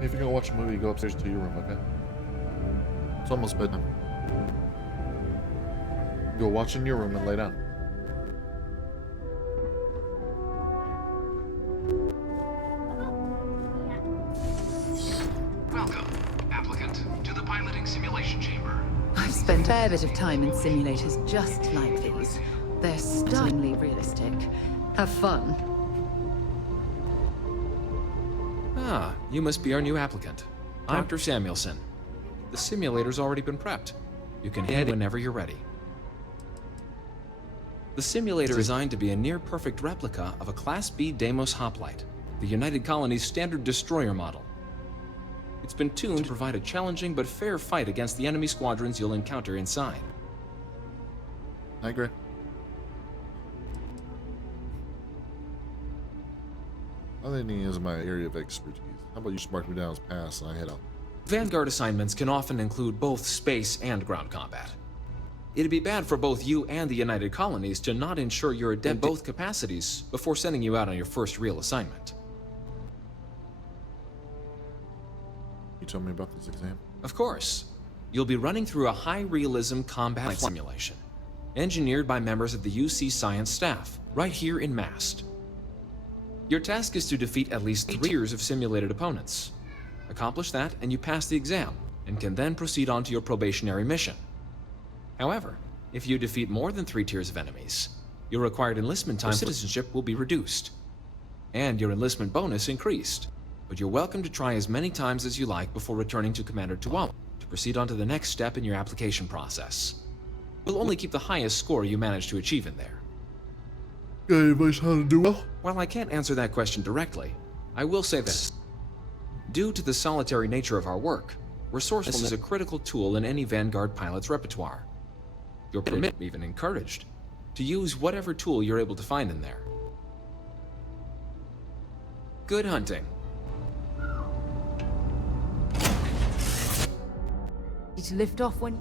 If you're gonna watch a movie, go upstairs to your room, okay? It's almost bedtime. Go watch in your room and lay down. Welcome, applicant, to the piloting simulation chamber. I've spent a fair bit of time in simulators just like these. They're stunningly realistic. Have fun. Ah, you must be our new applicant. I'm Dr. Samuelson. The simulator's already been prepped. You can head whenever you're ready. The simulator is designed to be a near-perfect replica of a Class B Deimos hoplite, the United Colony's standard destroyer model. It's been tuned to provide a challenging but fair fight against the enemy squadrons you'll encounter inside. I agree. Piloting is my area of expertise. How about you just mark me down as pass and I head out? Vanguard assignments can often include both space and ground combat. It'd be bad for both you and the United Colonies to not ensure you're adept in both capacities before sending you out on your first real assignment. You tell me about this exam. Of course. You'll be running through a high-realism combat simulation, engineered by members of the UC Science staff, right here in Mast. Your task is to defeat at least 3 tiers of simulated opponents. Accomplish that, and you pass the exam, and can then proceed on to your probationary mission. However, if you defeat more than 3 tiers of enemies, your required enlistment time for citizenship will be reduced, and your enlistment bonus increased. But you're welcome to try as many times as you like before returning to Commander Tuala to proceed on to the next step in your application process. We'll only keep the highest score you manage to achieve in there. Got any advice how to do well? While I can't answer that question directly, I will say this. Due to the solitary nature of our work, resourcefulness is a critical tool in any Vanguard pilot's repertoire. You're permitted, even encouraged, to use whatever tool you're able to find in there. Good hunting. To lift off when...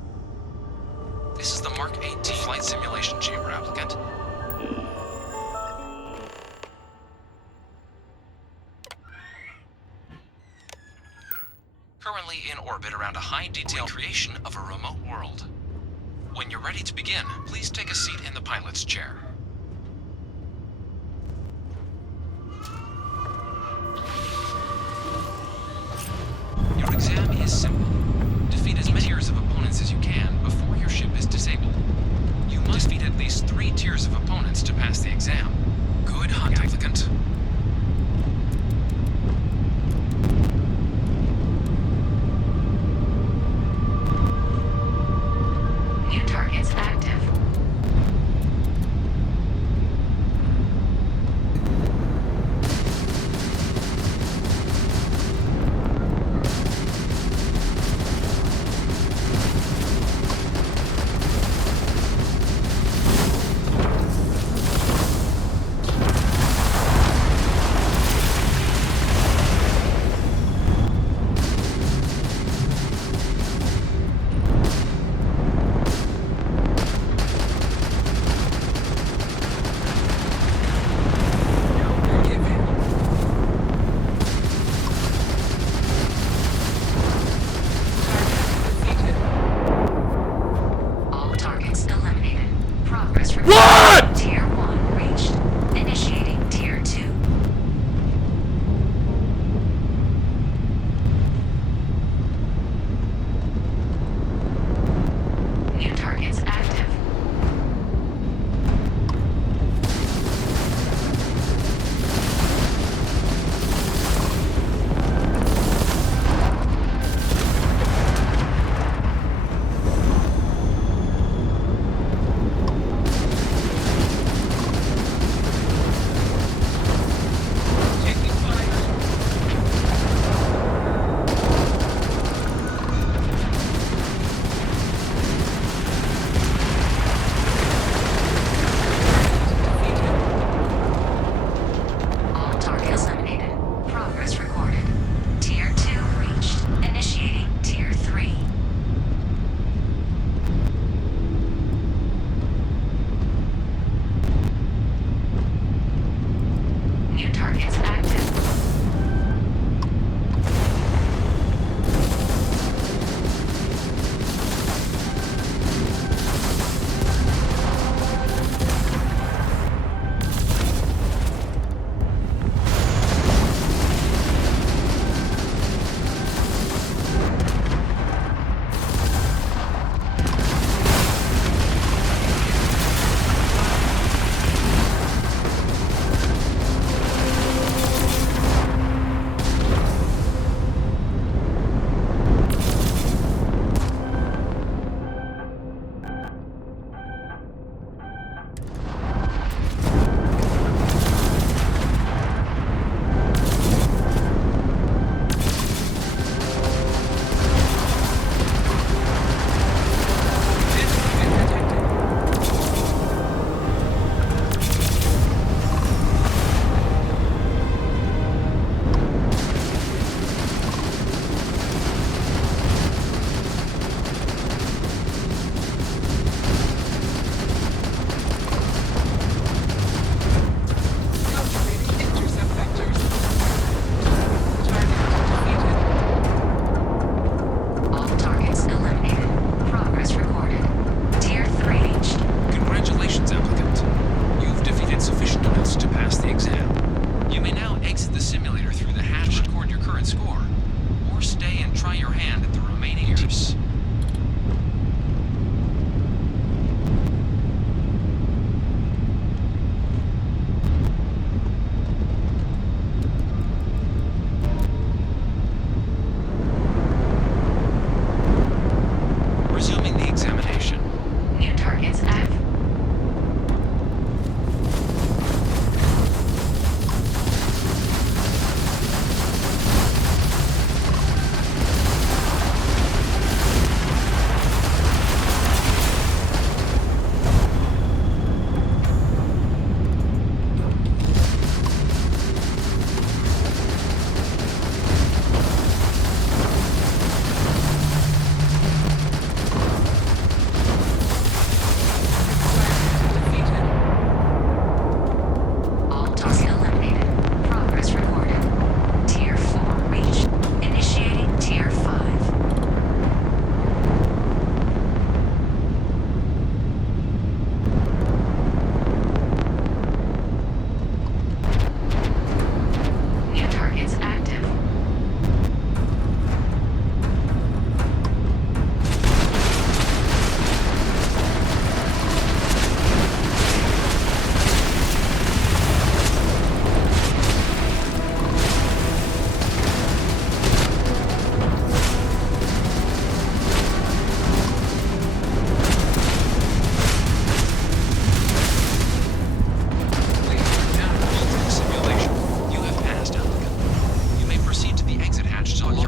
This is the Mark 18 flight simulation chamber, applicant. Currently in orbit around a high-detail creation of a remote world. When you're ready to begin, please take a seat in the pilot's chair. Your exam is simple. Defeat as many tiers of opponents as you can before your ship is disabled. You must defeat at least 3 tiers of opponents to pass the exam. Good hunt, applicant. New targets active.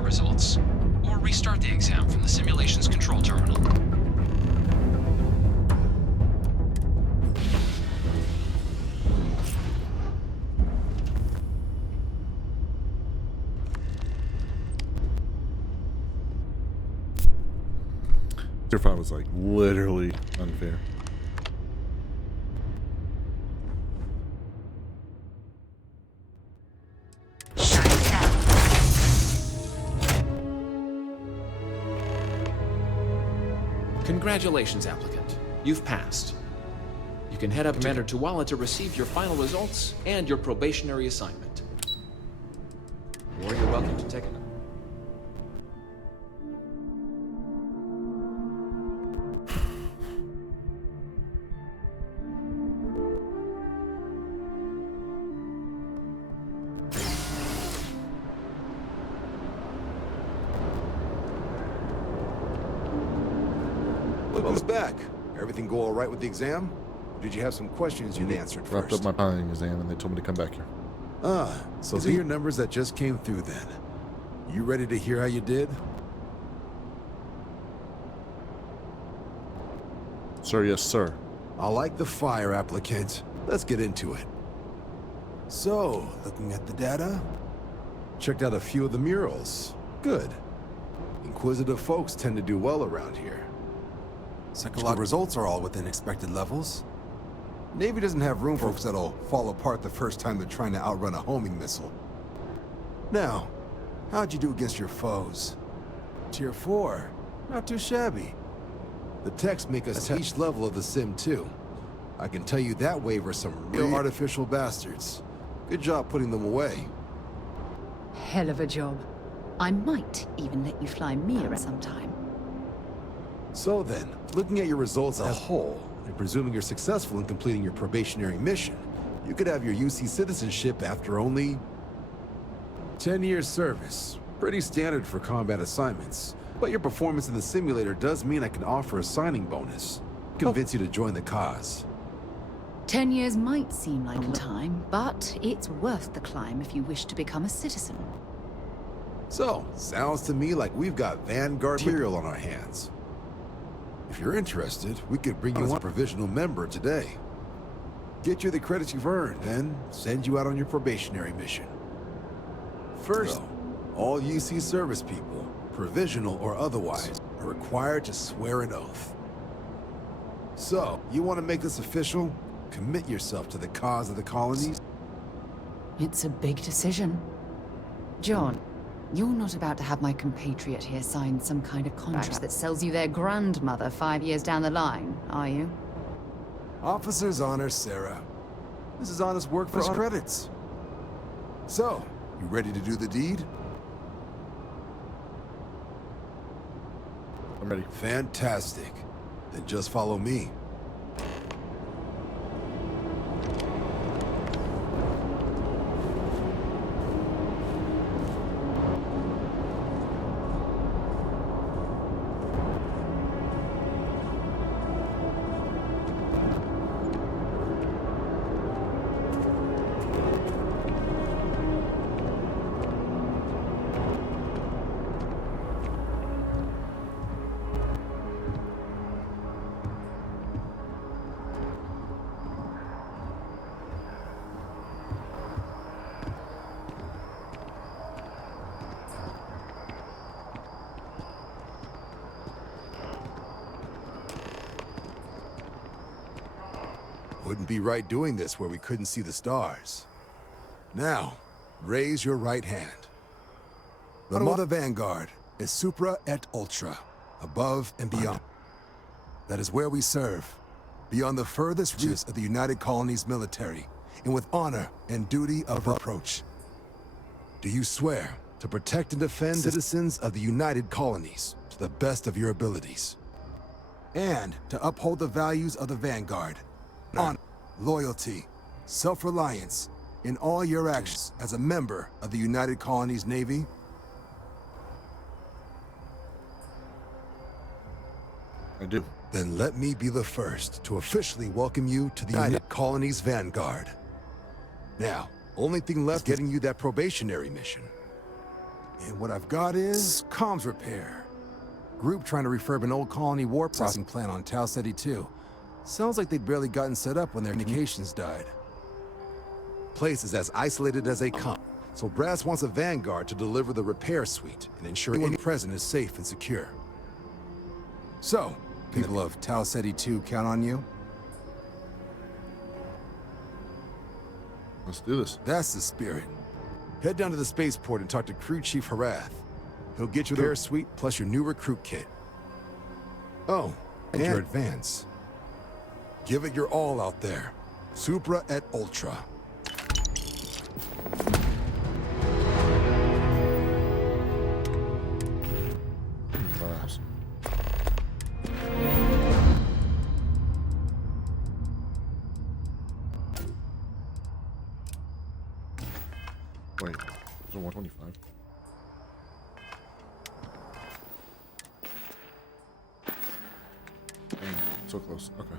results, or restart the exam from the simulation's control terminal. Tier 5 was like literally unfair. Shut down. Congratulations, applicant. You've passed. You can head up to Commander Tuwala to receive your final results and your probationary assignment. Or you're welcome to take it. Look who's back. Everything go all right with the exam? Or did you have some questions you answered Wrapped first? up my piloting exam and they told me to come back here. So these are your numbers that just came through then. You ready to hear how you did? Sir, yes, sir. I like the fire, applicant. Let's get into it. So, looking at the data, checked out a few of the murals. Good. Inquisitive folks tend to do well around here. Psychological results are all within expected levels. Navy doesn't have room for folks that'll fall apart the first time they're trying to outrun a homing missile. Now, how'd you do against your foes? Tier 4. Not too shabby. The techs make us test each level of the sim too. I can tell you that waiver some real artificial bastards. Good job putting them away. Hell of a job. I might even let you fly me around sometime. So then, looking at your results as a whole, and presuming you're successful in completing your probationary mission, you could have your UC citizenship after only 10 years service. Pretty standard for combat assignments. But your performance in the simulator does mean I can offer a signing bonus. Convince you to join the cause. 10 years might seem like a time, but it's worth the climb if you wish to become a citizen. So, sounds to me like we've got Vanguard material on our hands. If you're interested, we could bring you as a provisional member today. Get you the credits you've earned, then send you out on your probationary mission. First, though, all UC service people, provisional or otherwise, are required to swear an oath. So, you want to make this official? Commit yourself to the cause of the colonies? It's a big decision. John, you're not about to have my compatriot here sign some kind of contract that sells you their grandmother 5 years down the line, are you? Officer's honor, Sarah. This is honest work for credits. So, you ready to do the deed? I'm ready. Fantastic. Then just follow me. Wouldn't be right doing this where we couldn't see the stars. Now, raise your right hand. The motto of the Vanguard is Supra et Ultra, above and beyond. That is where we serve, beyond the furthest reaches of the United Colonies military, and with honor and duty of reproach. Do you swear to protect and defend citizens of the United Colonies to the best of your abilities? And to uphold the values of the Vanguard, honor, loyalty, self-reliance in all your actions as a member of the United Colonies Navy? I do. Then let me be the first to officially welcome you to the United Colonies Vanguard. Now, only thing left is getting you that probationary mission. And what I've got is comms repair. Group trying to refurb an old colony warp processing plant on Tau Ceti 2. Sounds like they'd barely gotten set up when their communications died. Place is as isolated as they come, so Brass wants a vanguard to deliver the repair suite and ensure anyone present is safe and secure. So, people of Tau Ceti 2 count on you? Let's do this. That's the spirit. Head down to the spaceport and talk to Crew Chief Harath. He'll get you the repair suite plus your new recruit kit. Oh, and your advance. Give it your all out there. Supra et Ultra. Nice. Wait, it's a 125. Dang, so close. Okay.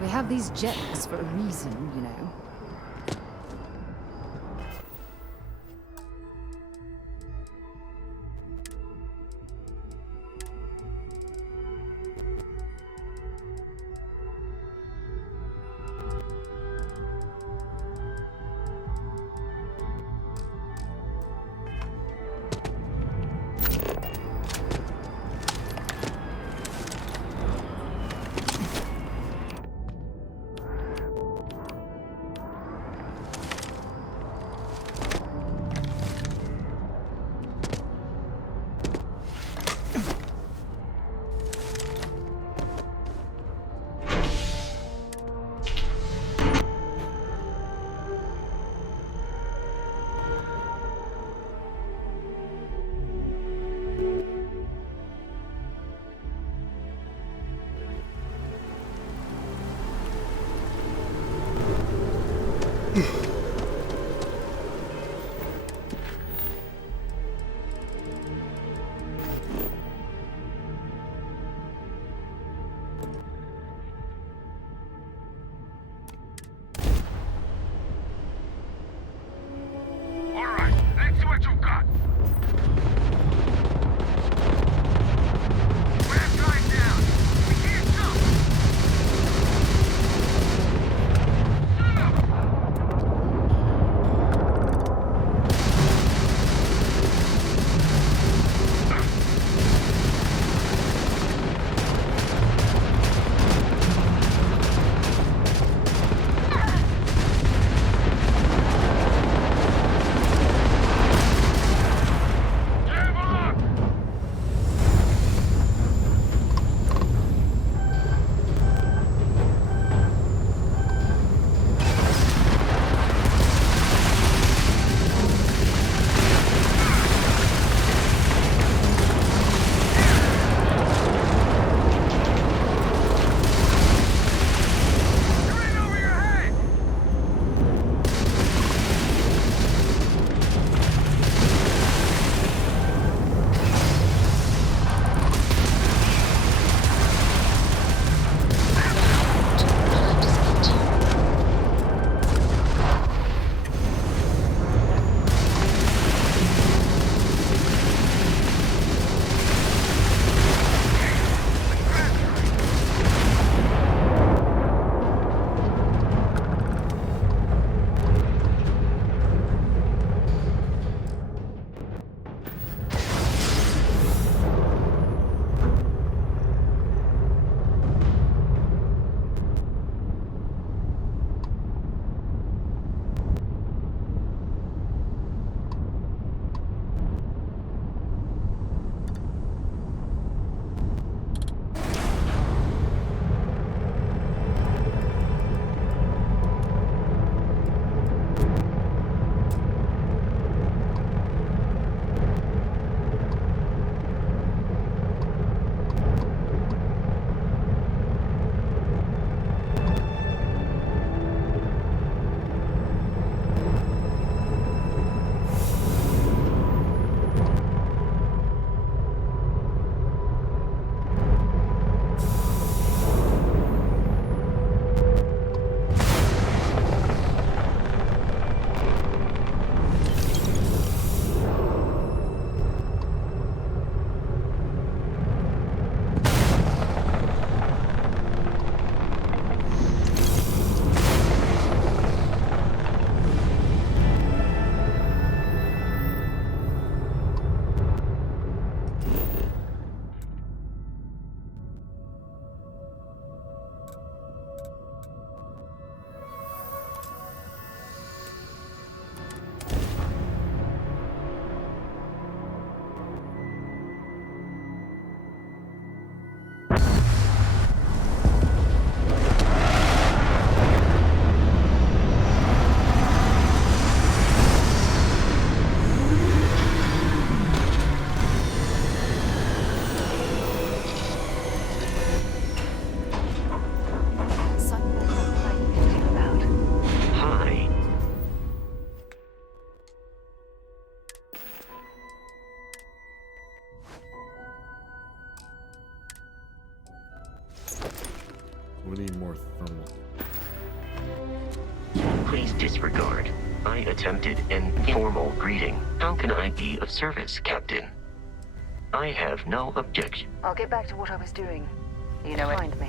We have these jets for a reason, you know. Alright, let's see what you got. Ramp time down. We can't jump. Son of a... Normal. Please disregard. I attempted an informal greeting. How can I be of service, Captain? I have no objection. I'll get back to what I was doing. You know where to find me.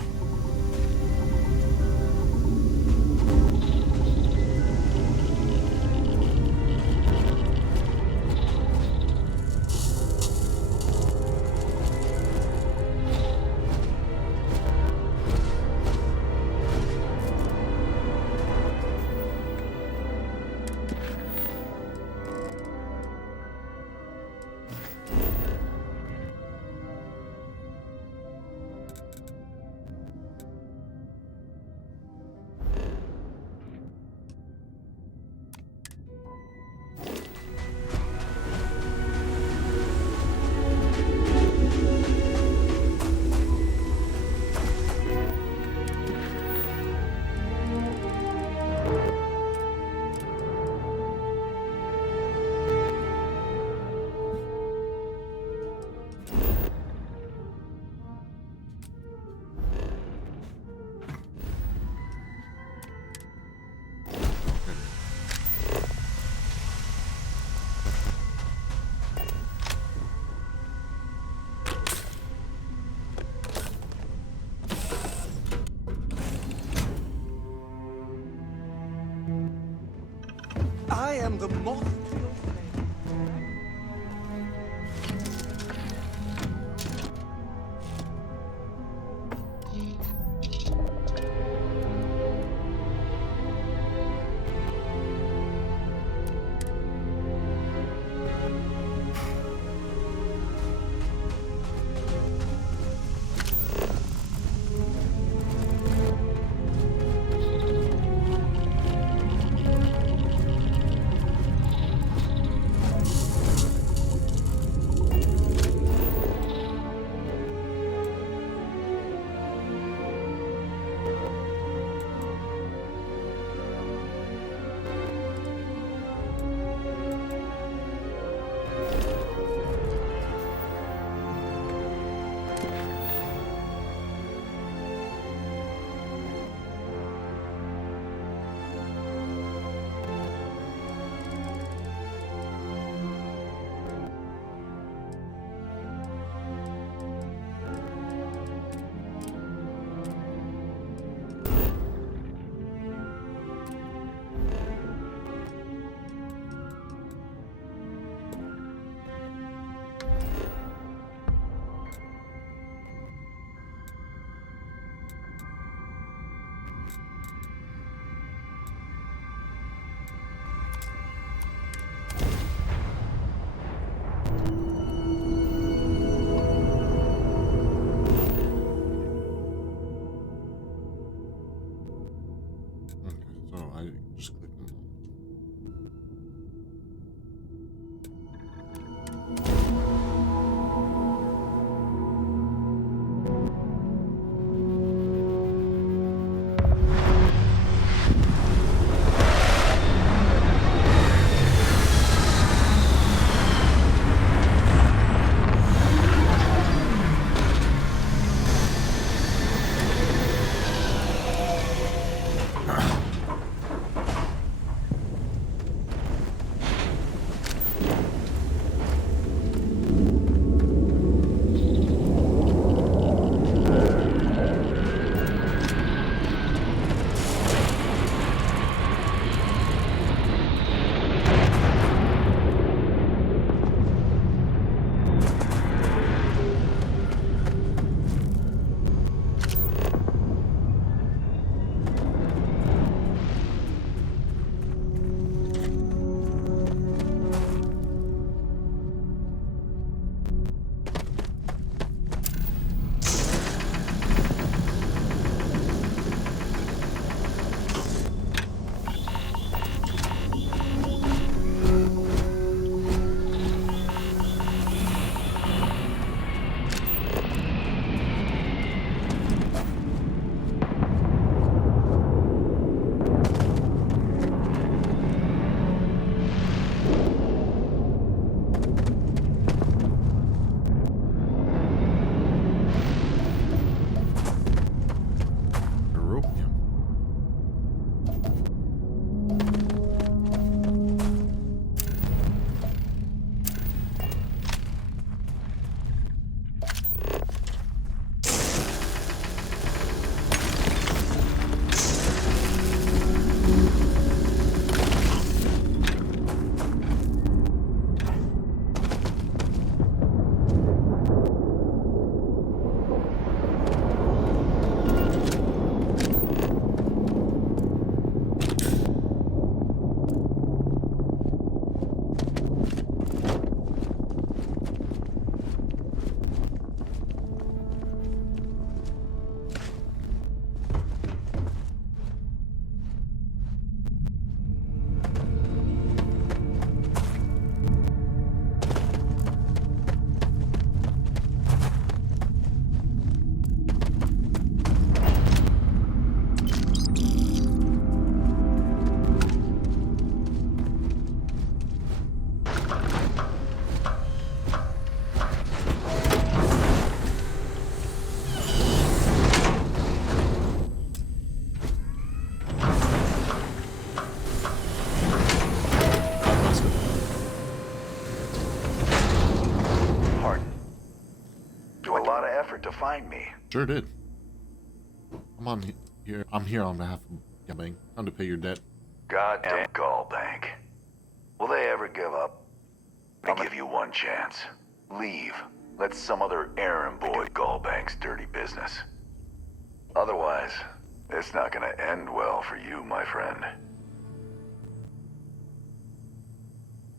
I am the moth to your flame. to find me. Sure did. I'm here on behalf of Gallbank. Time to pay your debt. Goddamn Gallbank. Will they ever give up? I give you one chance. Leave. Let some other errand boy do Gallbank's dirty business. Otherwise, it's not gonna end well for you, my friend.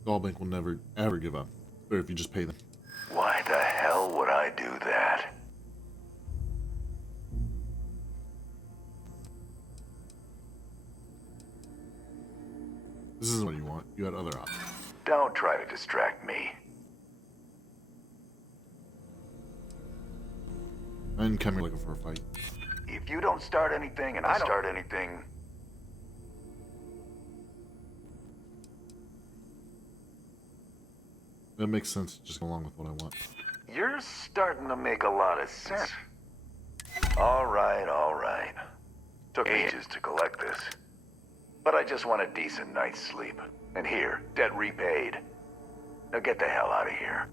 Gallbank will never, ever give up. It's better if you just pay them. Why the hell would I do that? This isn't what you want. You had other options. Don't try to distract me. I didn't come here looking for a fight. If you don't start anything and I start anything... That makes sense. Just go along with what I want. You're starting to make a lot of sense. All right, all right. Took ages to collect this. But I just want a decent night's sleep. And here, debt repaid. Now get the hell out of here.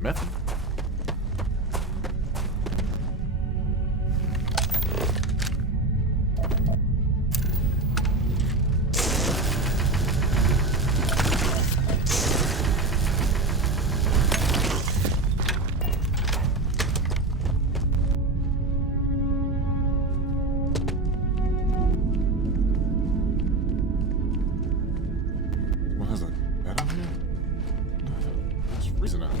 Method. What has a bed on here? What the hell? It's freezing out here.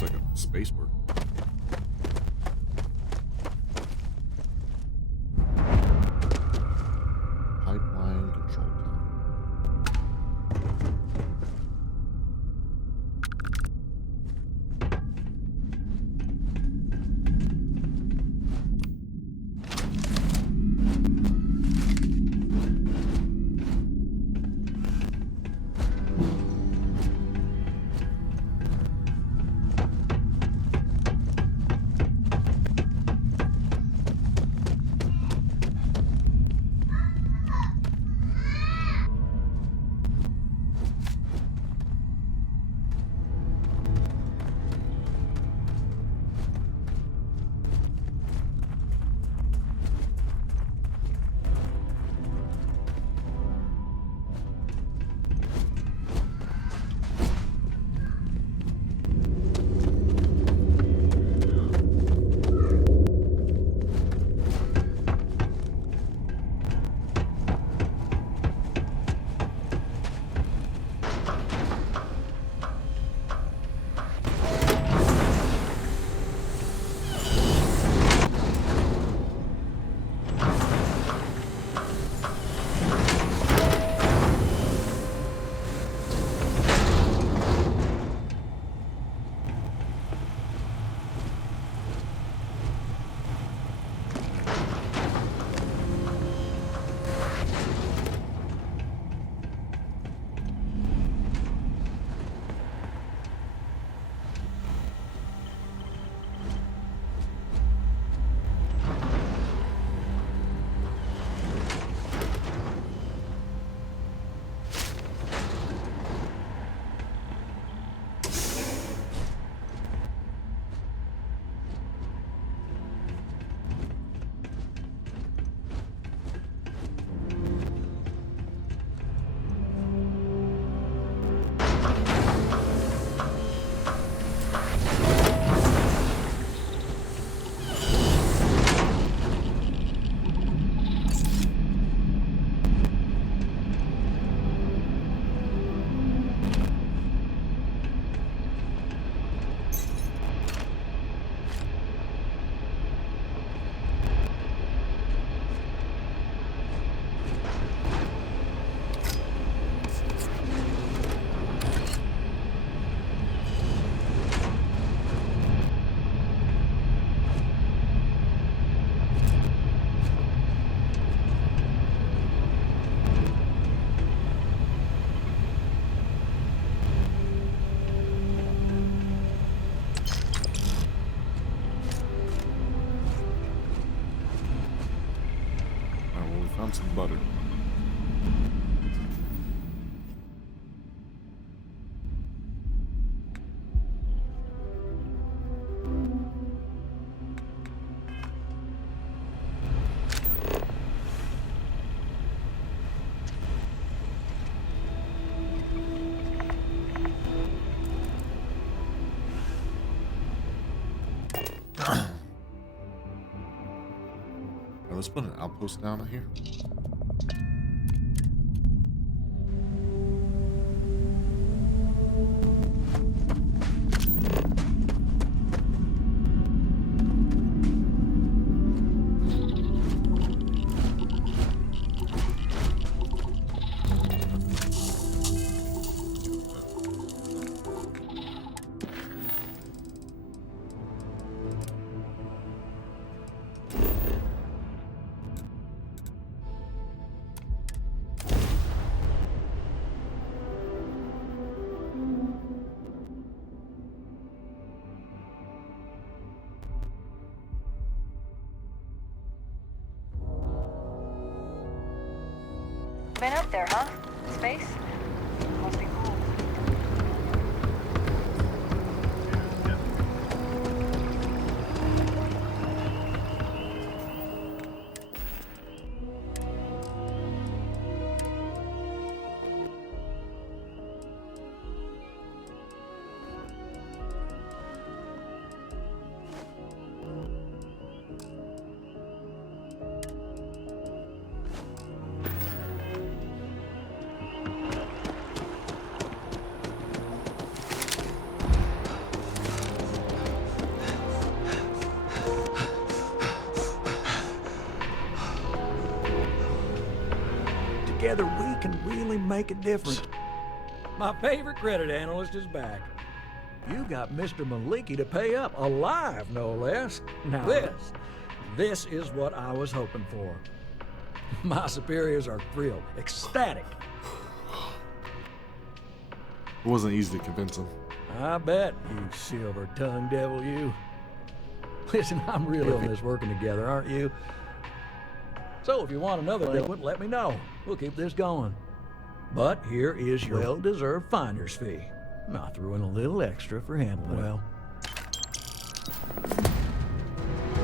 Looks like a spaceport. Pipeline control tower. Found some butter. Let's put an outpost down here. Been up there, huh? Space? Must be cool. together, we can really make a difference. My favorite credit analyst is back. You got Mr. Maliki to pay up, alive no less. Now this is what I was hoping for. My superiors are thrilled, ecstatic. It wasn't easy to convince him. I bet, you silver-tongued devil, you. Listen, I'm really in this working together, aren't you? So if you want another delinquent, let me know. We'll keep this going. But here is your well-deserved finder's fee. I threw in a little extra for handling well.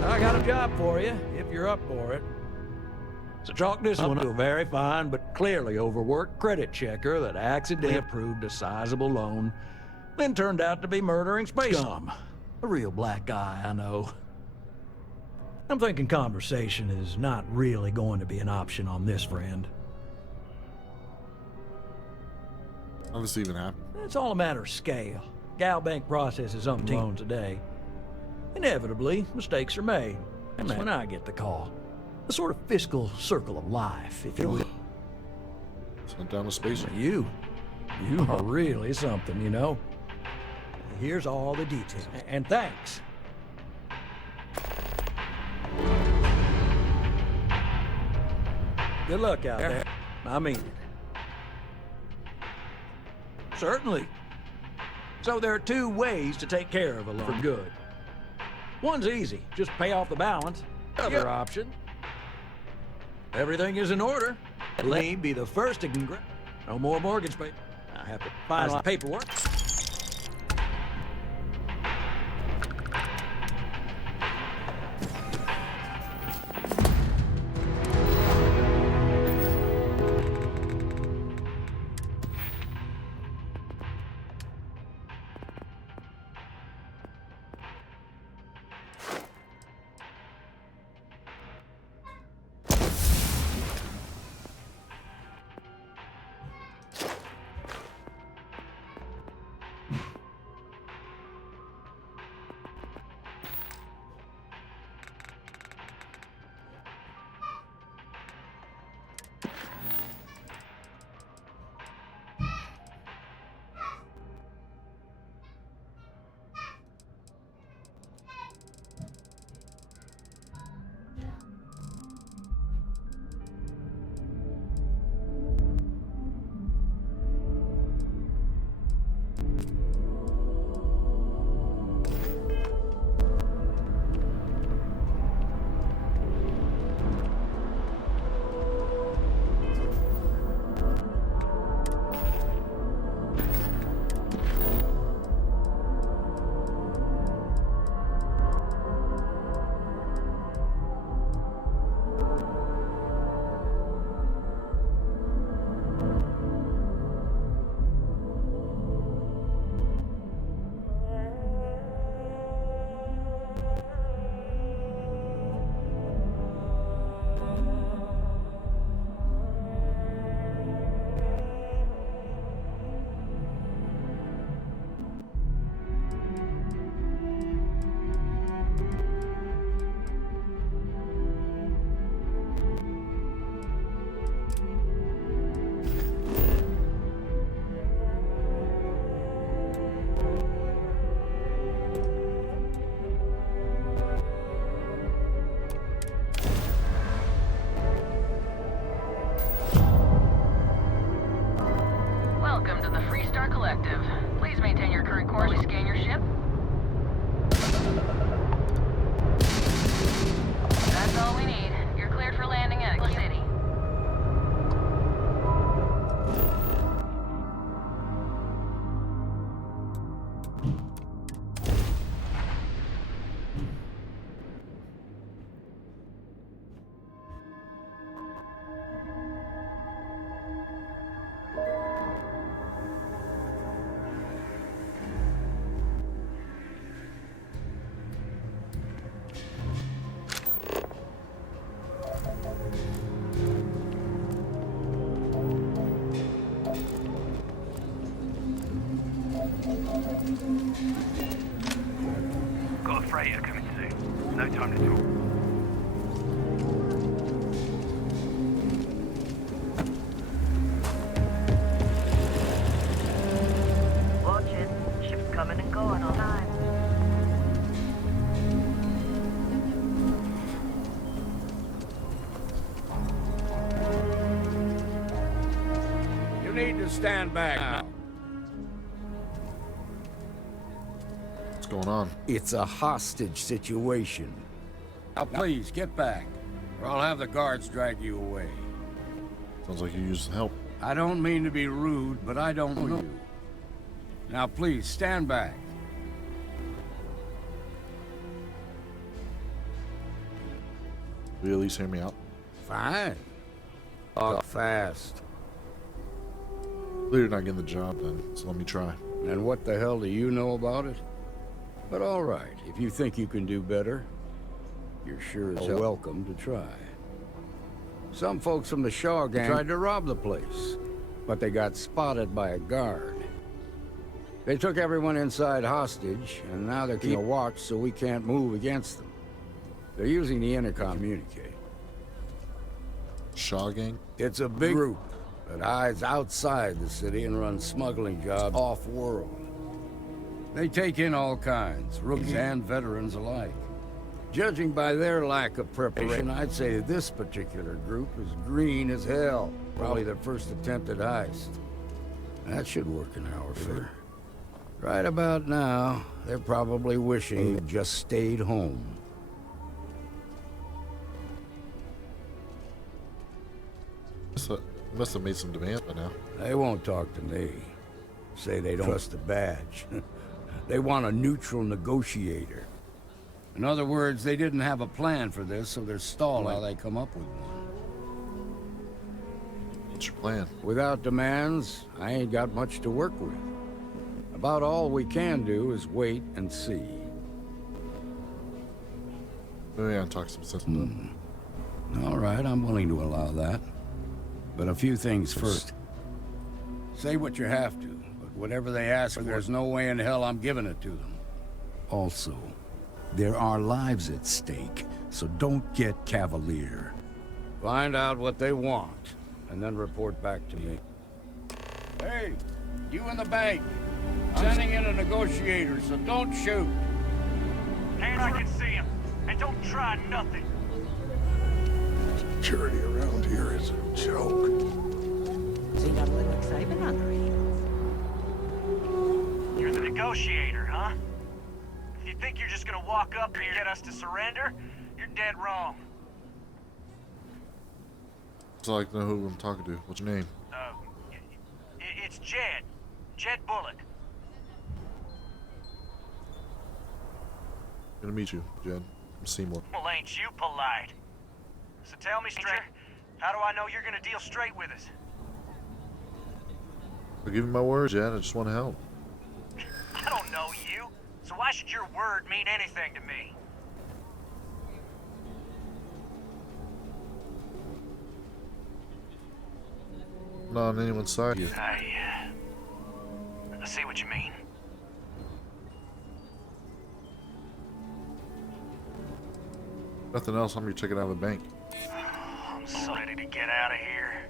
I got a job for you, if you're up for it. So chalk this one to a very fine but clearly overworked credit checker that accidentally approved a sizable loan, then turned out to be murdering space scum. A real black guy, I know. I'm thinking conversation is not really going to be an option on this, friend. How does this even happen? It's all a matter of scale. Galbank processes umpteen loans a day. Inevitably, mistakes are made. And that's when I get the call. A sort of fiscal circle of life, if you will. Sent down a spacer. You are really something, you know. Here's all the details. And thanks. Good luck out there. I mean it. Certainly. So there are two ways to take care of a loan for good. One's easy. Just pay off the balance. Other option. Everything is in order. Let me be the first to congratulate. No more mortgage pay. I have to finalize the paperwork. Please maintain your current course. We scan your ship. That's all we need. You're cleared for landing at X City. Got a freighter coming soon. No time to talk. coming and going all the time. You need to stand back now. What's going on? It's a hostage situation. Now please, get back, or I'll have the guards drag you away. Sounds like you used help. I don't mean to be rude, but I don't know you. Now please, stand back. Will you at least hear me out? Fine. Talk fast. Clearly you're not getting the job then, so let me try. And what the hell do you know about it? But all right, if you think you can do better, you're sure as hell welcome to try. Some folks from the Shaw gang tried to rob the place, but they got spotted by a guard. They took everyone inside hostage, and now they're keeping a watch so we can't move against them. They're using the intercom to communicate. Shaw gang? It's a big group that hides outside the city and runs smuggling jobs off-world. They take in all kinds, rookies and veterans alike. Judging by their lack of preparation, I'd say this particular group is green as hell. Probably their first attempted heist. That should work in our favor. Right about now, they're probably wishing they'd just stayed home. Must have made some demands by now. They won't talk to me. Say they don't trust the badge. They want a neutral negotiator. In other words, they didn't have a plan for this, so they're stalling while they come up with one. What's your plan? Without demands, I ain't got much to work with. About all we can do is wait and see. Maybe I can talk some sense. All right, I'm willing to allow that. But a few things first. Say what you have to, but whatever they ask for, there's no way in hell I'm giving it to them. Also, there are lives at stake, so don't get cavalier. Find out what they want, and then report back to me. Hey, you in the bank. I'm sending in a negotiator, so don't shoot. Hands I can see him. And don't try nothing. Security around here is a joke. So you got a little excitement on her heels. You're the negotiator, huh? If you think you're just gonna walk up here and get us to surrender, you're dead wrong. So I like to know who I'm talking to. What's your name? It's Jed. Jed Bullock. Good to meet you, Jed. I'm Seymour. Well, ain't you polite? So tell me, stranger, how do I know you're gonna deal straight with us? I'll give you my word, Jed. I just want to help. I don't know you, so why should your word mean anything to me? I'm not on anyone's side here. I see what you mean. Nothing else. I'm gonna check it out of the bank. I'm so ready to get out of here.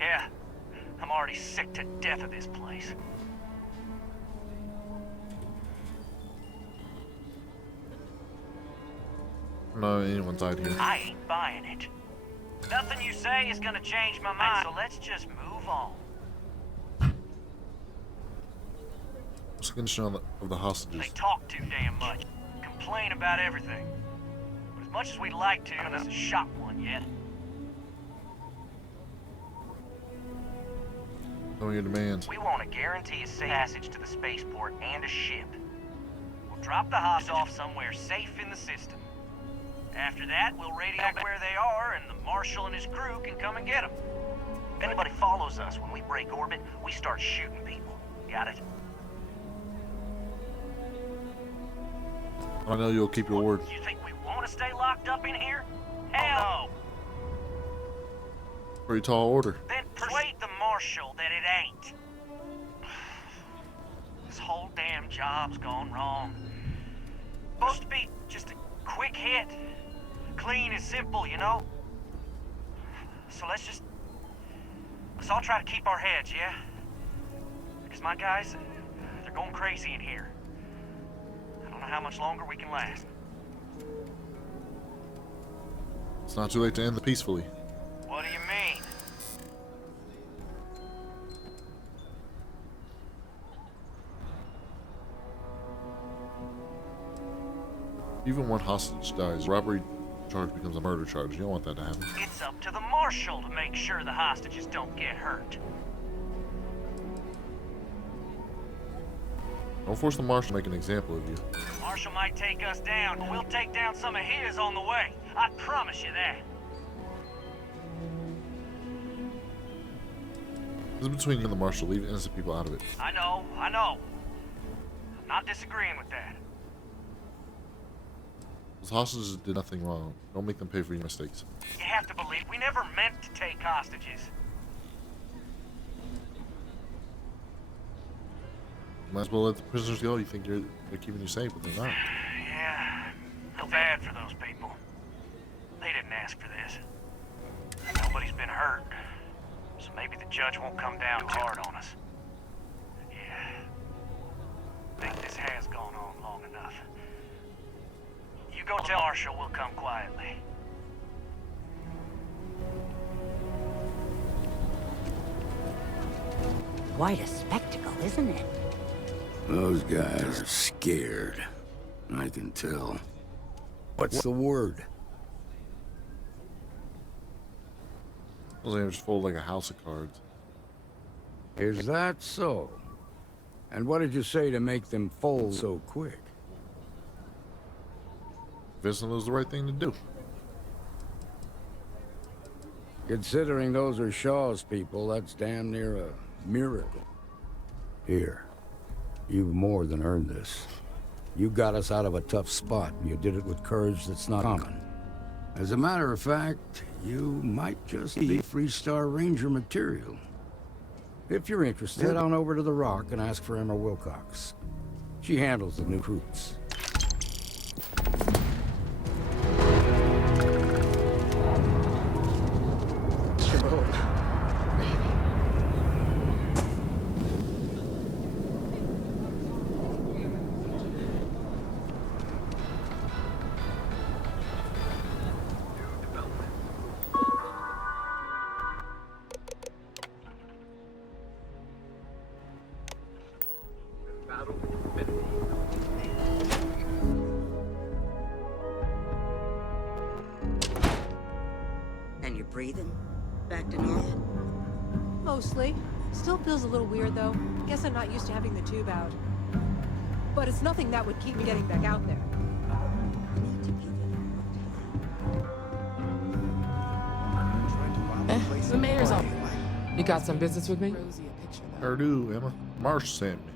Yeah, I'm already sick to death of this place. I'm not on anyone's side here. I ain't buying it. Nothing you say is gonna change my mind, so let's just move on. What's the condition of the hostages? They talk too damn much. Complain about everything. But as much as we'd like to, none of us has shot one yet. What are your demands? We want to guarantee a safe passage to the spaceport and a ship. We'll drop the hostages off somewhere safe in the system. After that, we'll radio back where they are, and the Marshal and his crew can come and get them. If anybody follows us when we break orbit, we start shooting people. Got it? I know you'll keep your word. You think we want to stay locked up in here? Hell no! Pretty tall order. Then persuade the Marshal that it ain't. This whole damn job's gone wrong. Supposed to be just a quick hit. Clean and simple, you know? So let's just Let's all try to keep our heads, yeah? Because my guys, they're going crazy in here. I don't know how much longer we can last. It's not too late to end it peacefully. What do you mean? Even one hostage dies, robbery charge becomes a murder charge. You don't want that to happen. It's up to the marshal to make sure the hostages don't get hurt. Don't force the marshal to make an example of you. The marshal might take us down, but we'll take down some of his on the way. I promise you that. This is between you and the marshal. Leave innocent people out of it. I know. I'm not disagreeing with that. Those hostages did nothing wrong. Don't make them pay for your mistakes. You have to believe we never meant to take hostages. Might as well let the prisoners go. You think they're keeping you safe, but they're not. Yeah, feel bad for those people. They didn't ask for this. Nobody's been hurt, so maybe the judge won't come down hard on us. Yeah, I think this has gone on long enough. You go tell Marshall we'll come quietly. Quite a spectacle, isn't it? Those guys are scared. I can tell. What's the word? Those things just fold like a house of cards. Is that so? And what did you say to make them fold so quick? Vincent was the right thing to do. Considering those are Shaw's people, that's damn near a miracle. Here, you've more than earned this. You got us out of a tough spot, and you did it with courage that's not common. As a matter of fact, you might just be Freestar Ranger material. If you're interested, head on over to the Rock and ask for Emma Wilcox. She handles the new recruits. And you're breathing? Back to normal? Mostly. Still feels a little weird, though. Guess I'm not used to having the tube out. But it's nothing that would keep me getting back out there. The mayor's on. You got some business with me? Purdue, Emma. Marsh sent me.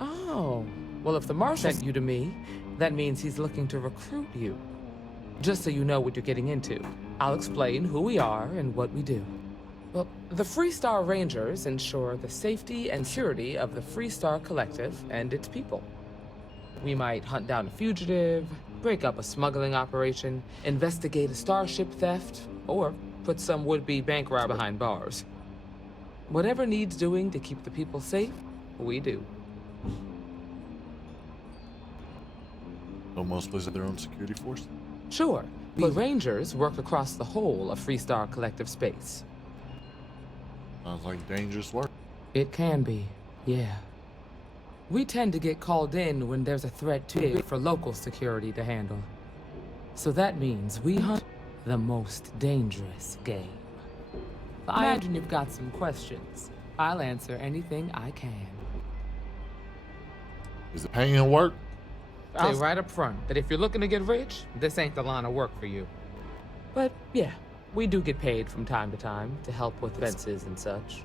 Oh. Well, if the marshal sent you to me, that means he's looking to recruit you. Just so you know what you're getting into, I'll explain who we are and what we do. Well, the Freestar Rangers ensure the safety and security of the Freestar Collective and its people. We might hunt down a fugitive, break up a smuggling operation, investigate a starship theft, or put some would-be bank robber behind bars. Whatever needs doing to keep the people safe, we do. Don't most places have their own security force? Sure, but Rangers work across the whole of Freestar Collective space. Sounds like dangerous work. It can be, yeah. We tend to get called in when there's a threat too big for local security to handle. So that means we hunt the most dangerous game. I imagine you've got some questions. I'll answer anything I can. Is it paying work? I'll say right up front that if you're looking to get rich, this ain't the line of work for you. But yeah, we do get paid from time to time to help with fences and such.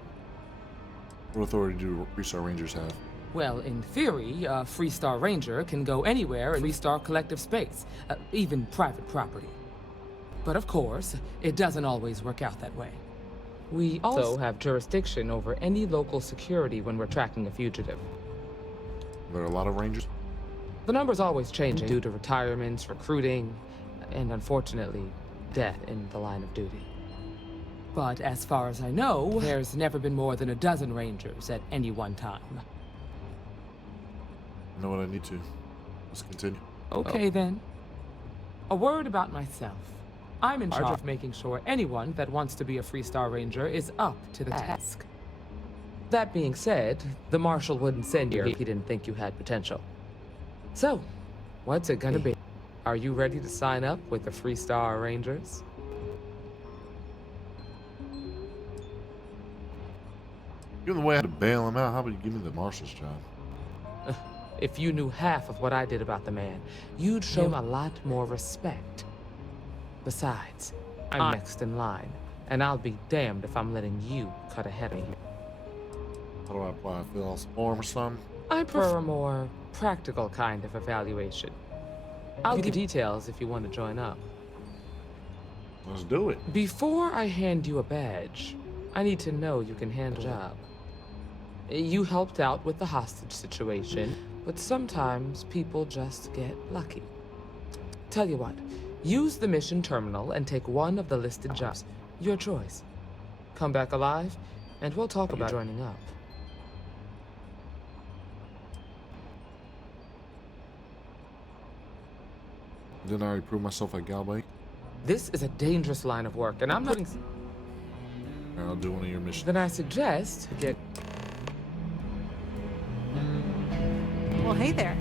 What authority do Freestar Rangers have? Well, in theory, a Freestar Ranger can go anywhere in Freestar Collective space, even private property. But of course, it doesn't always work out that way. We also have jurisdiction over any local security when we're tracking a fugitive. There are a lot of Rangers? The number's always changing due to retirements, recruiting, and unfortunately, death in the line of duty. But as far as I know, there's never been more than a dozen Rangers at any one time. I know what I need to. Let's continue. Okay then. A word about myself. I'm in charge of making sure anyone that wants to be a Freestar Ranger is up to the task. That being said, the Marshal wouldn't send you if he didn't think you had potential. So, what's it gonna be? Are you ready to sign up with the Freestar Rangers? Given the way I had to bail him out, how about you give me the marshal's job? If you knew half of what I did about the man, you'd show him a lot more respect. Besides, I'm next in line, and I'll be damned if I'm letting you cut ahead of me. How do I apply? Fill out some form or something? I prefer a more practical kind of evaluation. I'll give you details if you want to join up. Let's do it. Before I hand you a badge, I need to know you can handle the job. You helped out with the hostage situation, but sometimes people just get lucky. Tell you what, use the mission terminal and take one of the listed jobs. Your choice. Come back alive, and we'll talk about joining up. Didn't I already prove myself at Galbank? This is a dangerous line of work, and I'm not... I'll do one of your missions. Then I suggest get... Well, hey there.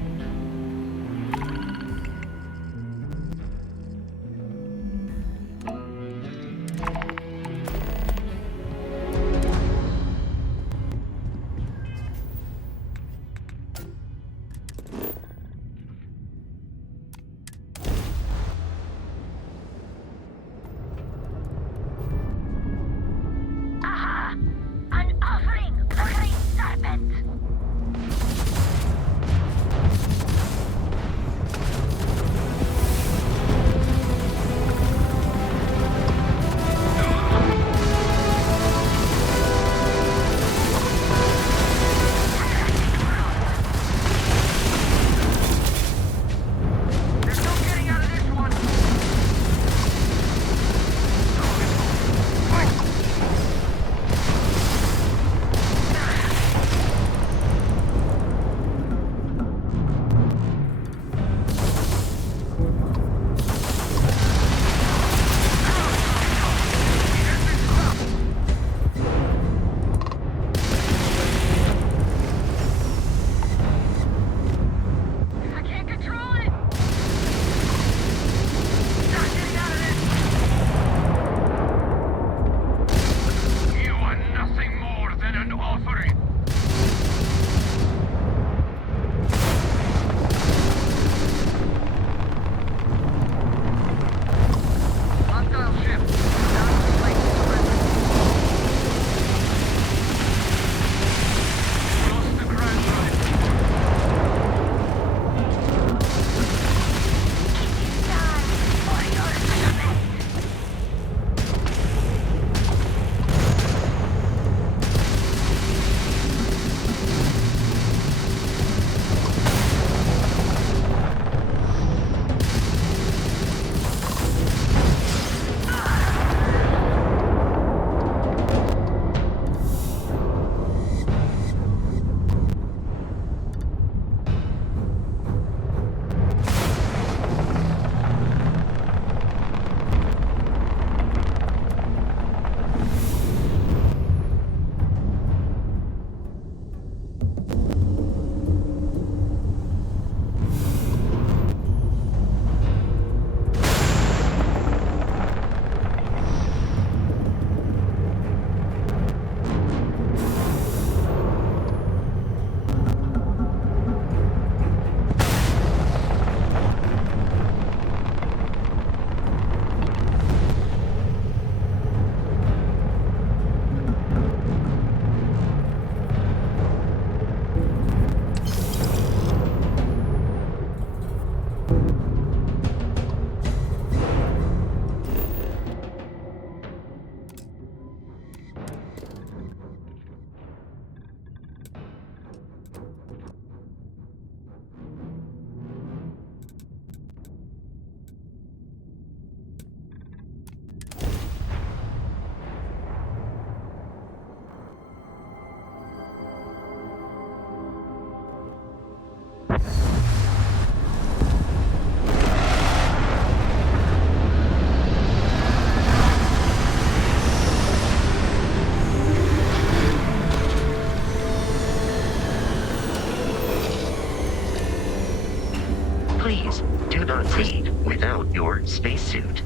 your spacesuit.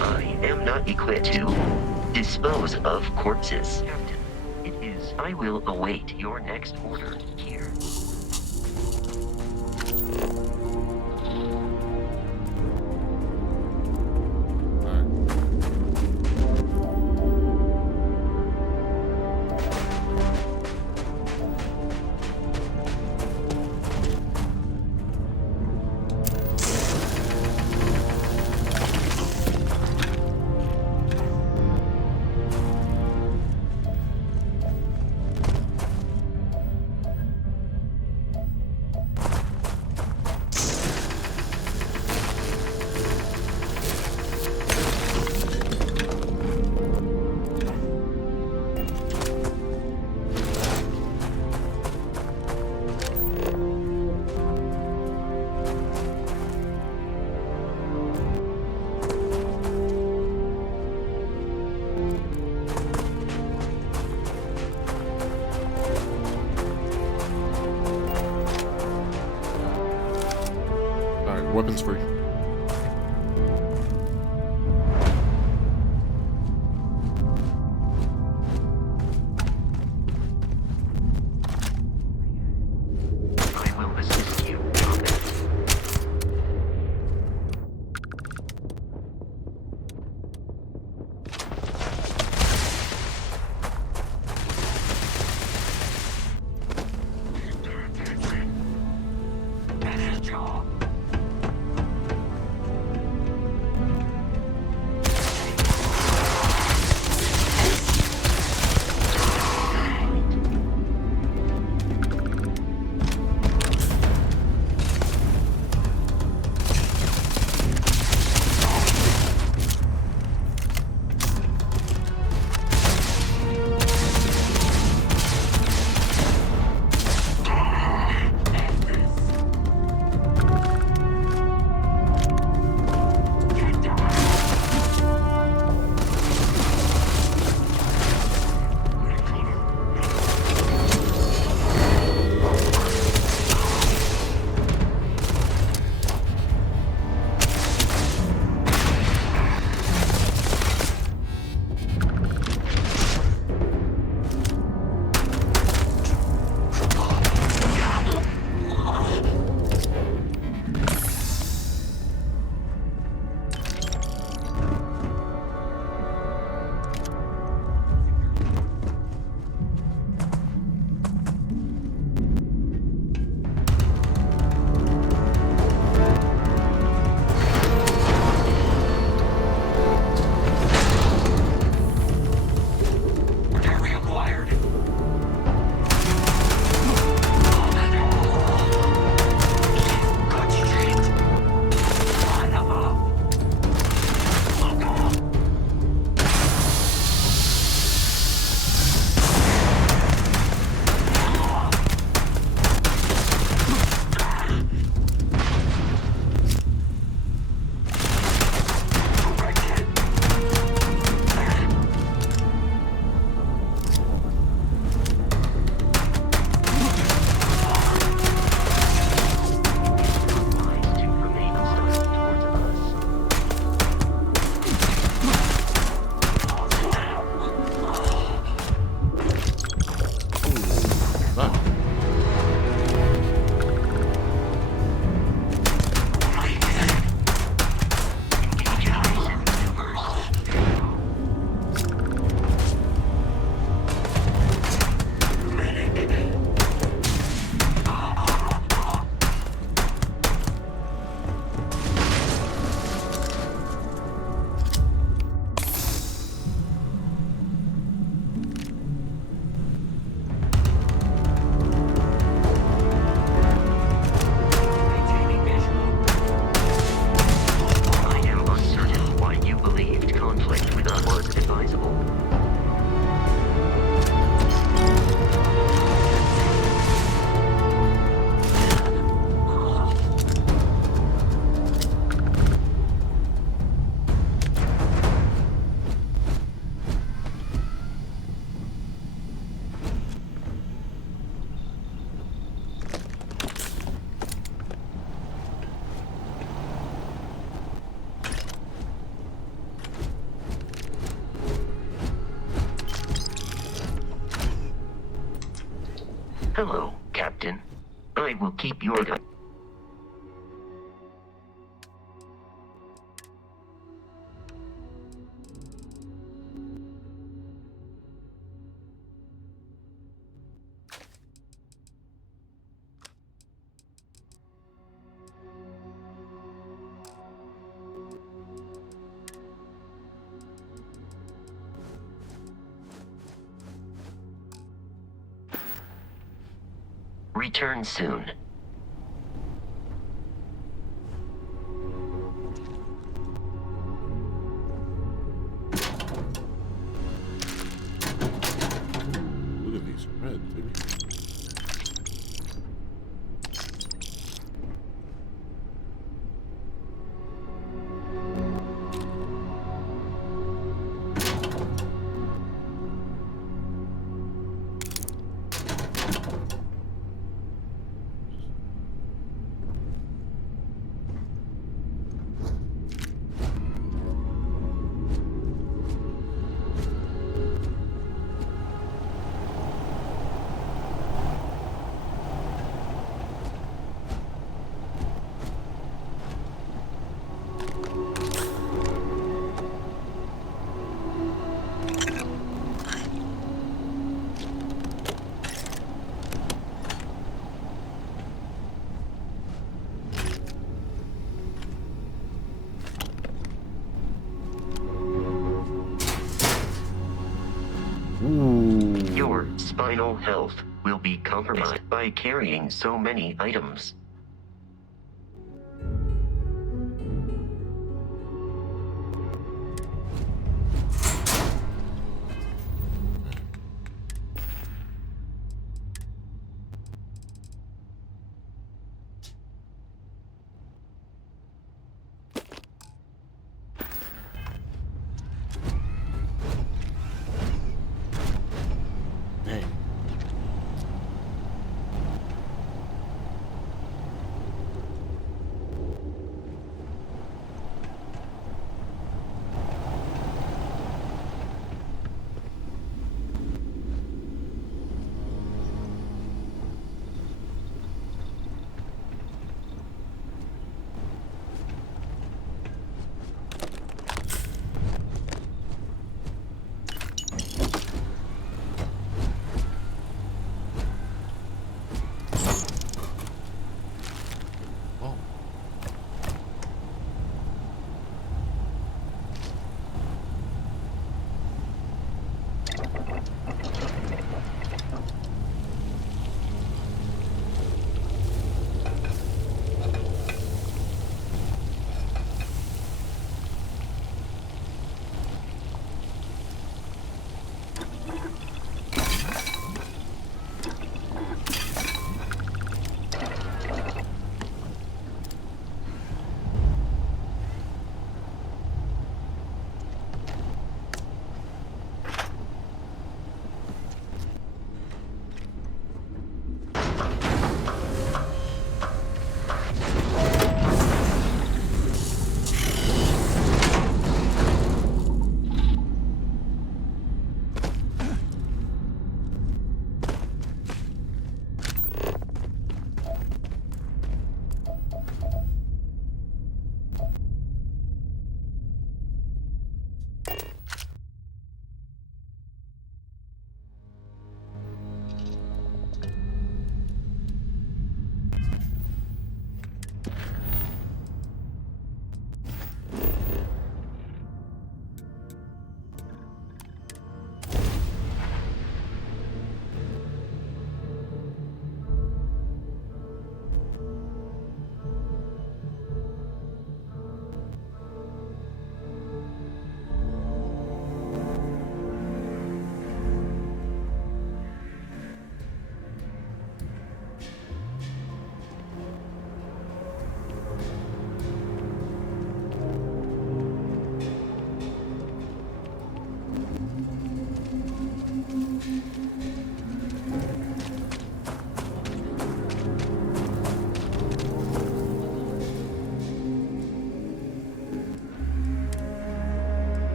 I am not equipped to dispose of corpses. Captain, it is. I will await your next order here. Weapons free. I will assist you, Combat. Hello, Captain. I will keep your gun. Return soon. Look at these reds, baby. Your spinal health will be compromised by carrying so many items.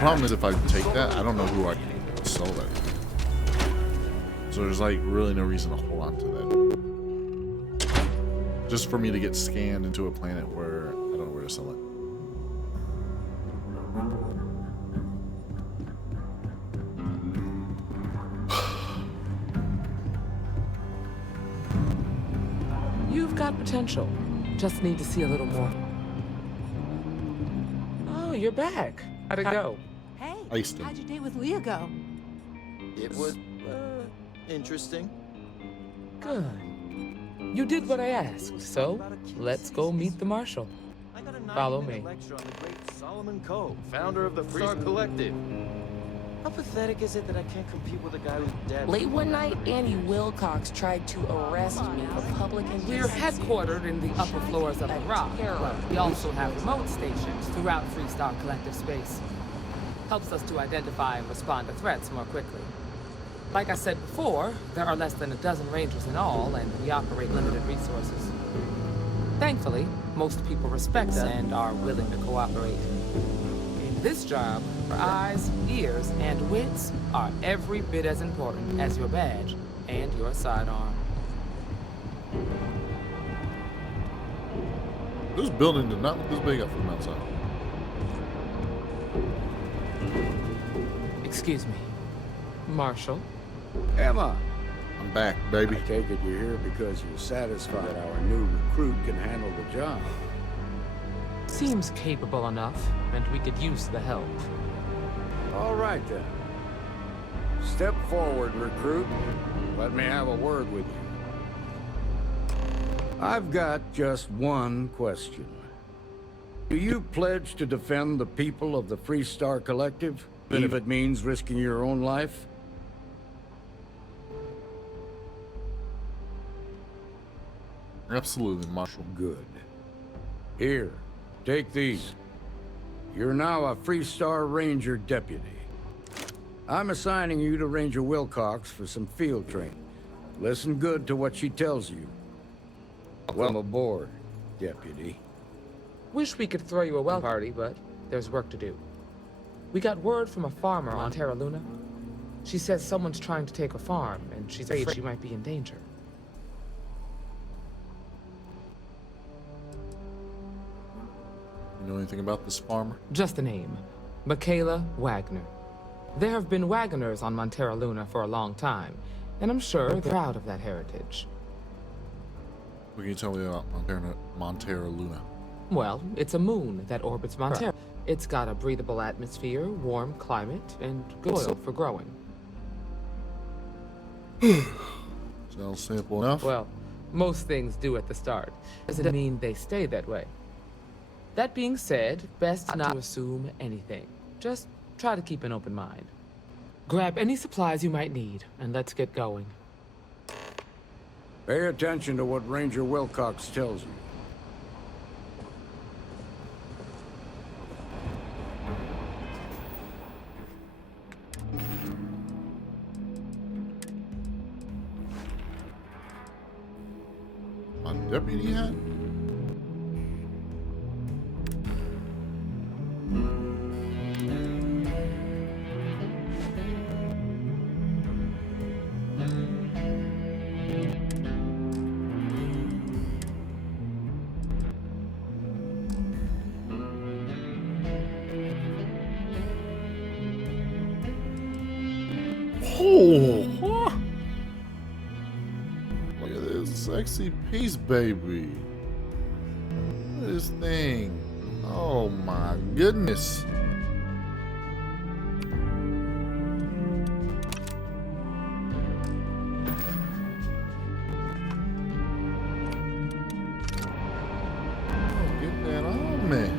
problem is if I take that, I don't know who I can sell that to. So there's like really no reason to hold on to that. Just for me to get scanned into a planet where I don't know where to sell it. You've got potential. Just need to see a little more. Oh, you're back. How'd it go? Hey, Iced him. how'd your date with Leah go? It was interesting. Good. You did what I asked, so let's go meet the Marshal. Follow me. Lecture on the great Solomon Coe, founder of the Freestar Collective. How pathetic is it that I can't compete with a guy who's dead? Late one night, Annie Wilcox tried to arrest me for public We're headquartered in the upper floors of the Rock, but we also have remote stations throughout Freestar Collective space. Helps us to identify and respond to threats more quickly. Like I said before, there are less than a dozen Rangers in all, and we operate limited resources. Thankfully, most people respect us and are willing to cooperate. In this job, our eyes, ears, and wits are every bit as important as your badge and your sidearm. This building did not look this big up from outside. Excuse me. Marshal? Emma! I'm back, baby. I take it you're here because you're satisfied that our new recruit can handle the job. Seems capable enough, and we could use the help. All right, then. Step forward, recruit. Let me have a word with you. I've got just one question. Do you pledge to defend the people of the Freestar Collective, even if it means risking your own life? Absolutely, Marshal. Good. Here, take these. You're now a Freestar Ranger deputy. I'm assigning you to Ranger Wilcox for some field training. Listen good to what she tells you. Welcome aboard, deputy. Wish we could throw you a welcome party, but there's work to do. We got word from a farmer on Terra Luna. She says someone's trying to take her farm, and she's afraid she might be in danger. You know anything about this farmer? Just the name. Michaela Wagner. There have been Wagoners on Montera Luna for a long time, and I'm sure they're proud of that heritage. What can you tell me about Montera Luna? Well, it's a moon that orbits Montera. It's got a breathable atmosphere, warm climate, and good soil for growing. Sounds simple enough. Well, most things do at the start. Doesn't mean they stay that way. That being said, best not to assume anything. Just try to keep an open mind. Grab any supplies you might need, and let's get going. Pay attention to what Ranger Wilcox tells you. My deputy hat? Oh, huh? Look at this sexy piece, baby. Look at this thing. Oh my goodness. Oh, get that on me.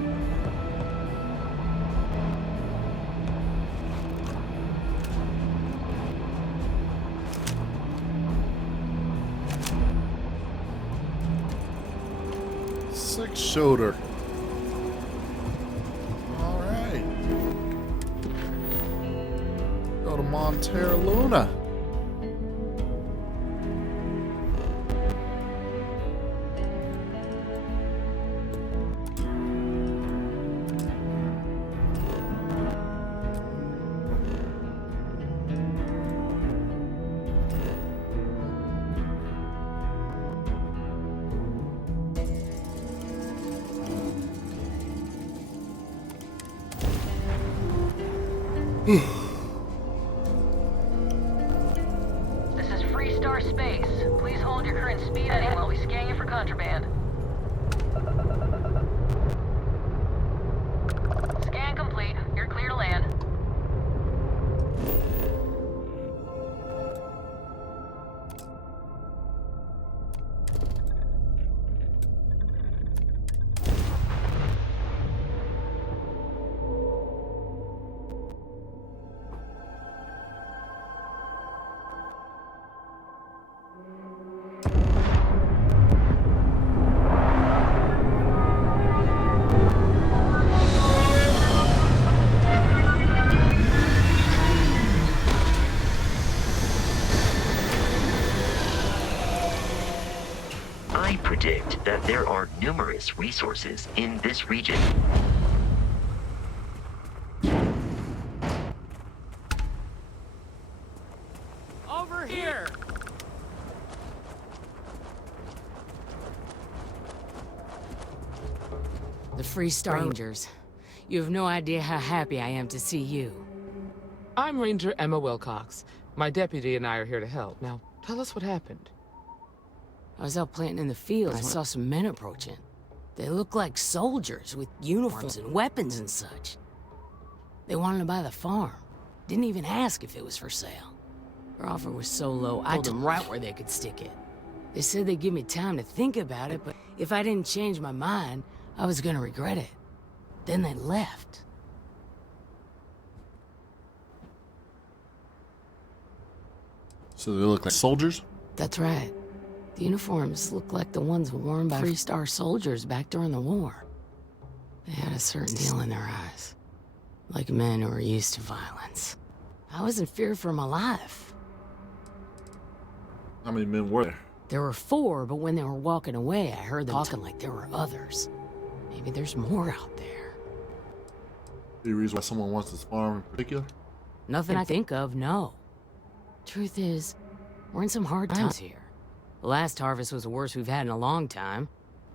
Six shoulder. All right. Go to Montera Luna. This is Freestar Space. Please hold your current speed at while we scan you for contraband. Scan complete. You're clear to land. I predict that there are numerous resources in this region. Over here! The Freestar Rangers. You have no idea how happy I am to see you. I'm Ranger Emma Wilcox. My deputy and I are here to help. Now, tell us what happened. I was out planting in the fields. I saw some men approaching. They looked like soldiers with uniforms and weapons and such. They wanted to buy the farm. Didn't even ask if it was for sale. Their offer was so low, I told them right where they could stick it. They said they'd give me time to think about it, but if I didn't change my mind, I was gonna regret it. Then they left. So they look like soldiers? That's right. The uniforms look like the ones worn by Freestar soldiers back during the war. They had a certain deal in their eyes. Like men who were used to violence. I was in fear for my life. How many men were there? There were 4, but when they were walking away, I heard them talking like there were others. Maybe there's more out there. Any reason why someone wants this farm in particular? Nothing I think of, no. Truth is, we're in some hard times here. The last harvest was the worst we've had in a long time.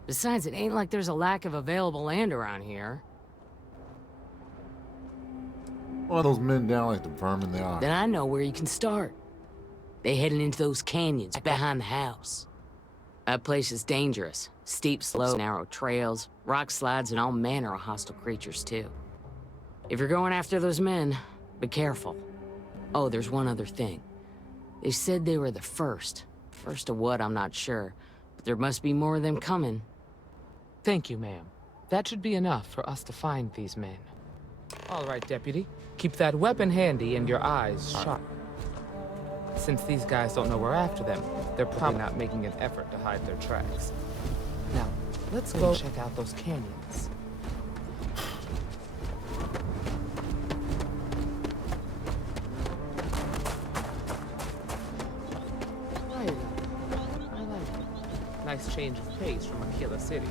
Besides, it ain't like there's a lack of available land around here. Well, those men down like the vermin they are. Then I know where you can start. They heading into those canyons behind the house. That place is dangerous. Steep slopes, narrow trails, rock slides, and all manner of hostile creatures, too. If you're going after those men, be careful. Oh, there's one other thing. They said they were the first. First of what, I'm not sure. But there must be more of them coming. Thank you, ma'am. That should be enough for us to find these men. All right, Deputy. Keep that weapon handy and your eyes sharp. Since these guys don't know we're after them, they're probably not making an effort to hide their tracks. Now, let's go check out those canyons. I like it. Nice change of pace from a killer city.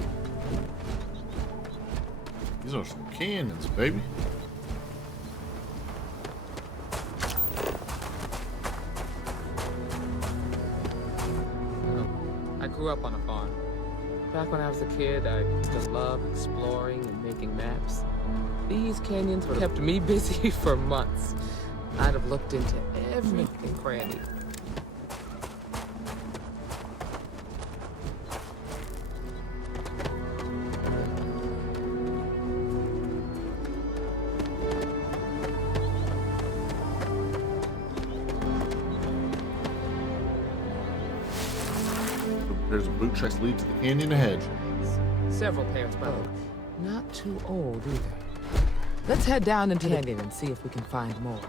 These are some canyons, baby. I grew up on a farm. Back when I was a kid, I just loved exploring and making maps. These canyons would have kept me busy for months. I'd have looked into every nook and cranny. There's a boot tracks lead to the canyon ahead. Several pairs, but not too old either. Let's head down into the canyon and see if we can find more.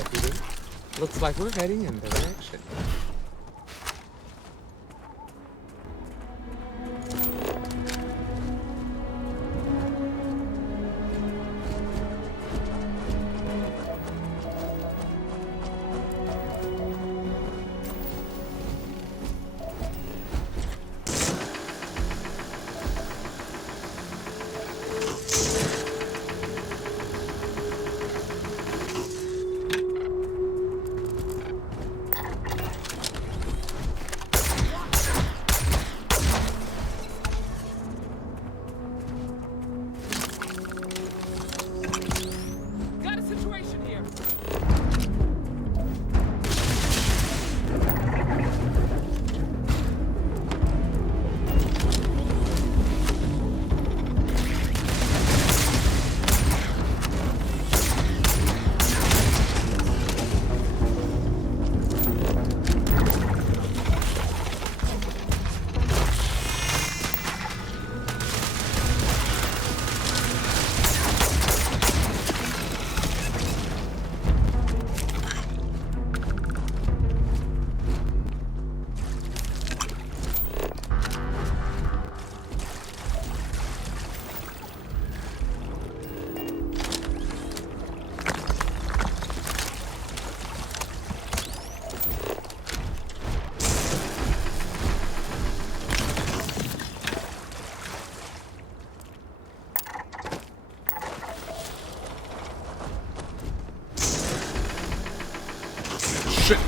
Deputy. Looks like we're heading in the direction.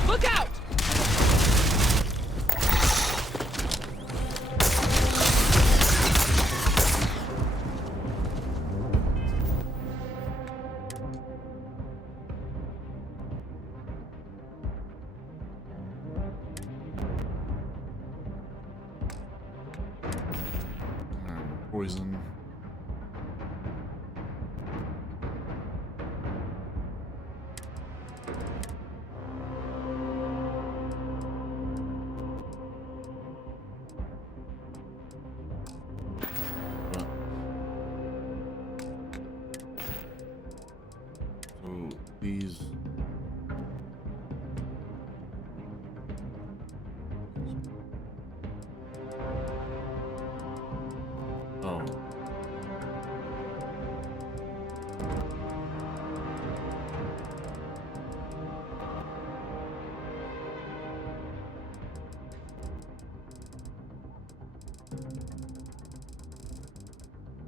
Look out! Poison. So these. Oh.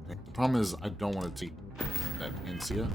The problem is I don't want to take that Panacea.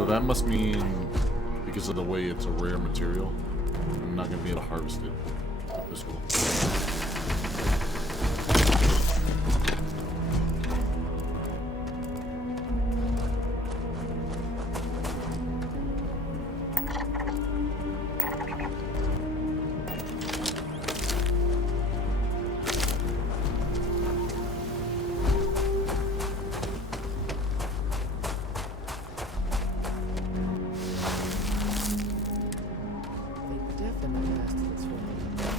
So that must mean, because of the way it's a rare material, I'm not going to be able to harvest it with this tool.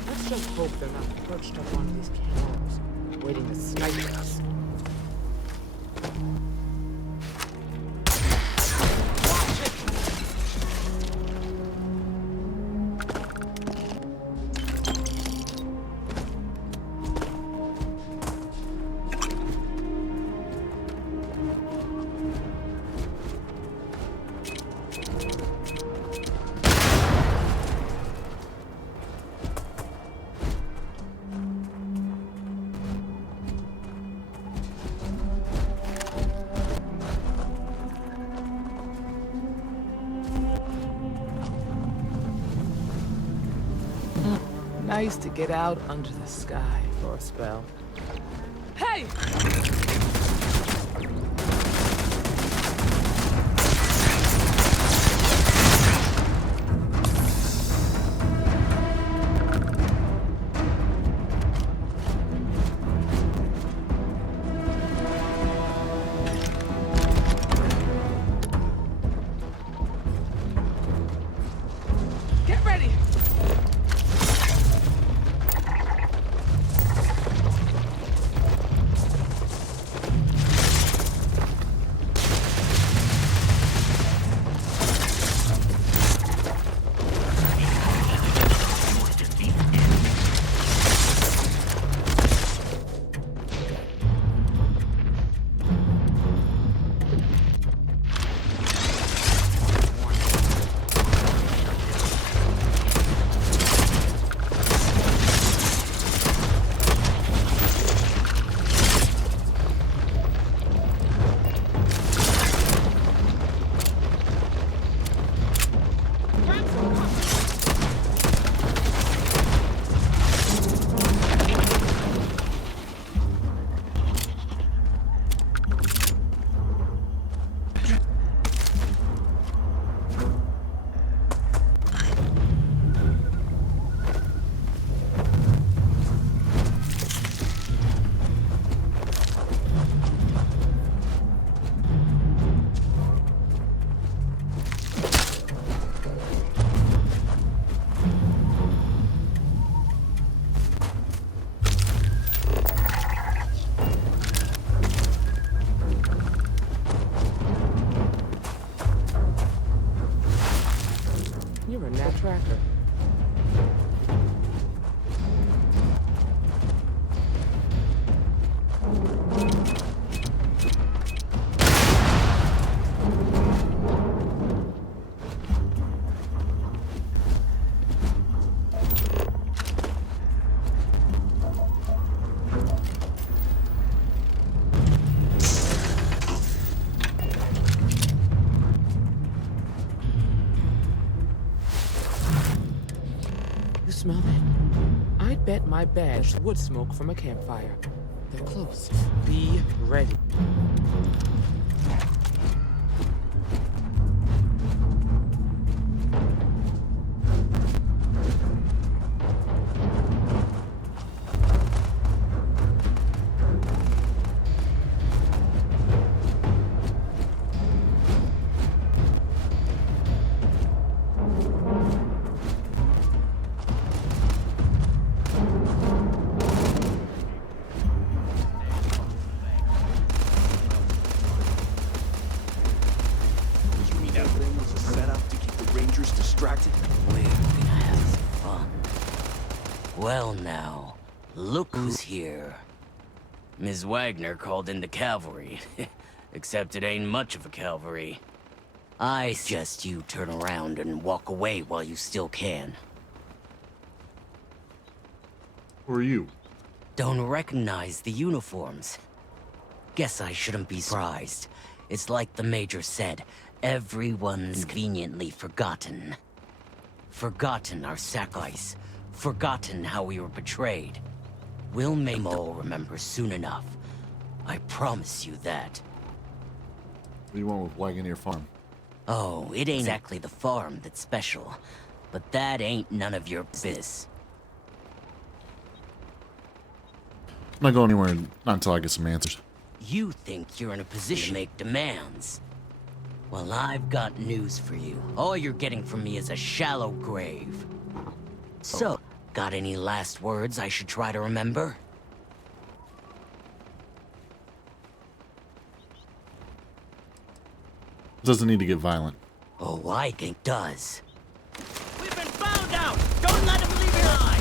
Let's just hope they're not perched up on these cameras, waiting to snipe us. Nice to get out under the sky for a spell. Hey! Get ready! You're a nat tracker. You smell that? I'd bet my badge wood smoke from a campfire. They're close. Be ready. Well now, look who's here. Ms. Wagner called in the cavalry. Except it ain't much of a cavalry. I suggest you turn around and walk away while you still can. Who are you? Don't recognize the uniforms. Guess I shouldn't be surprised. It's like the Major said, Everyone's conveniently forgotten. Forgotten our sacrifice. Forgotten how we were betrayed. We'll make them all remember soon enough. I promise you that. What do you want with Wagoneer Farm? Oh, it ain't exactly the farm that's special. But that ain't none of your business. I'm not going anywhere not until I get some answers. You think you're in a position to make demands. Well, I've got news for you. All you're getting from me is a shallow grave. So, got any last words I should try to remember? It doesn't need to get violent. Oh, I think it does. We've been found out! Don't let him leave your eyes!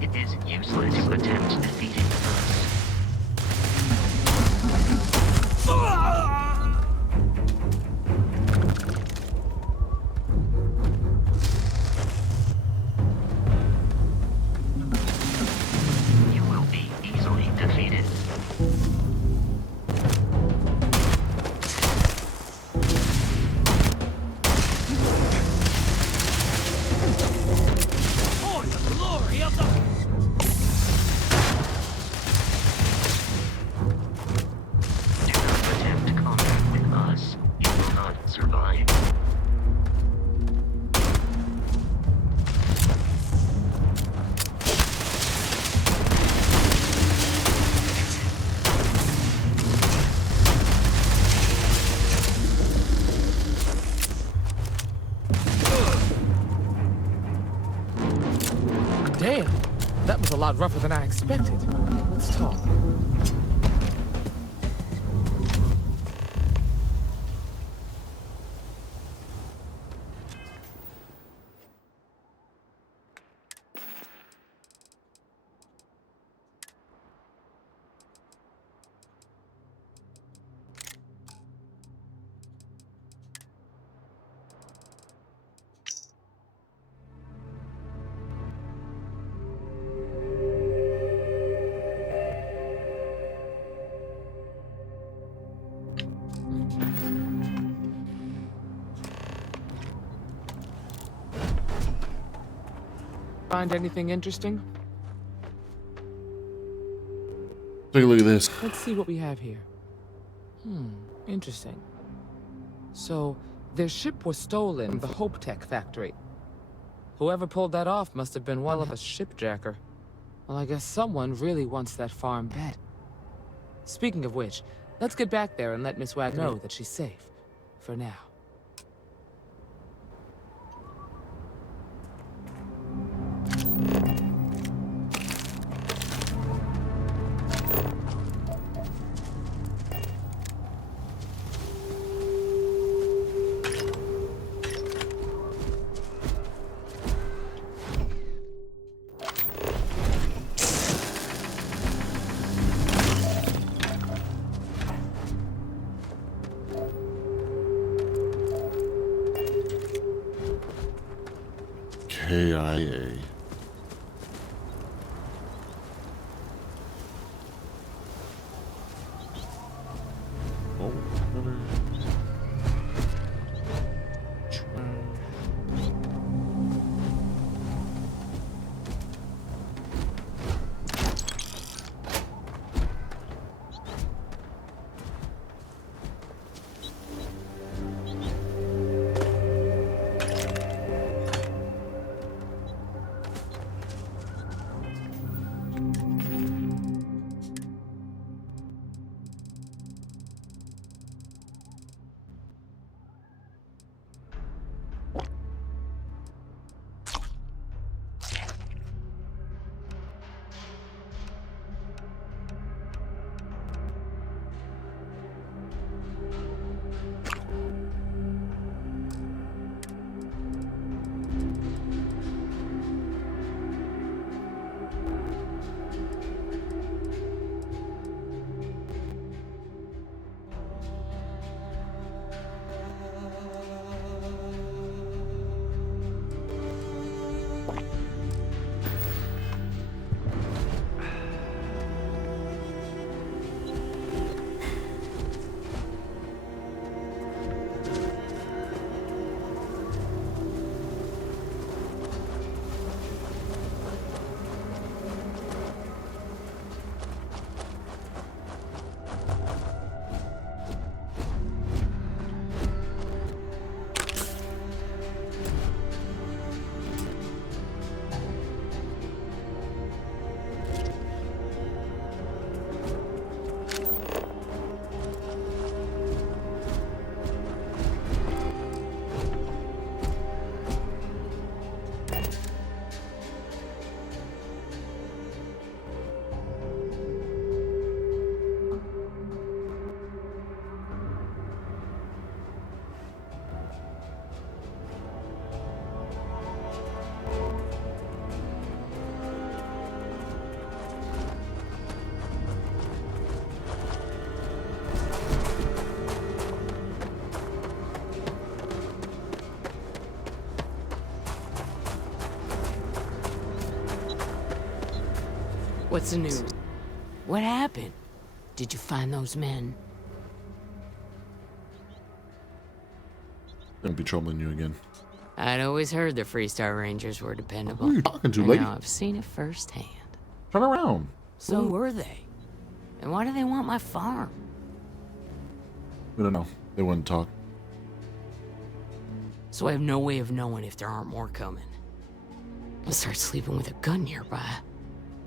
It is useless to attempt defeating us. You will be easily defeated. For the glory of the... Do not attempt combat with us. You will not survive. Damn, that was a lot rougher than I expected. Let's talk. Find anything interesting? Take a look at this. Let's see what we have here. Interesting. So, their ship was stolen from the Hope Tech factory. Whoever pulled that off must have been one of a shipjacker. Well, I guess someone really wants that farm bad. Speaking of which, let's get back there and let Miss Wag know that she's safe. For now. KIA. Oh, What's the news? What happened? Did you find those men? They won't be troubling you again. I'd always heard the Freestar Rangers were dependable. Who are you talking to, And lady? now I've seen it firsthand. Turn around. So who were they? And why do they want my farm? We don't know. They wouldn't talk. So I have no way of knowing if there aren't more coming. I'll start sleeping with a gun nearby.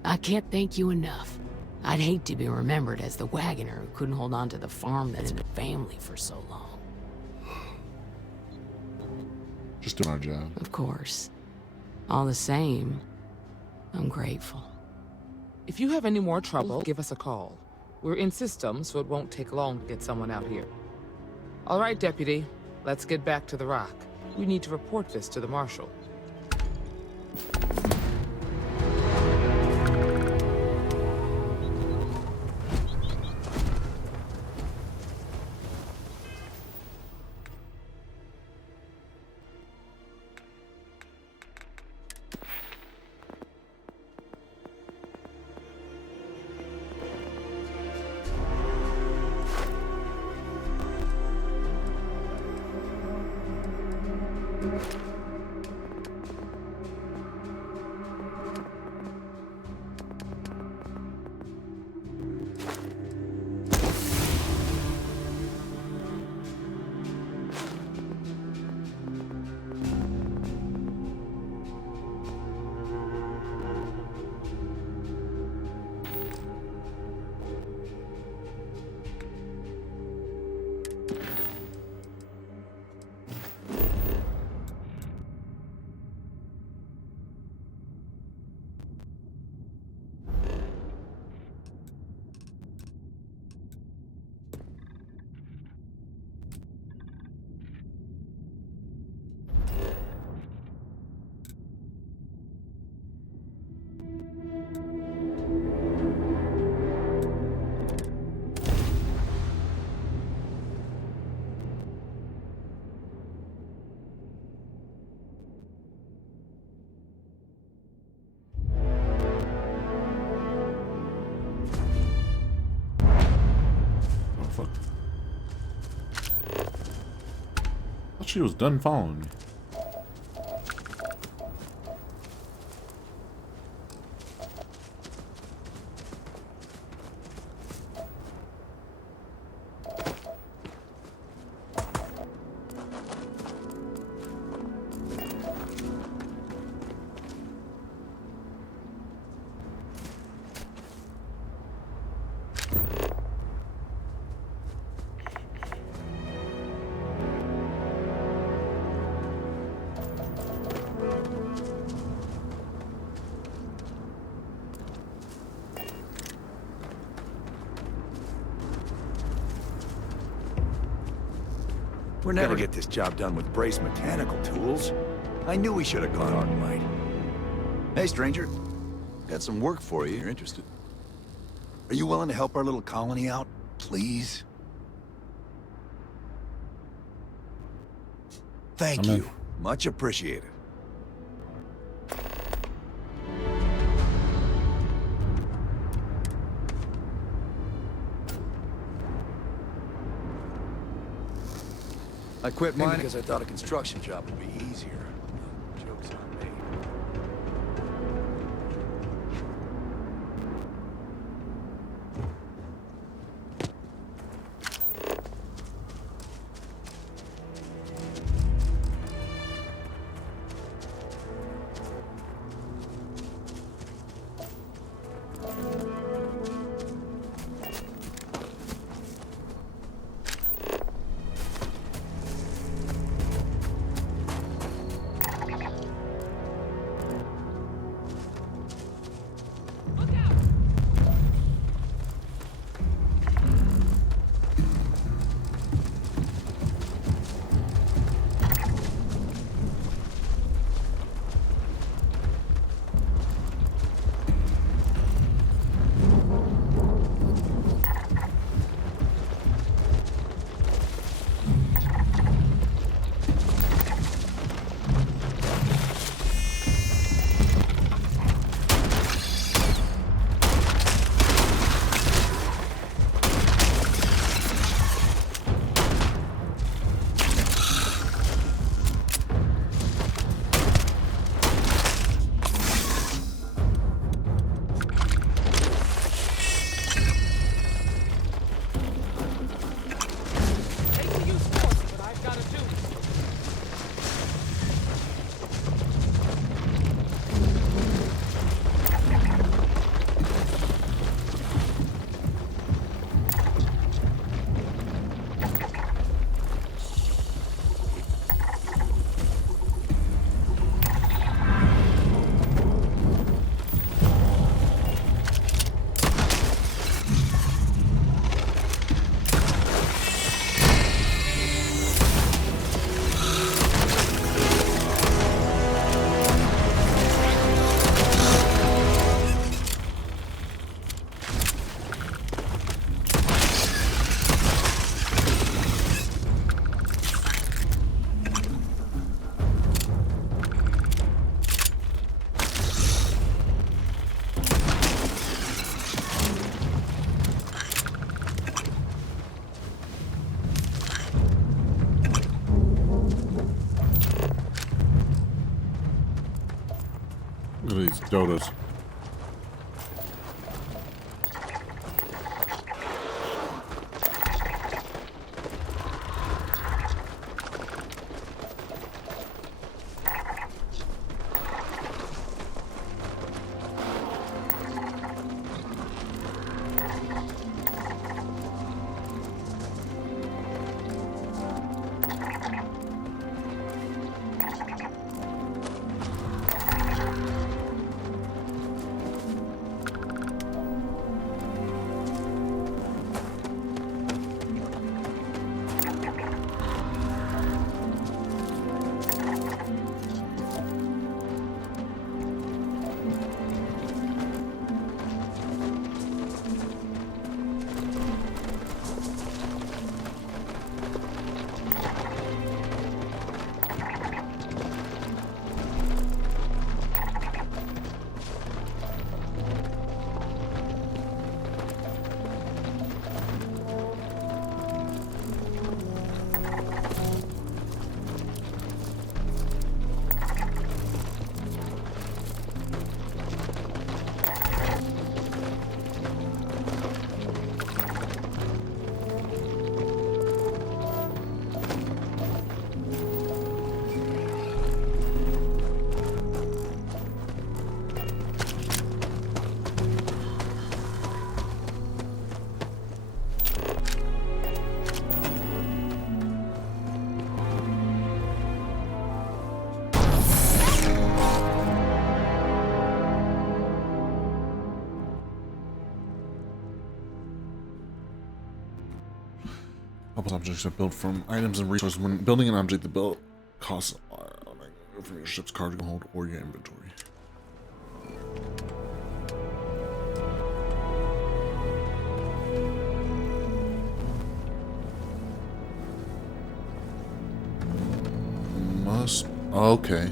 I can't thank you enough. I'd hate to be remembered as the wagoner who couldn't hold on to the farm that's been family for so long. Just doing our job. Of course. All the same, I'm grateful. If you have any more trouble, give us a call. We're in system, so it won't take long to get someone out here. All right, Deputy. Let's get back to the Rock. We need to report this to the Marshal. She was done following me. We're never gonna get this job done with Brace mechanical tools. I knew we should have gone Arclight. Hey, stranger. Got some work for you. You're interested. Are you willing to help our little colony out, please? Thank you. Much appreciated. I quit mining because I thought a construction job would be easier. Joke's on me. Dodos. Couple objects are built from items and resources. When building an object, the build costs a lot from your ship's cargo hold or your inventory. Must okay.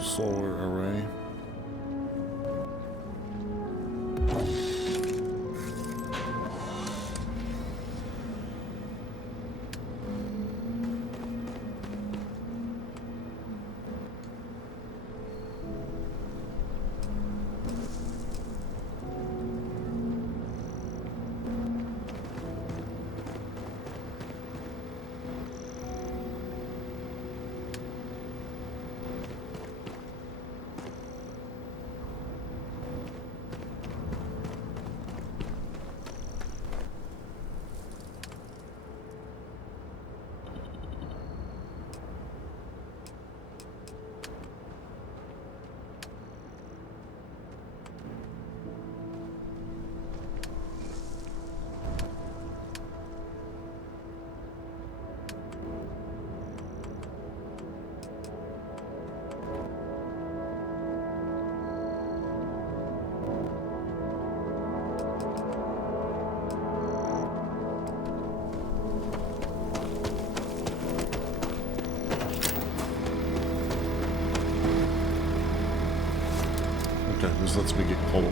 Solar array. Okay, this lets me get coal.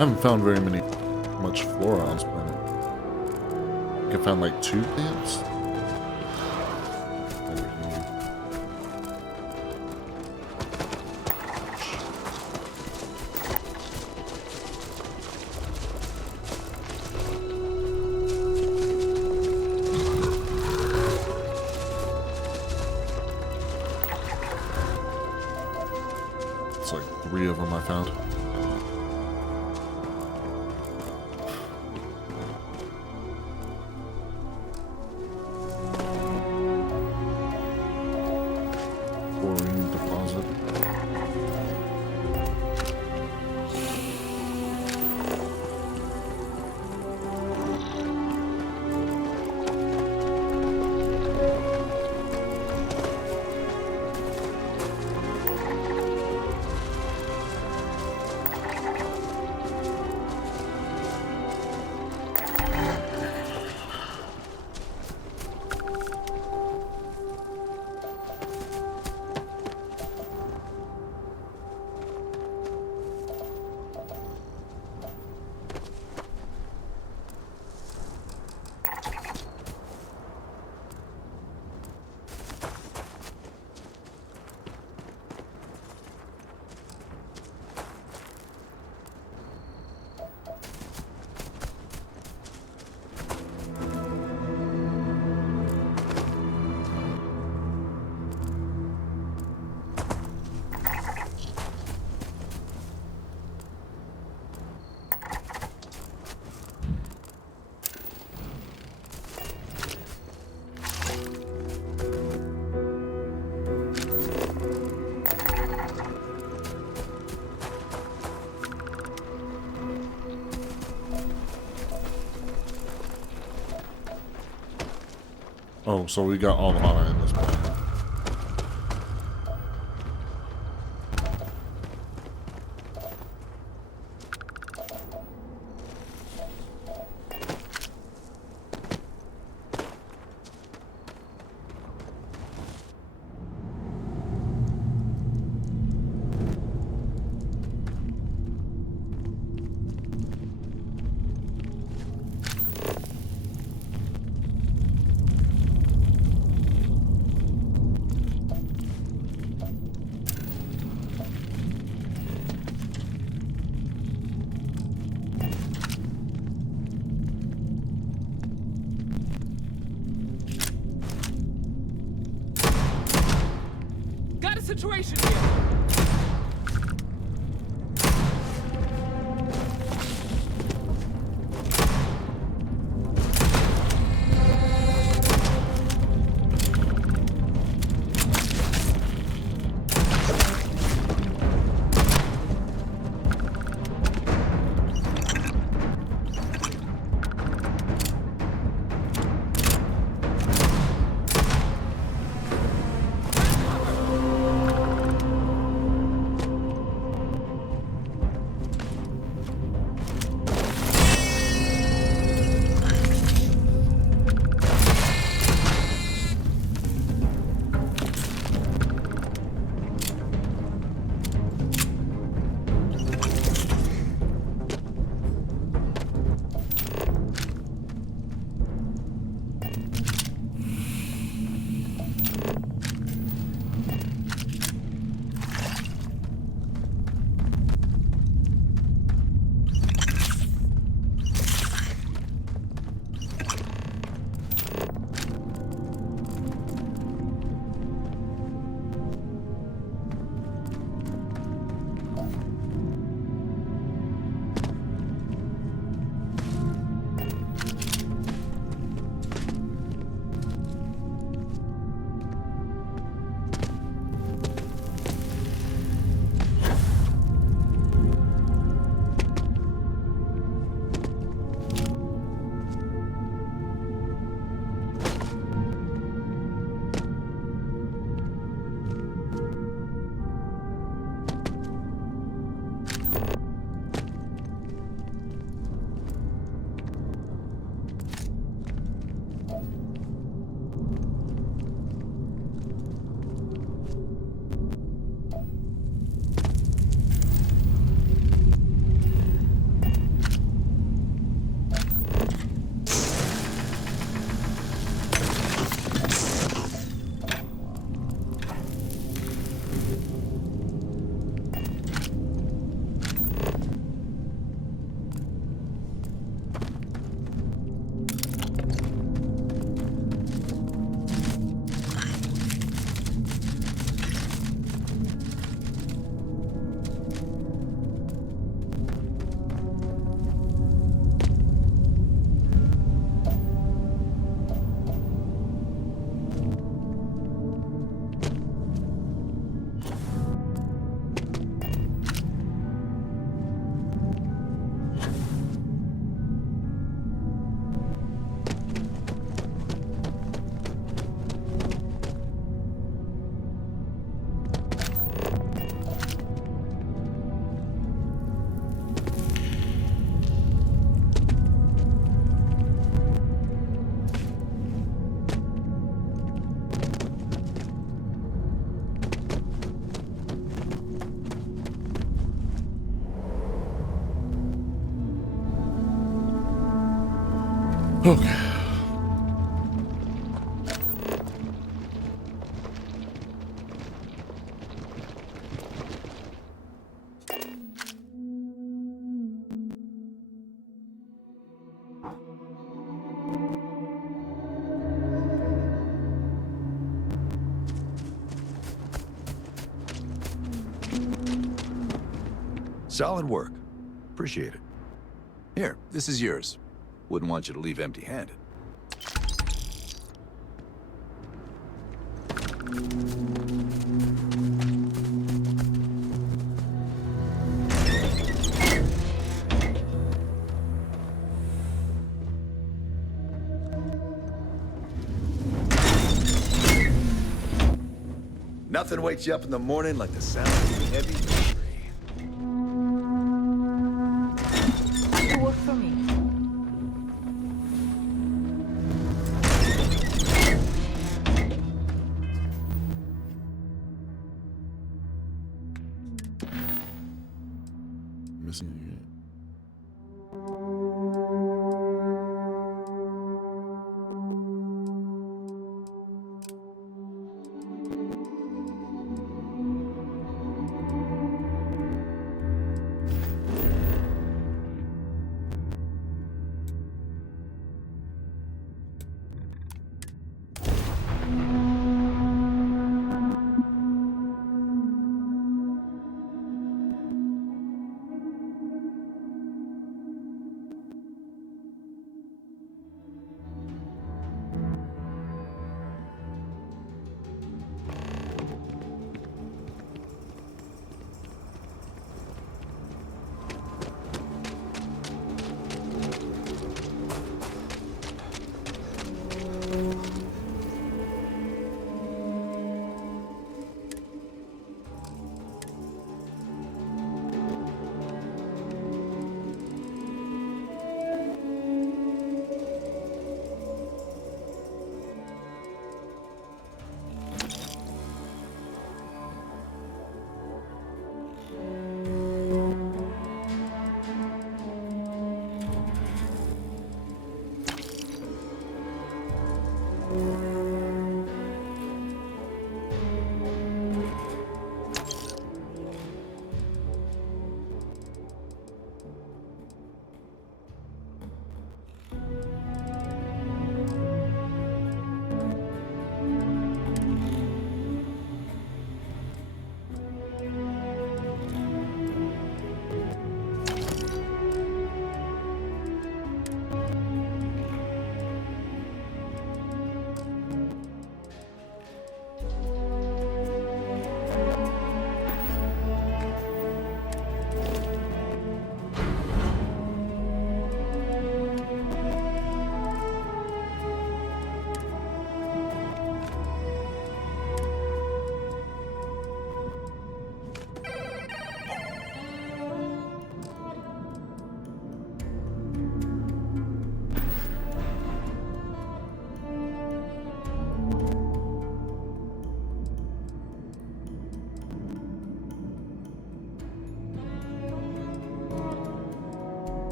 haven't found very much flora on this planet. I think I found like 2 plants. It's like 3 of them I found. Chlorine deposit. Oh, so we got all the mana in this planet. Got a situation here. Okay. Solid work. Appreciate it. Here, this is yours. Wouldn't want you to leave empty-handed. Nothing wakes you up in the morning like the sound of heavy machinery. Work for me. Missing unit.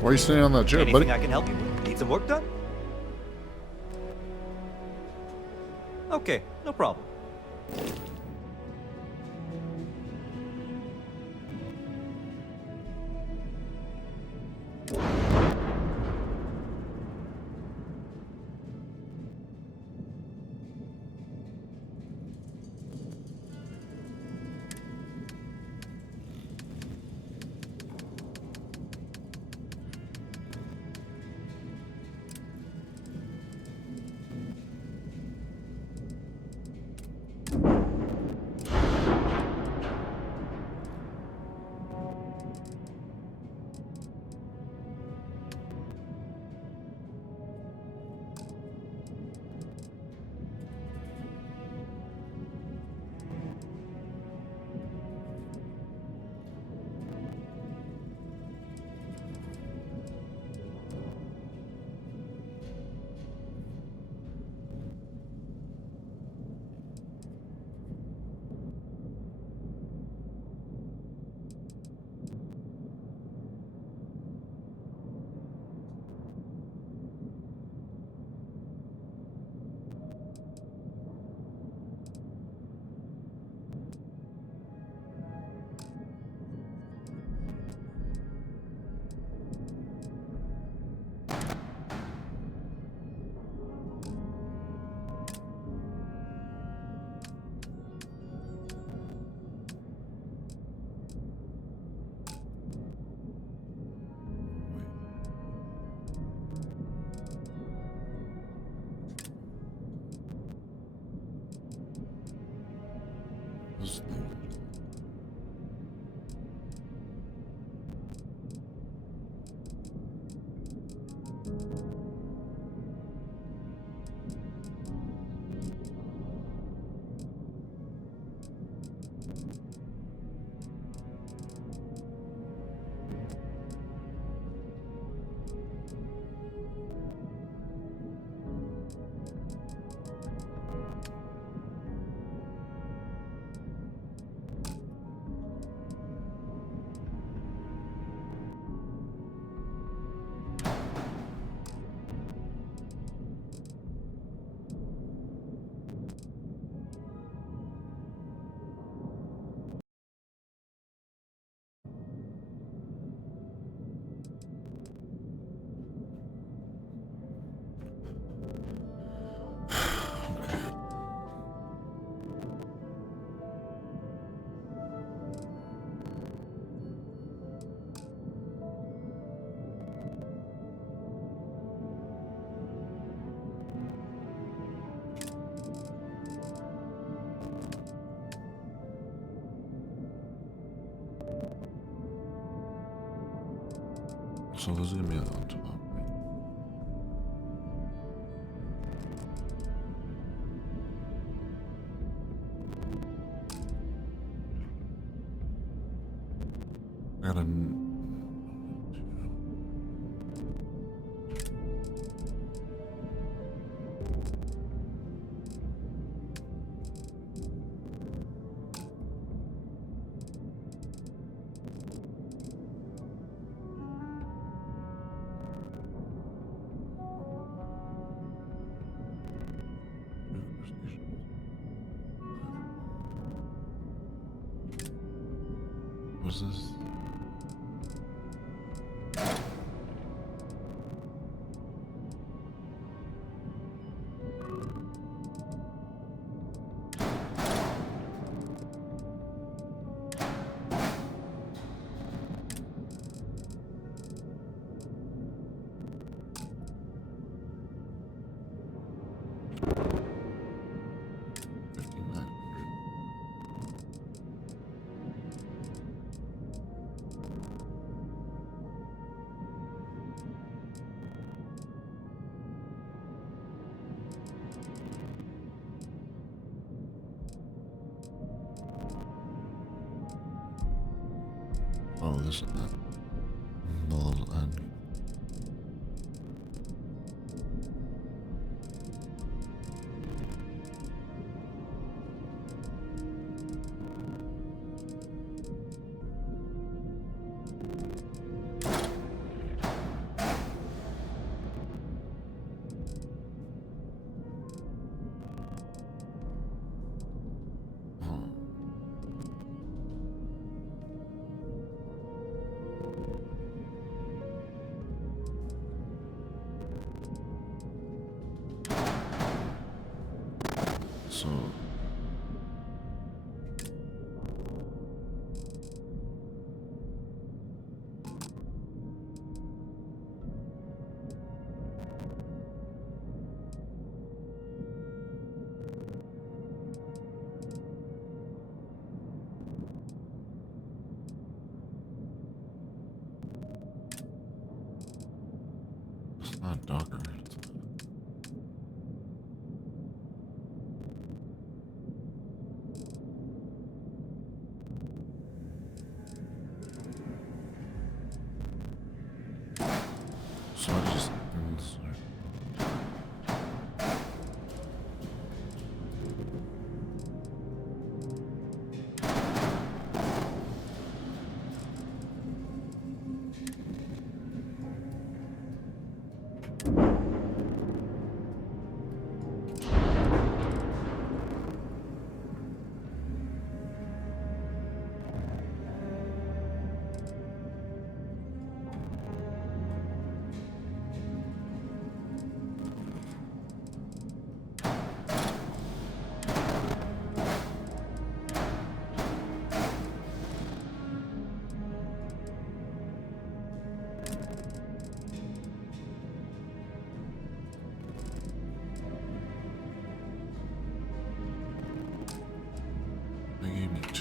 Why are you sitting on that chair, Anything buddy? I can help you with? Need some work done? Okay, no problem. this thing. So this is gonna be on top. I got a what's this? Oh, this is that. Null and so it's not Docker.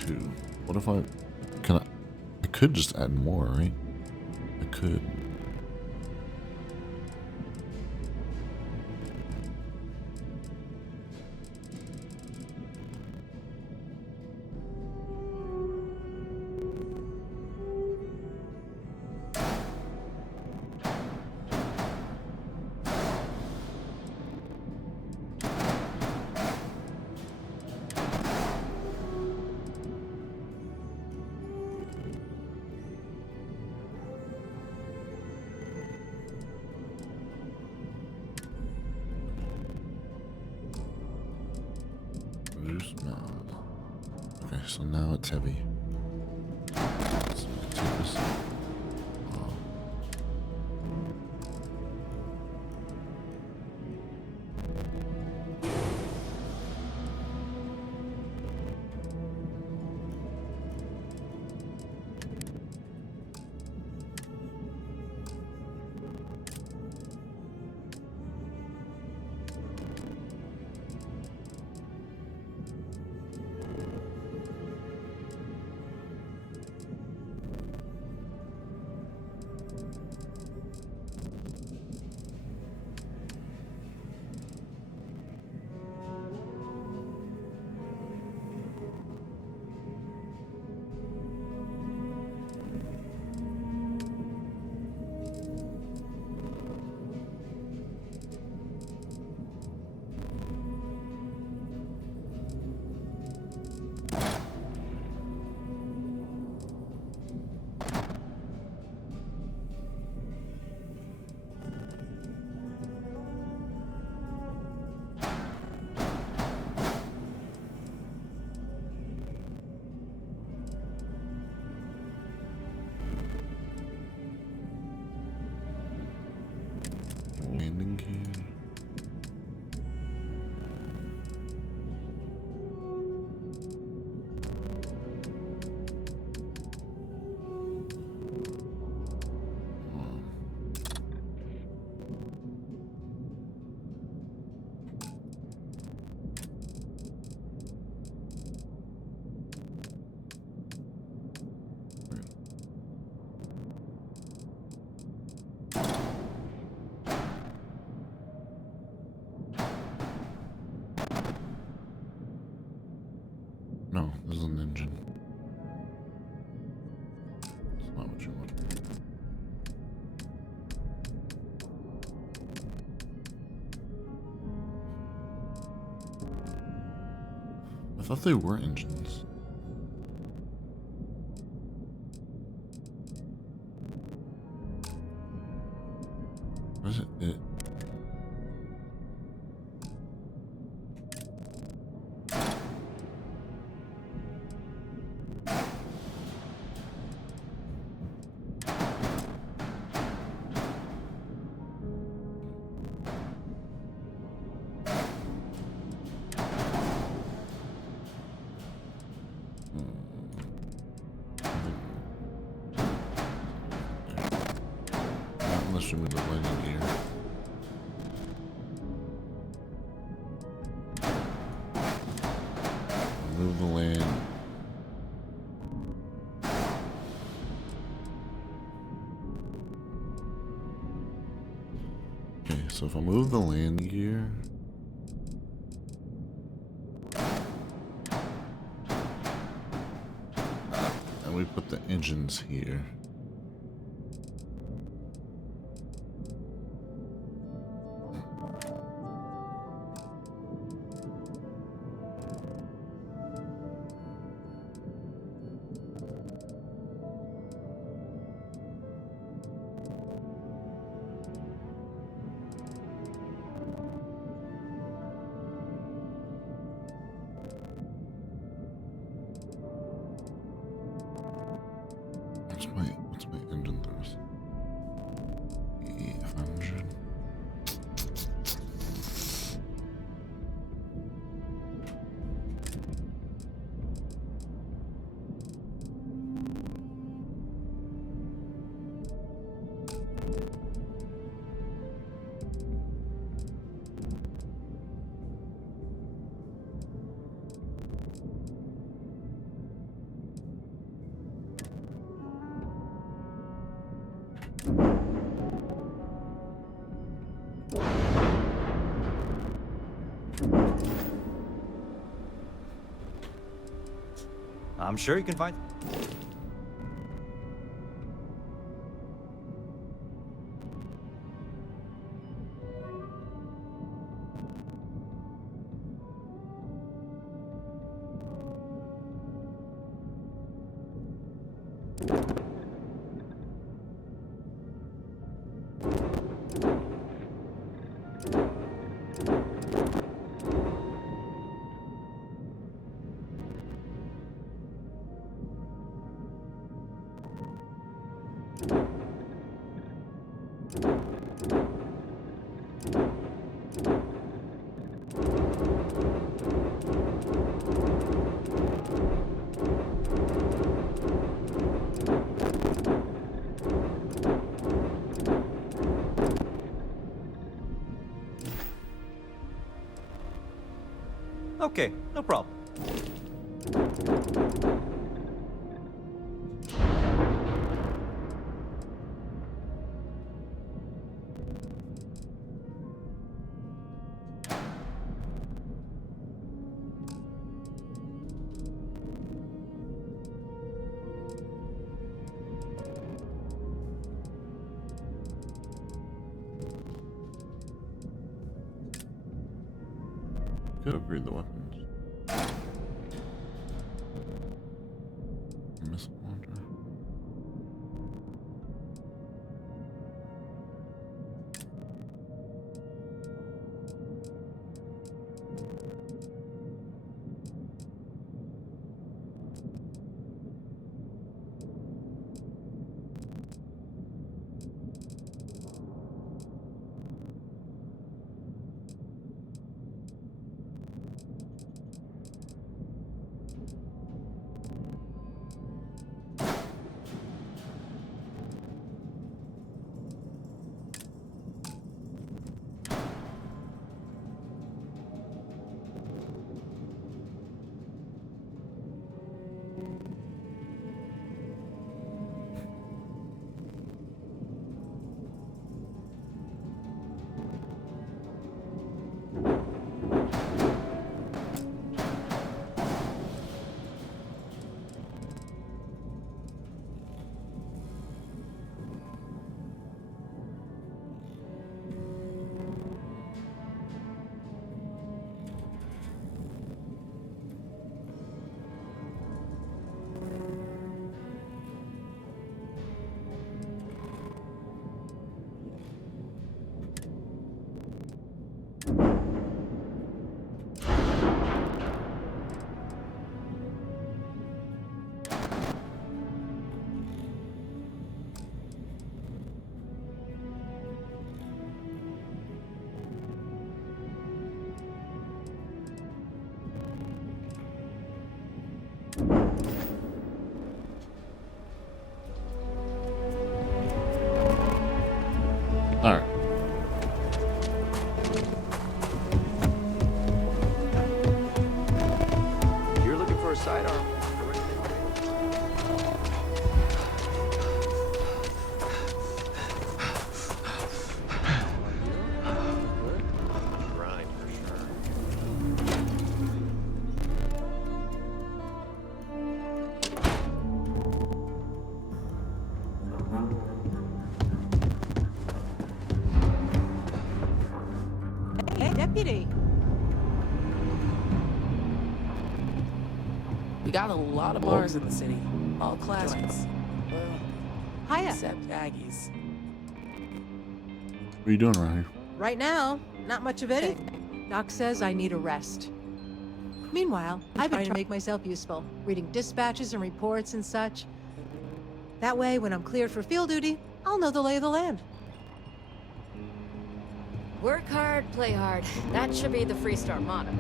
2. What if I could just add more, right? I could. Okay, so now it's heavy. So take this. Landing gear. No, this is an engine. It's not what you want. I thought they were engines. What is it? Unless you move the landing gear. Move the land. Okay, so if I move the landing gear. And we put the engines here. Where's my I'm sure you can find... Okay, no problem. Could upgrade the weapons. Missile launcher. All right. You're looking for a sidearm. Grind for sure. Hey, deputy. We got a lot of bars in the city. All classmates. Well, Hiya. except Aggies. What are you doing around here? Right now, not much of anything. Doc says I need a rest. Meanwhile, I've been trying to make myself useful, reading dispatches and reports and such. That way, when I'm cleared for field duty, I'll know the lay of the land. Work hard, play hard. That should be the Freestar motto.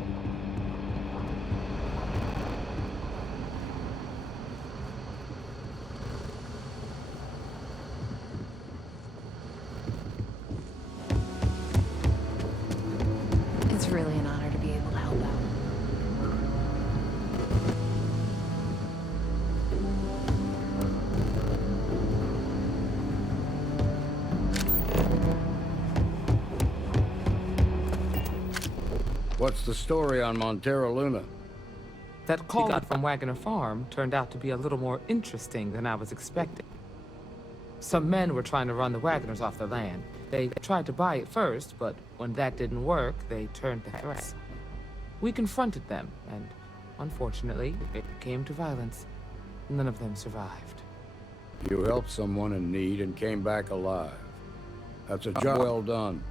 It's really an honor to be able to help out. What's the story on Montero Luna? That call we got from Wagner Farm turned out to be a little more interesting than I was expecting. Some men were trying to run the Wagners off their land. They tried to buy it first, but when that didn't work, they turned to threats. We confronted them, and unfortunately, it came to violence. None of them survived. You helped someone in need and came back alive. That's a job well done.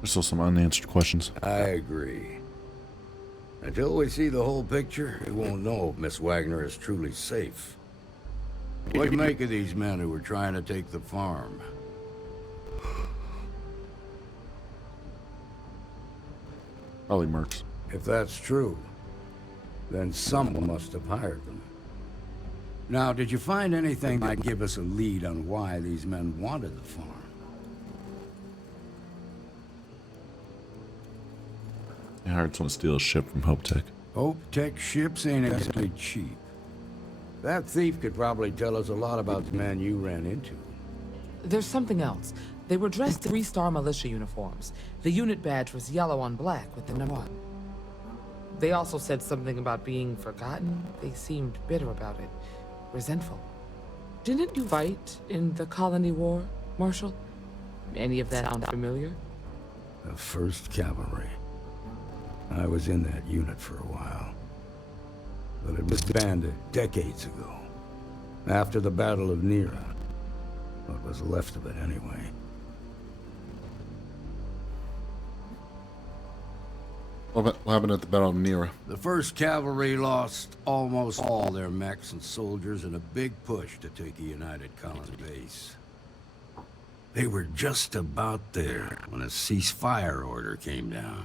There's still some unanswered questions. I agree. Until we see the whole picture, we won't know if Miss Wagner is truly safe. What do you make of these men who were trying to take the farm? Probably mercs. If that's true, then someone must have hired them. Now, did you find anything that might give us a lead on why these men wanted the farm? I hired someone to steal a ship from Hope Tech. Hope Tech ships ain't exactly cheap. That thief could probably tell us a lot about the man you ran into. There's something else. They were dressed in 3-star militia uniforms. The unit badge was yellow on black with the number 1. They also said something about being forgotten. They seemed bitter about it, resentful. Didn't you fight in the Colony War, Marshal? Any of that sound familiar? The 1st Cavalry. I was in that unit for a while. But it was disbanded decades ago. After the Battle of Nera. What was left of it, anyway. What happened at the Battle of Nera? The 1st Cavalry lost almost all their mechs and soldiers in a big push to take a United Colony base. They were just about there when a ceasefire order came down.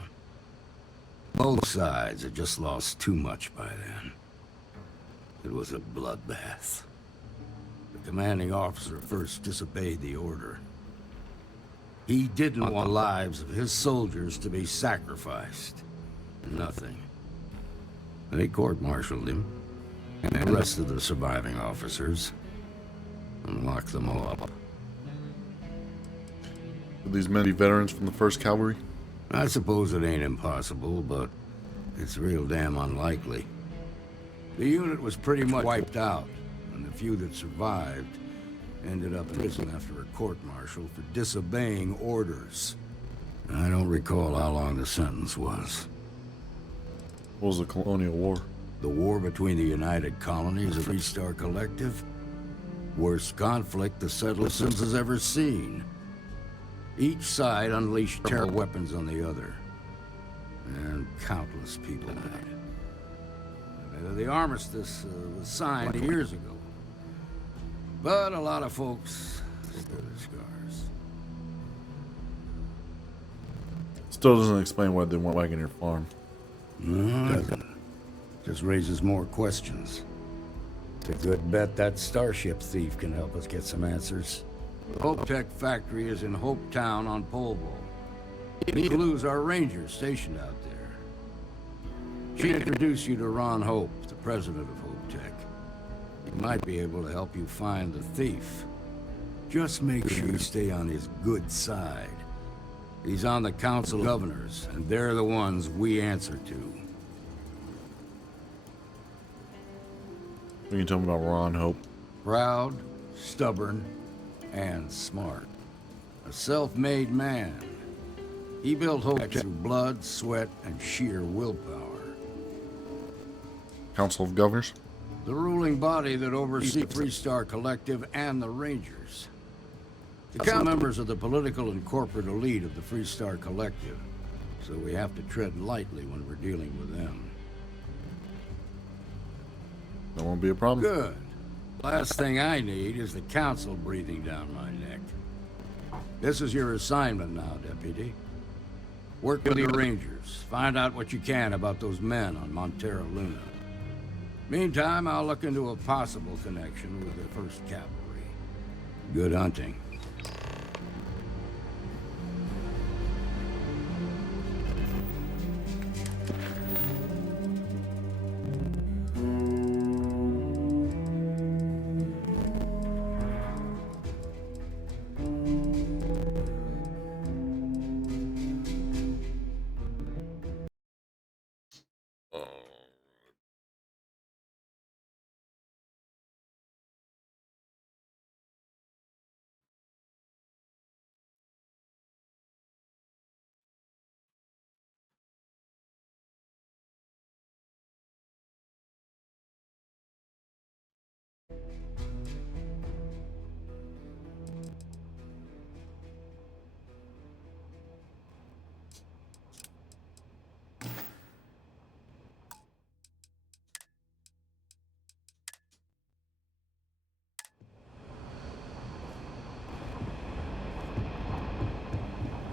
Both sides had just lost too much by then. It was a bloodbath. The commanding officer first disobeyed the order. He didn't want the lives of his soldiers to be sacrificed. Nothing. They court-martialed him, and arrested the surviving officers, and locked them all up. Would these men be veterans from the 1st Cavalry? I suppose it ain't impossible, but it's real damn unlikely. The unit was pretty much wiped out, and the few that survived ended up in prison after a court-martial for disobeying orders. I don't recall how long the sentence was. What was the Colonial War? The war between the United Colonies and the Three-Star Collective? Worst conflict the settler Sims has ever seen. Each side unleashed terrible weapons on the other. And countless people died. The armistice was signed years ago. But a lot of folks still have scars. Still doesn't explain why they want Wagner Farm. No, it doesn't. Just raises more questions. It's a good bet that starship thief can help us get some answers. The Hope Tech factory is in Hope Town on Polvo. We need to lose our rangers stationed out there. She introduced you to Ron Hope, the president of Hope Tech. He might be able to help you find the thief. Just make sure you stay on his good side. He's on the Council of Governors, and they're the ones we answer to. What can you tell me about Ron Hope? Proud, stubborn, and smart. A self-made man. He built Hope through blood, sweat, and sheer willpower. Council of Governors? The ruling body that oversees the Three-Star Collective and the Rangers. The council members of the political and corporate elite of the Three-Star Collective, so we have to tread lightly when we're dealing with them. That won't be a problem. Good. Last thing I need is the council breathing down my neck. This is your assignment now, Deputy. Work with the Rangers. Find out what you can about those men on Montera Luna. Meantime, I'll look into a possible connection with the 1st Cavalry. Good hunting.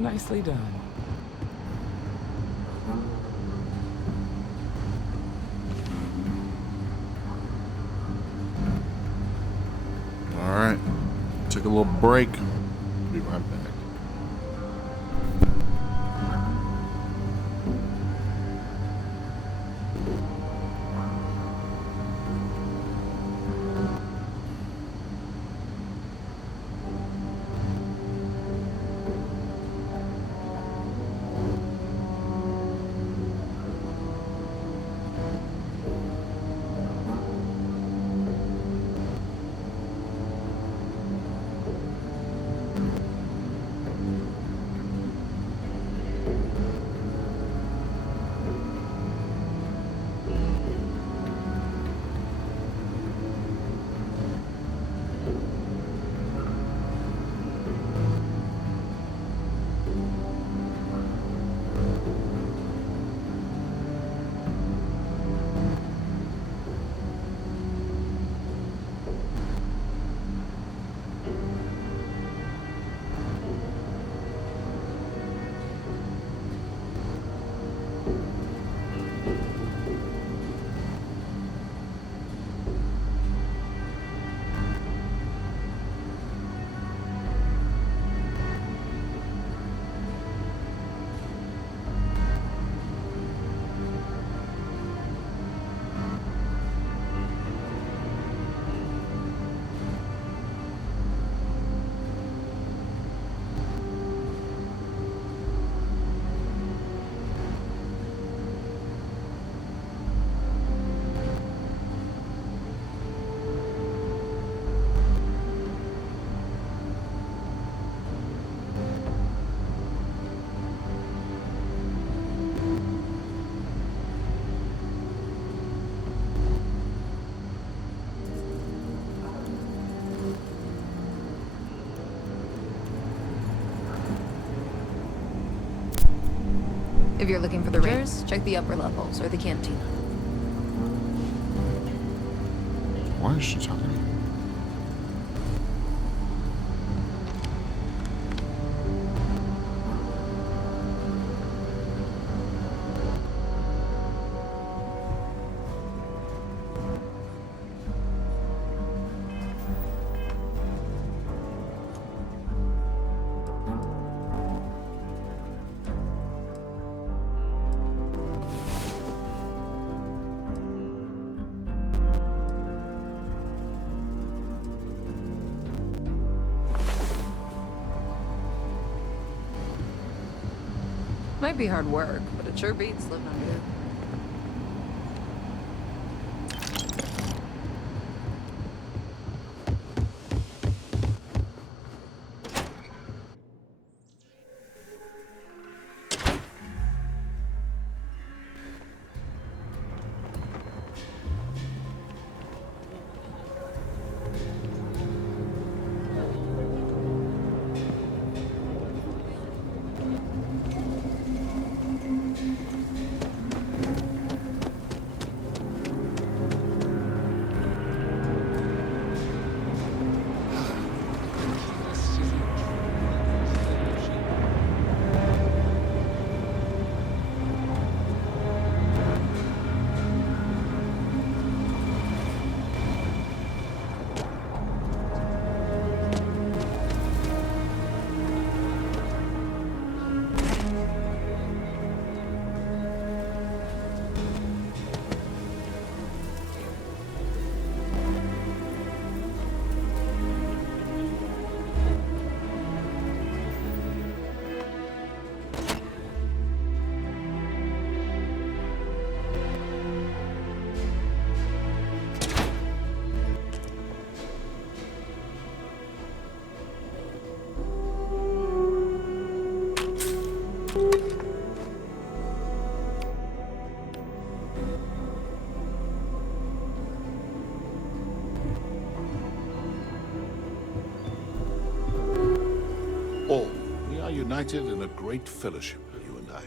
Nicely done. All right, take a little break. Be right back. If you're looking for the Rangers, check the upper levels or the canteen. Why is she talking to me? Might be hard work, but it sure beats living under it. All. We are united in a great fellowship, you and I.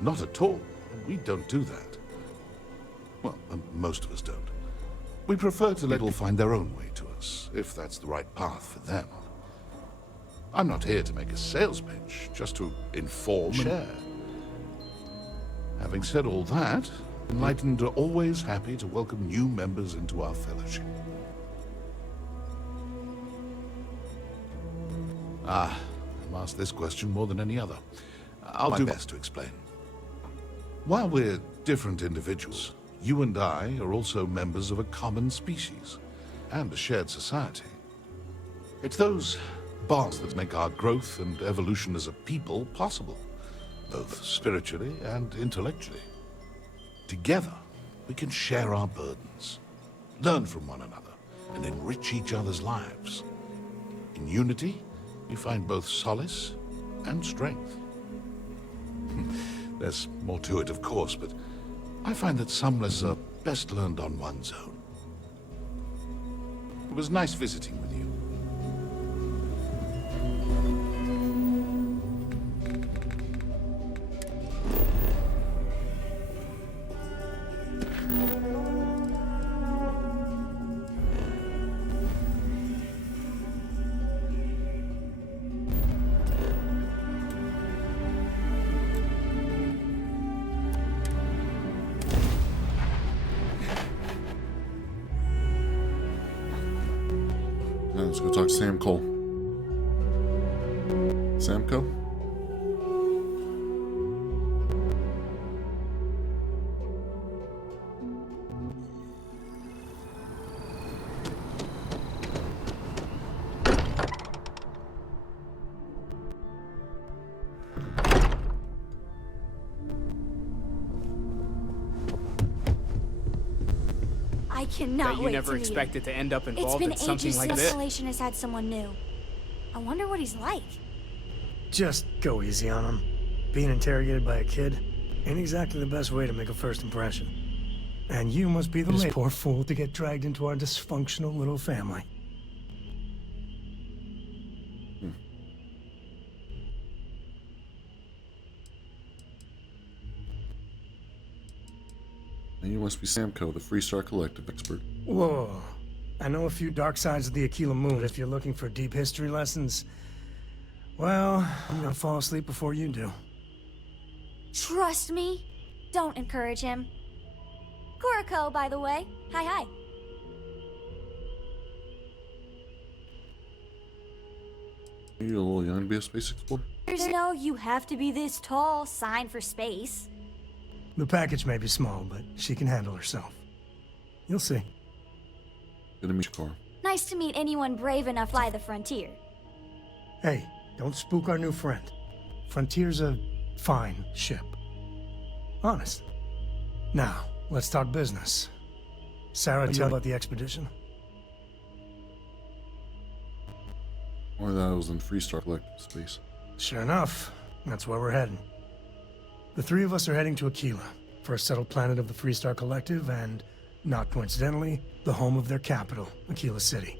Not at all. We don't do that. Well, most of us don't. We prefer to let people find their own way to us, if that's the right path for them. I'm not here to make a sales pitch, just to inform and share. Having said all that, Enlightened are always happy to welcome new members into our fellowship. I'm asked this question more than any other. I'll do my best to explain. While we're different individuals, you and I are also members of a common species and a shared society. It's those bonds that make our growth and evolution as a people possible, both spiritually and intellectually. Together, we can share our burdens, learn from one another, and enrich each other's lives. In unity, we find both solace and strength. There's more to it, of course, but I find that some lessons are best learned on one's own. It was nice visiting with you. Let's go talk to Sam Cole. Samco? I cannot You wait never to meet expected him. to end up It's involved been in something ages like since this. Isolation has had someone new. I wonder what he's like. Just go easy on him. Being interrogated by a kid ain't exactly the best way to make a first impression. And you must be the latest poor fool to get dragged into our dysfunctional little family. And you must be Samco, the Freestar Collective expert. Whoa. I know a few dark sides of the Aquila Moon, but if you're looking for deep history lessons, well, I'm gonna fall asleep before you do. Trust me. Don't encourage him. Kuriko, by the way. Hi, hi. Are you a little young to be a space explorer? There's no you have to be this tall sign for space. The package may be small, but she can handle herself. You'll see. Good to meet you, Cora. Nice to meet anyone brave enough to fly the frontier. Hey, don't spook our new friend. Frontier's a fine ship. Honest. Now, let's talk business. Sarah, tell about the expedition? Or that I was in Freestar Collective space. Sure enough, that's where we're heading. The three of us are heading to Aquila, first settled planet of the Freestar Collective, and, not coincidentally, the home of their capital, Aquila City.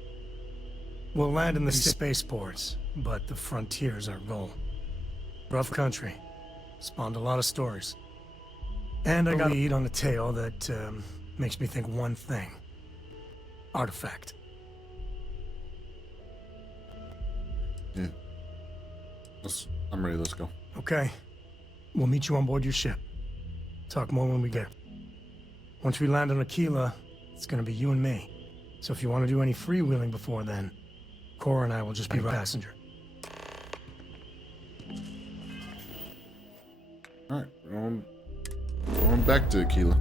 We'll land in the spaceports, but the frontier's our goal. Rough country. Spawned a lot of stories. And I got a lead on a tale that makes me think one thing. Artifact. Yeah. I'm ready, let's go. Okay. We'll meet you on board your ship. Talk more when we get. Once we land on Aquila, it's gonna be you and me. So if you want to do any freewheeling before then, Cora and I will just be passenger. Alright, we're going back to Aquila.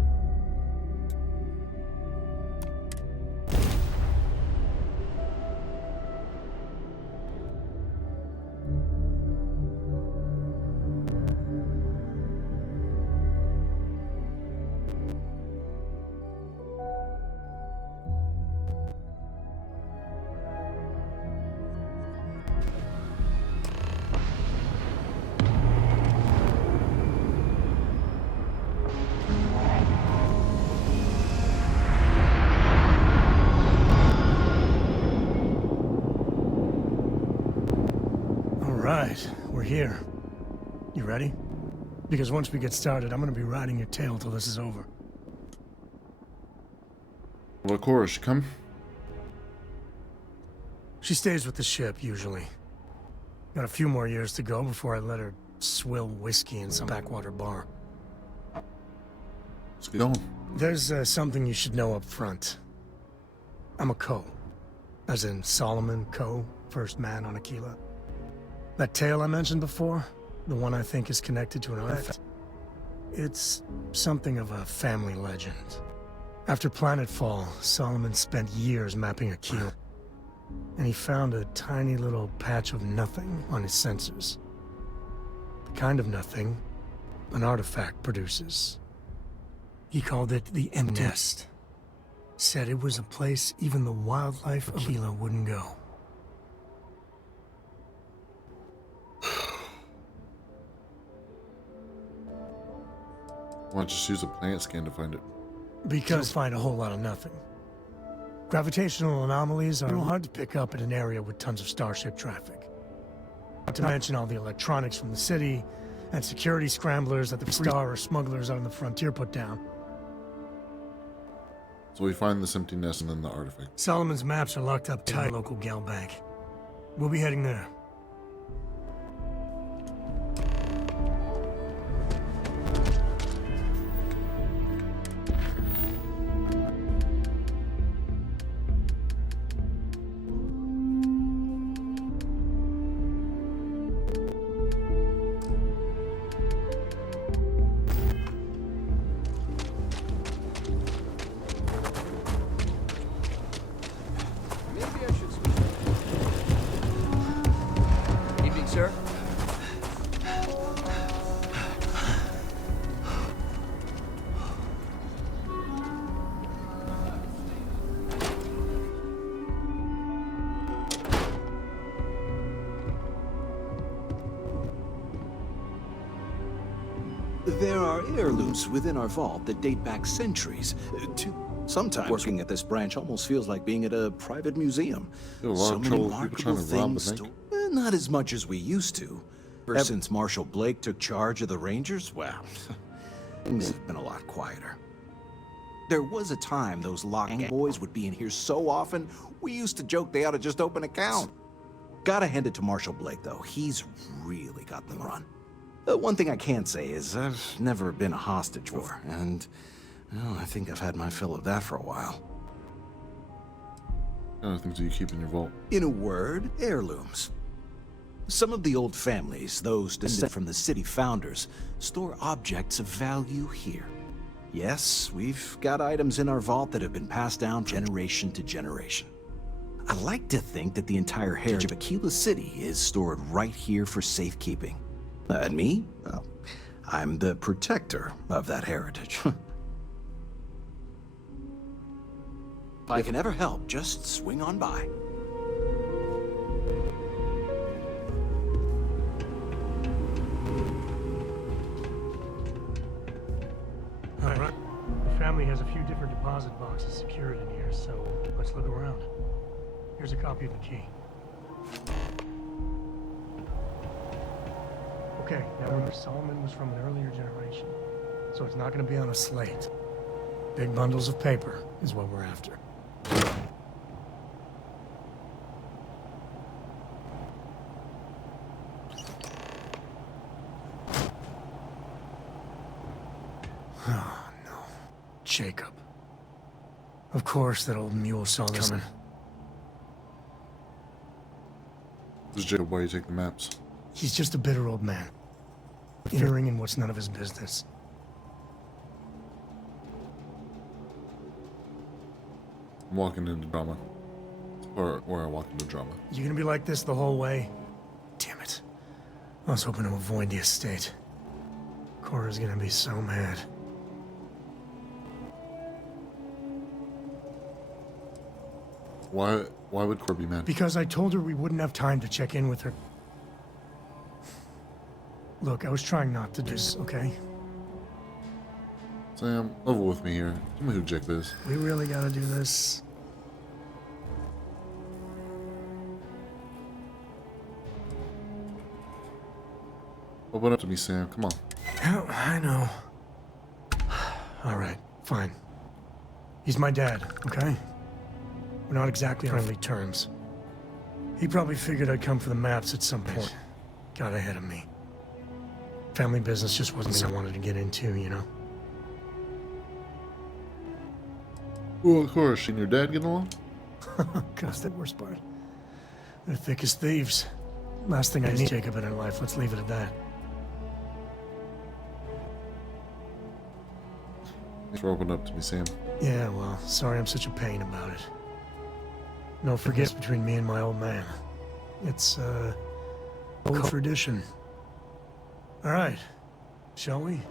We're here. You ready? Because once we get started, I'm gonna be riding your tail till this is over. Well, Cora, she come? She stays with the ship, usually. Got a few more years to go before I let her swill whiskey in some backwater bar. Let's get on. There's something you should know up front. I'm a Co. As in Solomon Co., first man on Aquila. That tale I mentioned before, the one I think is connected to an artifact, it's something of a family legend. After Planetfall, Solomon spent years mapping Aquila, and he found a tiny little patch of nothing on his sensors. The kind of nothing an artifact produces. He called it the Empty Nest. Said it was a place even the wildlife of Aquila wouldn't go. Why don't you just use a planet scan to find it? Because you'll find a whole lot of nothing. Gravitational anomalies are hard to pick up in an area with tons of starship traffic. Not to mention all the electronics from the city and security scramblers that the Star or smugglers on the frontier put down. So we find this empty nest and then the artifact. Solomon's maps are locked up tight in the local gal bank. We'll be heading there. Sir? There are heirlooms within our vault that date back centuries. Sometimes working at this branch almost feels like being at a private museum. So many remarkable things. Not as much as we used to. Ever since Marshal Blake took charge of the Rangers, well, things have been a lot quieter. There was a time those locking boys would be in here so often, we used to joke they ought to just open an account. Gotta hand it to Marshal Blake, though. He's really got them run. One thing I can say is I've never been a hostage war, and well, I think I've had my fill of that for a while. What kind of things do you keep in your vault? In a word, heirlooms. Some of the old families, those descended from the city founders, store objects of value here. Yes, we've got items in our vault that have been passed down generation to generation. I like to think that the entire heritage of Aquila City is stored right here for safekeeping. And me? Well, I'm the protector of that heritage. If I can ever help, just swing on by. All right. The family has a few different deposit boxes secured in here, so let's look around. Here's a copy of the key. Okay, now remember, Solomon was from an earlier generation, so it's not going to be on a slate. Big bundles of paper is what we're after. Oh, no. Jacob. Of course that old mule saw this coming. This is Jacob. Why you take the maps? He's just a bitter old man, interfering in what's none of his business. I'm walking into drama. Or I walk into drama. You gonna be like this the whole way? Damn it. I was hoping to avoid the estate. Cora's gonna be so mad. Why would Cora be mad? Because I told her we wouldn't have time to check in with her. Look, I was trying not to do this, okay? Sam, level with me here. Tell me who Jacob is. We really gotta do this. Open up to me, Sam. Come on. Oh, I know. All right, fine. He's my dad, okay? We're not exactly on friendly terms. He probably figured I'd come for the maps at some point. Got ahead of me. Family business just wasn't something I wanted to get into, you know? Well, of course. And your dad get along? That's the worst part. They're thick as thieves. Last thing I need, Jacob, in her life. Let's leave it at that. Thanks for opening up to me, Sam. Yeah, well, sorry I'm such a pain about it. No forgiveness between me and my old man. It's, old tradition. All right, shall we?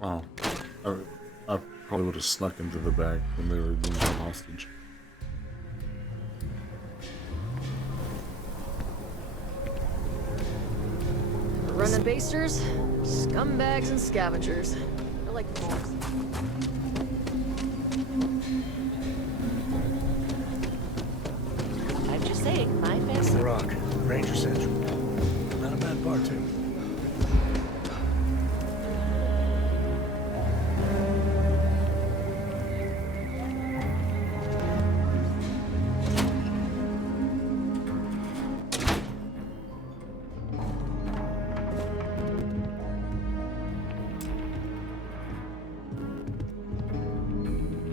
Wow. I probably would have snuck into the back when they were being held hostage. Running basters, scumbags, and scavengers. I like the boys. I'm just saying, my fancy. Rock, Ranger Central. Not a bad bar, too.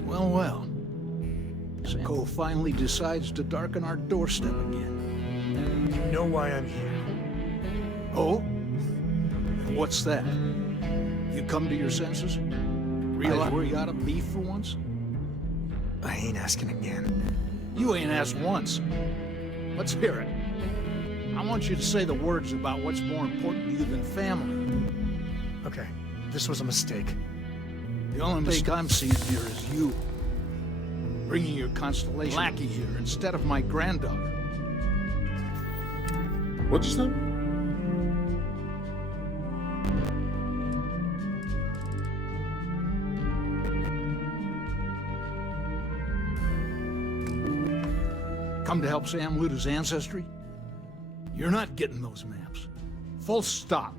Well. Cole finally decides to darken our doorstep again. You know why I'm here. Oh? And what's that? You come to your senses? Realize where you ought to be for once? I ain't asking again. You ain't asked once. Let's hear it. I want you to say the words about what's more important to you than family. Okay, this was a mistake. The only mistake I'm seeing here is you. Bringing your constellation lackey here instead of my granddaughter. What'd you say? Come to help Sam loot his ancestry? You're not getting those maps. Full stop.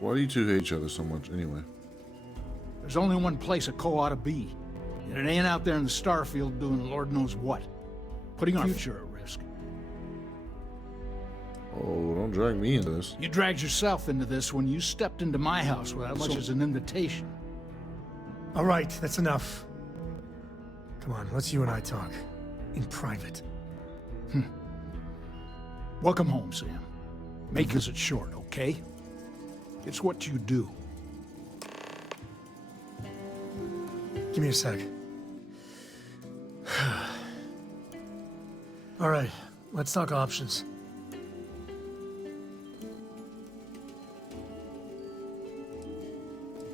Why do you two hate each other so much, anyway? There's only one place a co ought to be, and it ain't out there in the Starfield doing Lord knows what. Putting our future at risk. Oh, don't drag me into this. You dragged yourself into this when you stepped into my house without so much as an invitation. All right, that's enough. Come on, let's you and I talk. In private. Welcome home, Sam. Make your visit short, okay? It's what you do. Give me a sec. All right, let's talk options.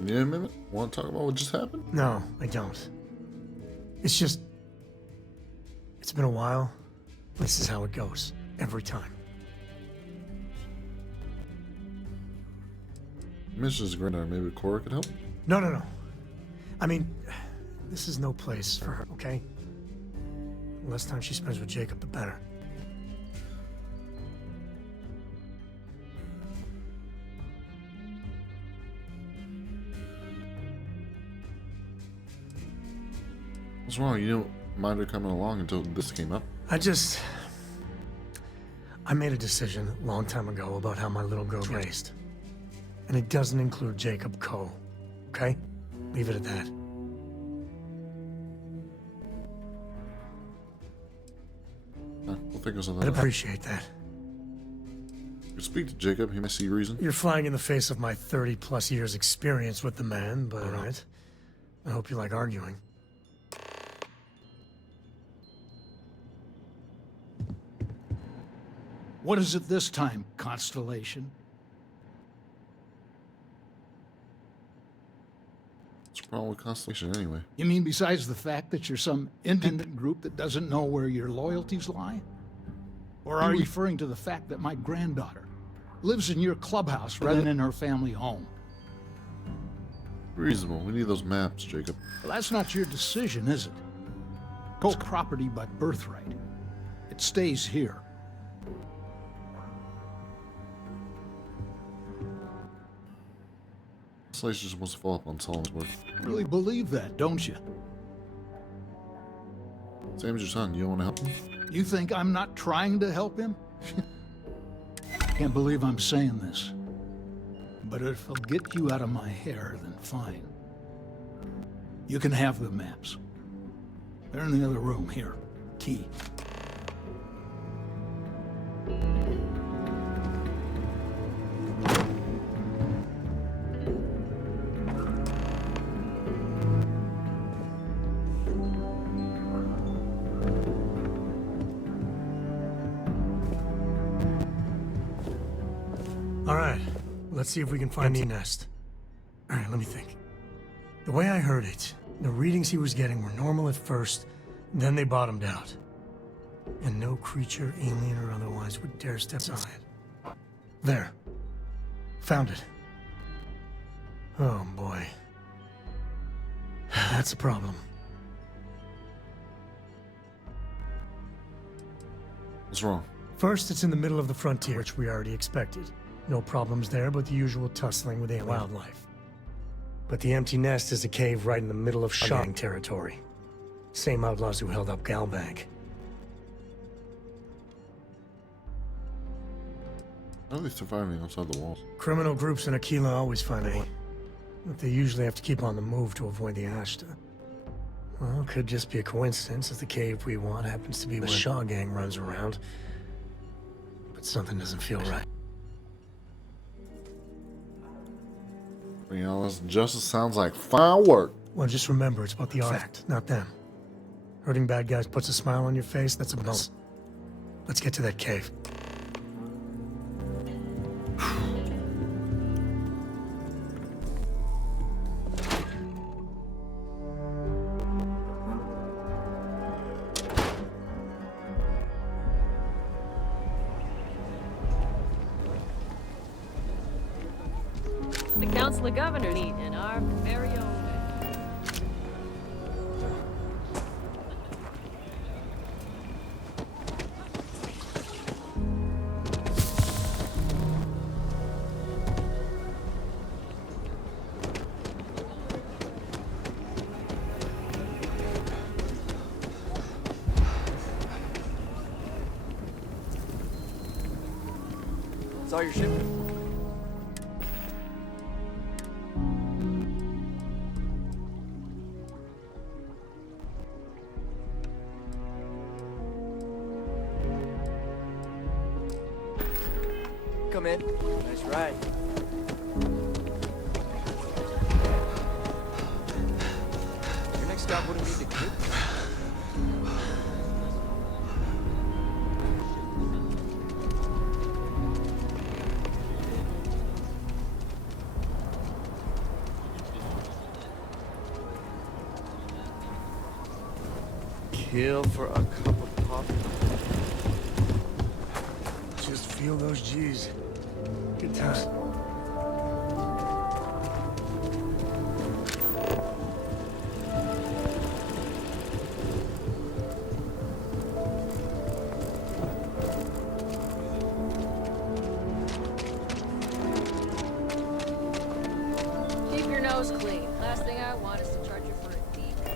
You need a minute? Want to talk about what just happened? No, I don't. It's just... It's been a while. This is how it goes. Every time. Mrs. Grinner, maybe Cora could help? No. I mean, this is no place for her, okay? The less time she spends with Jacob, the better. What's wrong? You don't mind her coming along until this came up? I made a decision a long time ago about how my little girl's raised. And it doesn't include Jacob Coe, okay? Leave it at that. We'll think of something I'd else. appreciate that. You speak to Jacob, he may see reason. You're flying in the face of my 30-plus years experience with the man, but all right. I hope you like arguing. What is it this time, Constellation? What's the problem with Constellation anyway? You mean besides the fact that you're some independent group that doesn't know where your loyalties lie? Or are you referring to the fact that my granddaughter lives in your clubhouse rather than in her family home? Reasonable. We need those maps, Jacob. Well, that's not your decision, is it? Cole's property by birthright. It stays here. Constellation just wants to follow up on Solomon's work. You really believe that, don't you? Same as your son. You don't want to help him? You think I'm not trying to help him? Can't believe I'm saying this. But if it'll get you out of my hair, then fine. You can have the maps. They're in the other room. Here. Key. All right, let's see if we can find the nest. All right, let me think. The way I heard it, the readings he was getting were normal at first, then they bottomed out. And no creature, alien or otherwise, would dare step on it. There. Found it. Oh, boy. That's a problem. What's wrong? First, it's in the middle of the frontier, which we already expected. No problems there, but the usual tussling with alien wildlife. But the empty nest is a cave right in the middle of Shang territory. Same outlaws who held up Galbank. How are they surviving outside the walls? Criminal groups in Aquila always find a way. But they usually have to keep on the move to avoid the Ashta. Well, could just be a coincidence if the cave we want happens to be where the Shaw gang runs around. But something doesn't feel right. You know, this justice sounds like firework. Well, just remember, it's about the artifact, not them. Hurting bad guys puts a smile on your face, that's a bonus. Let's get to that cave. The council of governors meet in our very own. Saw your ship. man. Nice ride. Your next stop wouldn't be the kid. Kill for a cup of coffee. Just feel those G's. Good times. Keep your nose clean. Last thing I want is to charge you for a deep clean.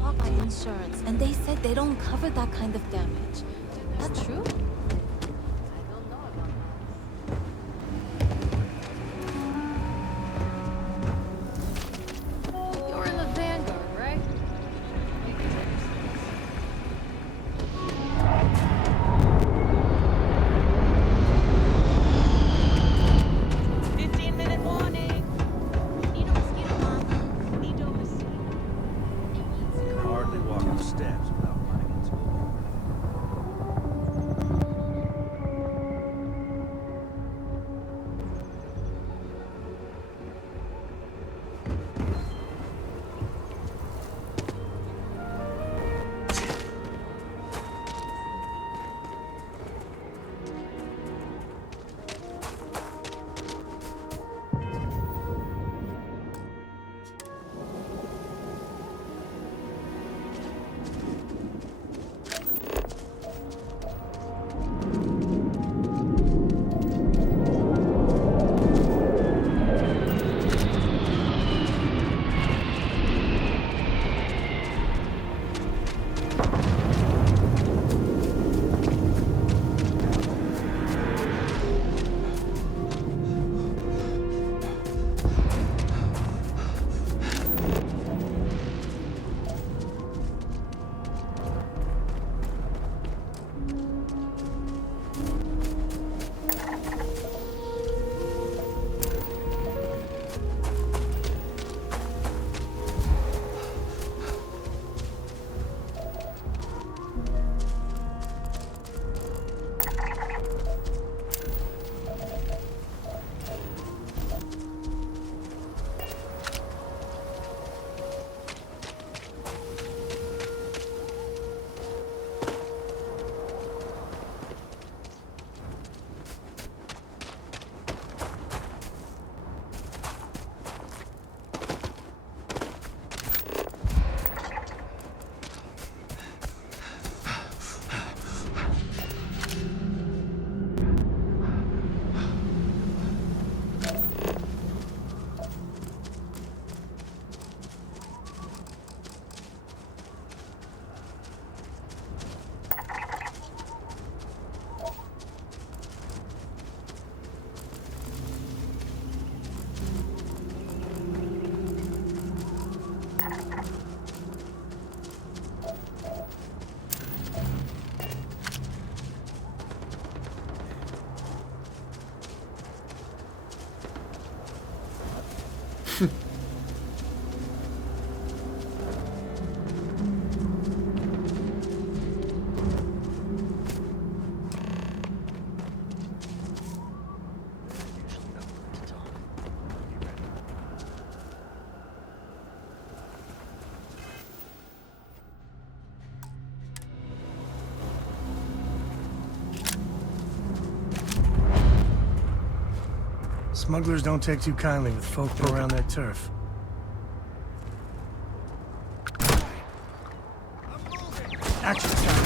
Caught by insurance, and they said they don't cover that kind of damage. That true? You're in the Vanguard, right? 15-minute warning. Need a mosquito bomb. Need oversee. You can hardly walk up steps without running into a wall. Smugglers don't take too kindly with folk around their turf. Action time.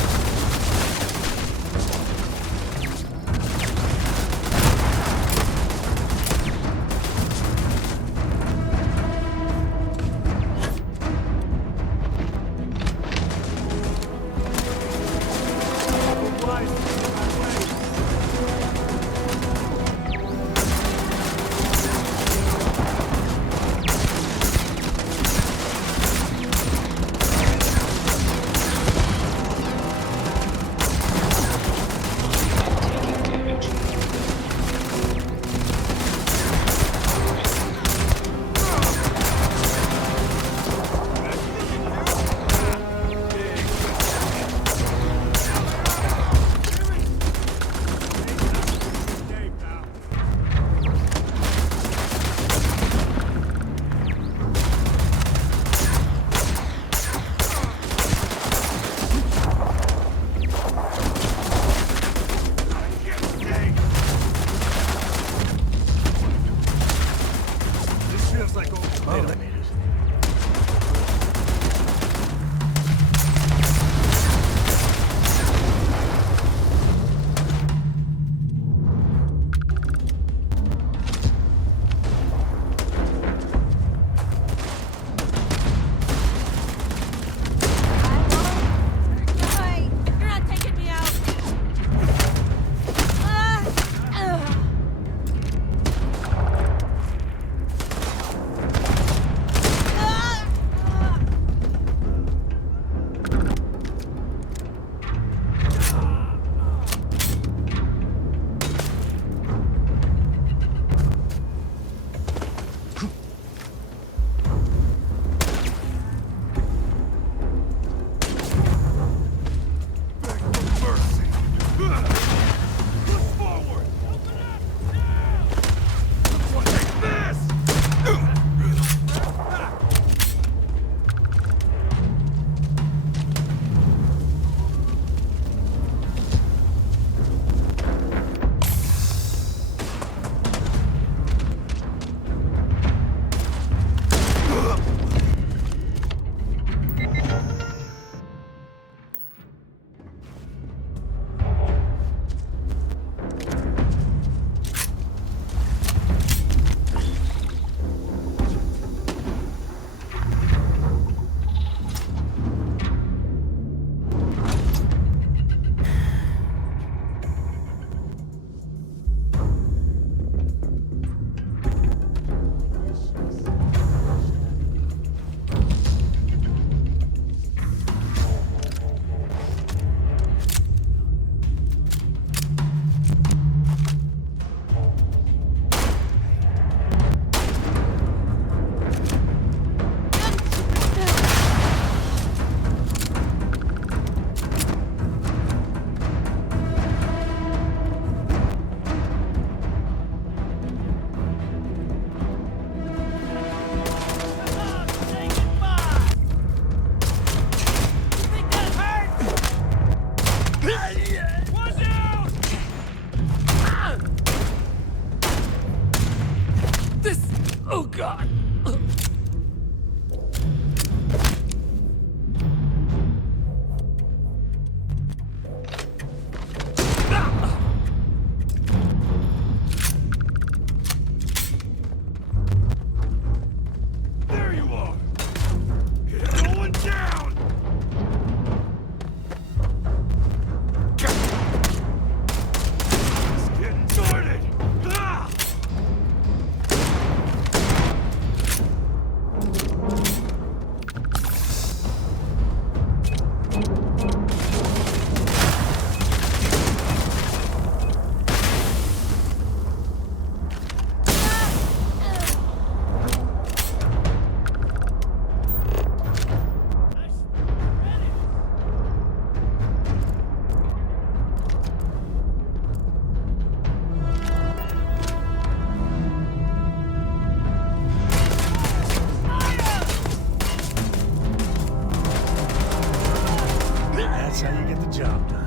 you get the job done.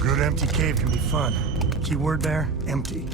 Good empty cave can be fun. Keyword there, empty.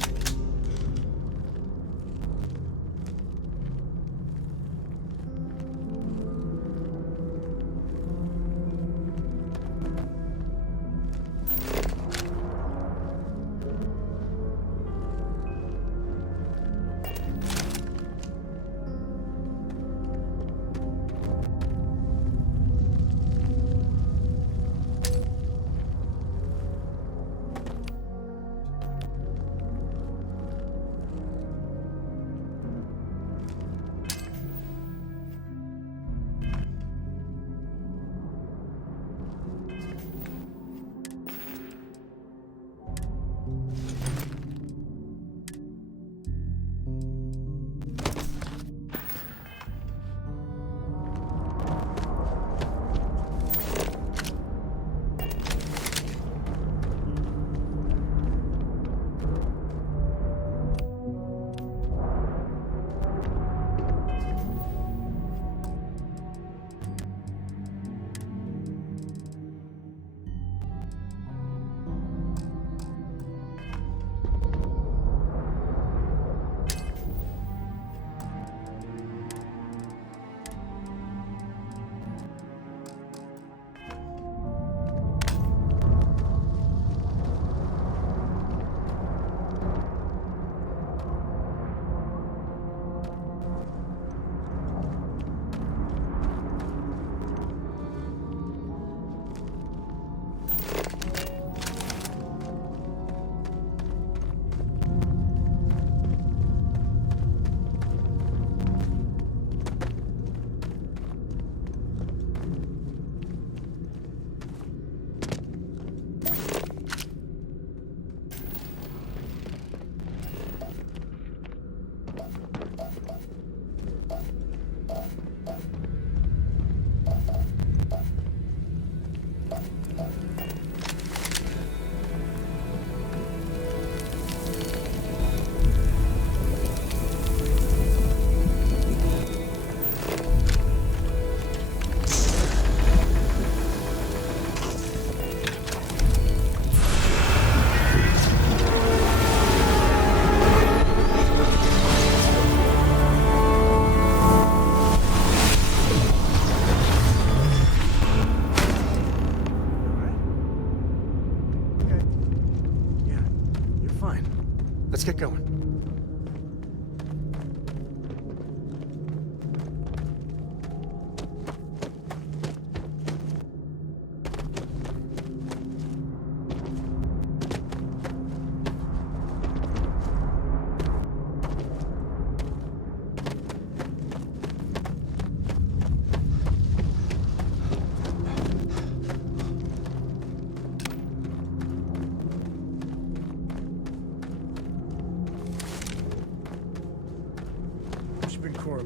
Let's get going.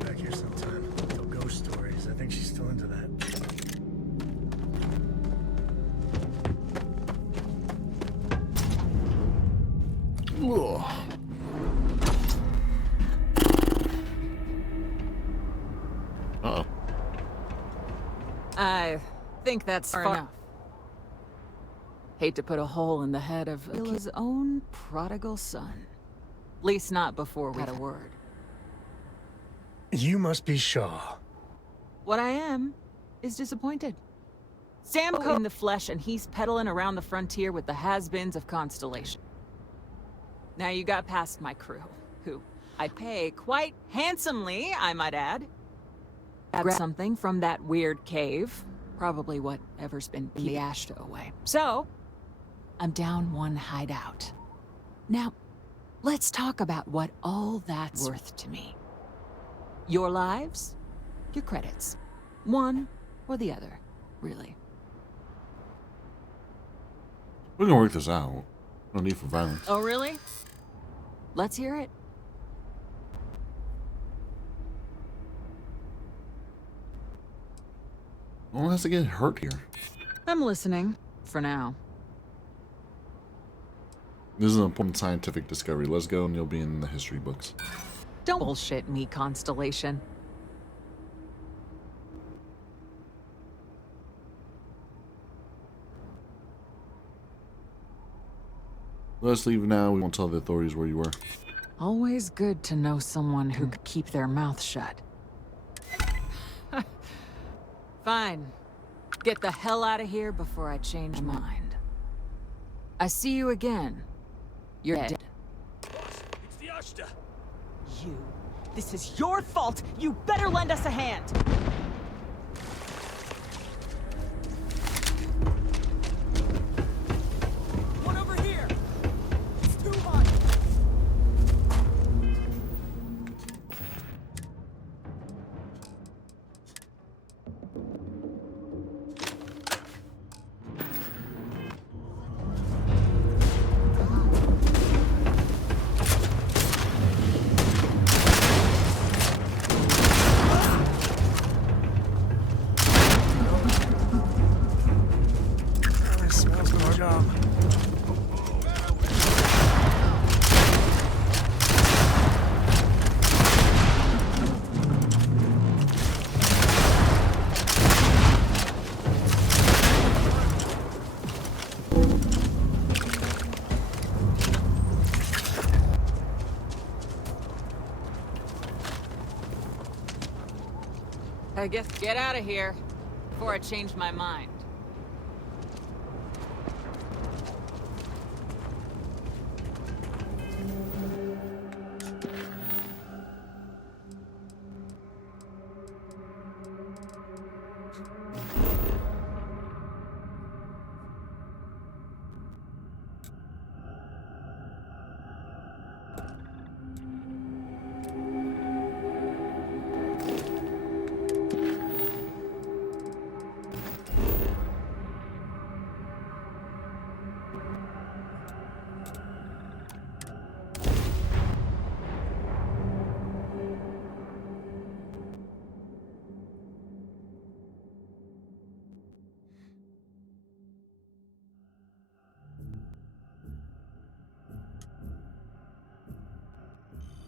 Back here sometime. Tell ghost stories. I think she's still into that. Ugh. Uh-oh. I think that's far enough. Hate to put a hole in the head of his own prodigal son. At least not before we had a word. You must be Shaw. What I am is disappointed. Sam in the flesh, and he's peddling around the frontier with the has-beens of Constellation. Now you got past my crew, who I pay quite handsomely, I might add. Grab something from that weird cave. Probably whatever's been keeping the ash away. So, I'm down one hideout. Now, let's talk about what all that's worth to me. Your lives, your credits. One or the other, really. We're gonna work this out. No need for violence. Oh, really? Let's hear it. No one has to get hurt here. I'm listening, for now. This is an important scientific discovery. Let's go and you'll be in the history books. Don't bullshit me, Constellation. Let's leave now. We won't tell the authorities where you were. Always good to know someone who could keep their mouth shut. Fine. Get the hell out of here before I change my mind. I see you again. You're dead. It's the Ashta. You. This is your fault. You better lend us a hand. One over here. It's too much. This smells like our job. I guess get out of here before I change my mind.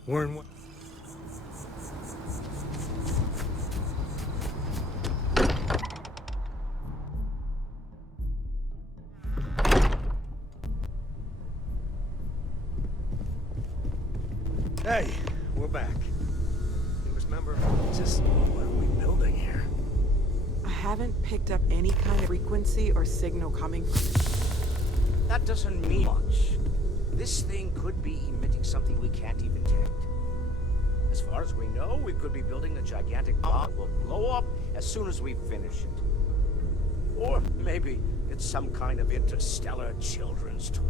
We're in what? Hey, we're back. Newest member. Just what are we building here? I haven't picked up any kind of frequency or signal coming from... That doesn't mean much. This thing could be emitting something we can't even detect. As far as we know, we could be building a gigantic bomb that will blow up as soon as we finish it. Or maybe it's some kind of interstellar children's toy.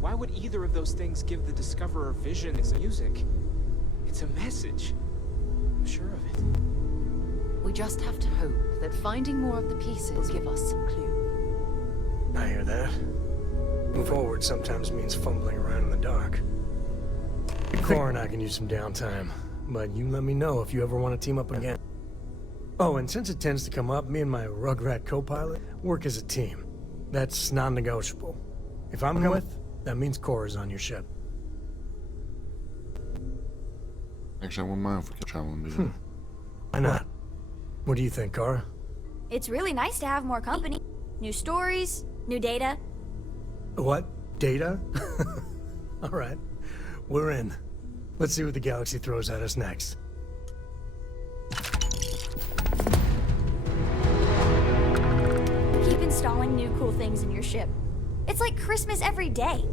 Why would either of those things give the Discoverer vision as music? It's a message. I'm sure of it. We just have to hope that finding more of the pieces will give us some clue. I hear that. Move forward sometimes means fumbling around in the dark. Cor and I can use some downtime, but you let me know if you ever want to team up again. Oh, and since it tends to come up, me and my Rugrat co-pilot work as a team. That's non-negotiable. If I'm coming with, that means Cor is on your ship. Actually, I wouldn't mind if we could travel and do that. Why not? What do you think, Cara? It's really nice to have more company. New stories, new data. What? Data? All right. We're in. Let's see what the galaxy throws at us next. Keep installing new cool things in your ship. It's like Christmas every day.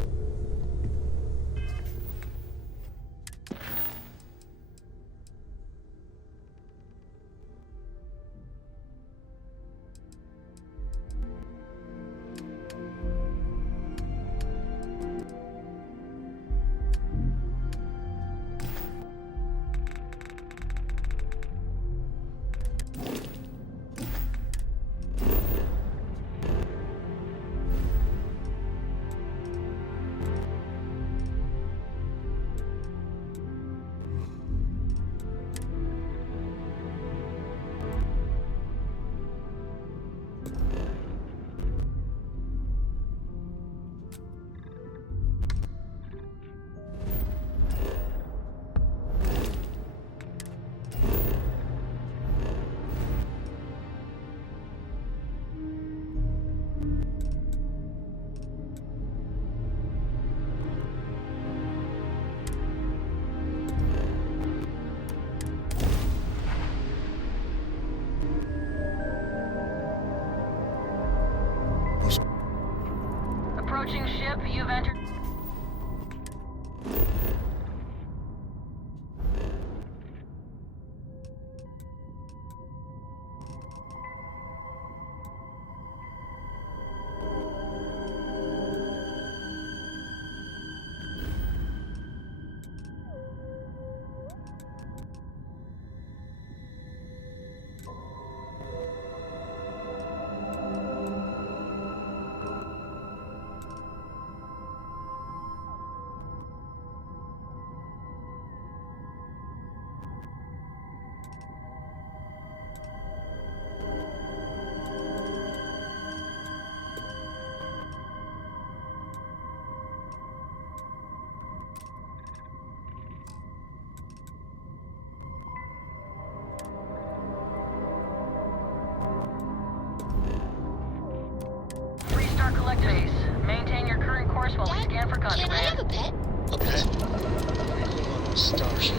Star Collective base. Maintain your current course while we scan for contraband. Can I have a pet? A pet? We live on a starship.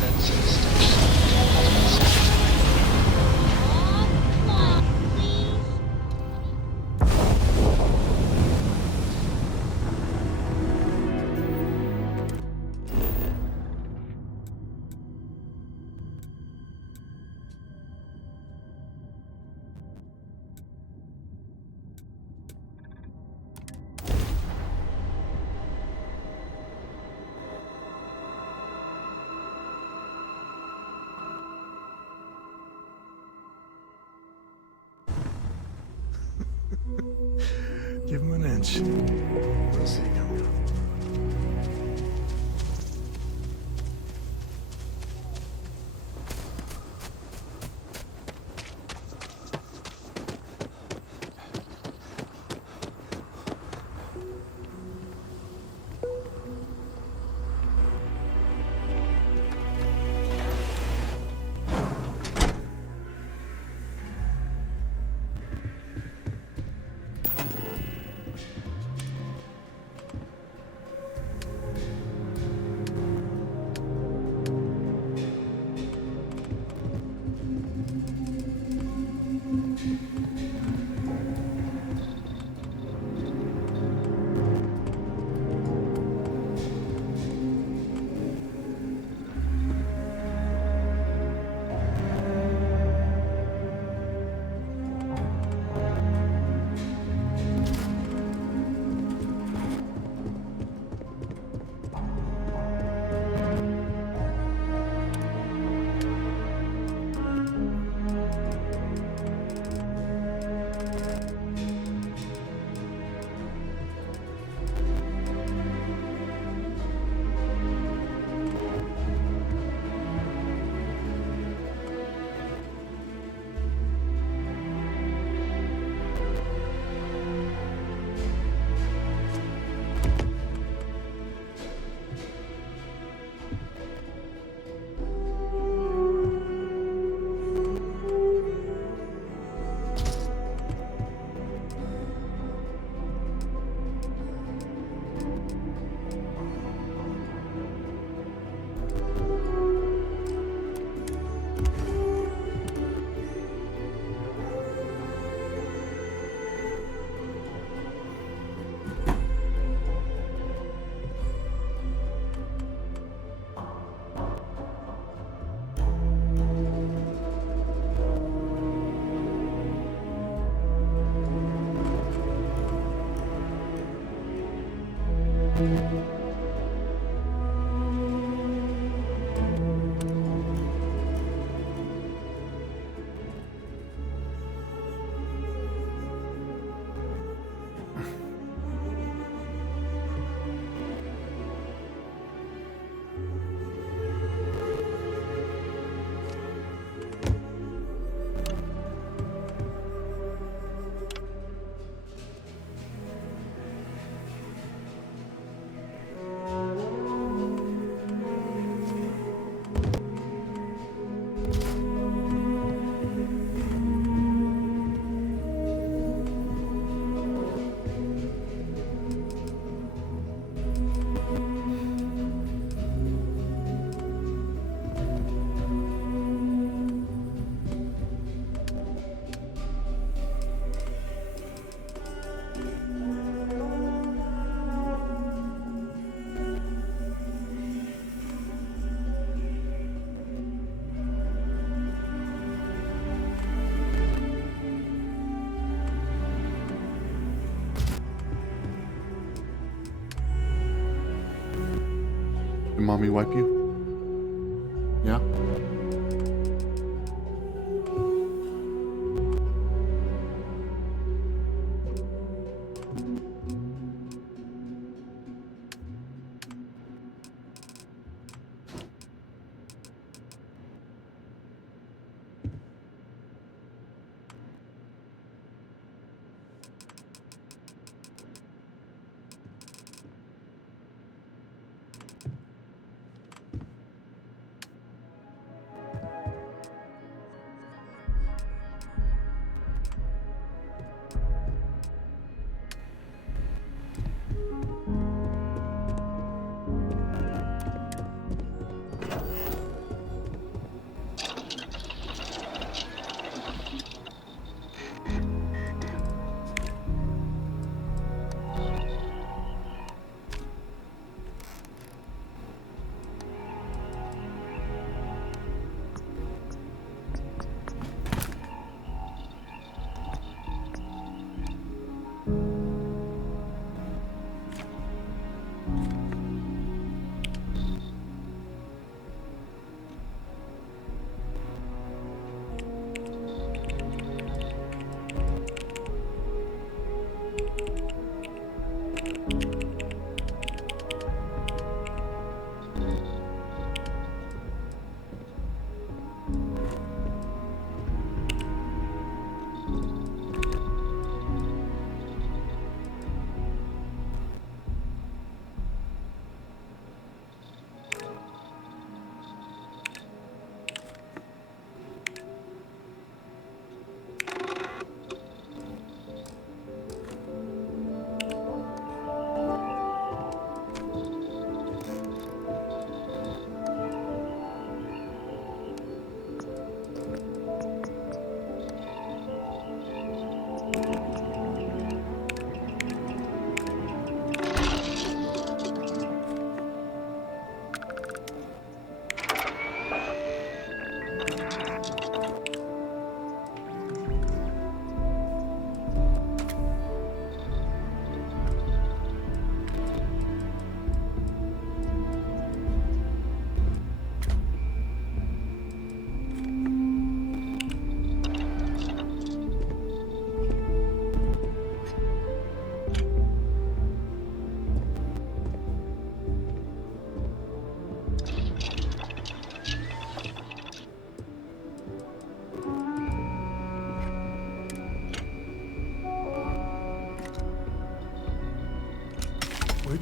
Pets in a starship. Come on, please. Give him an inch. We'll see. Did mommy wipe you? Yeah?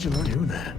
you learn to do that?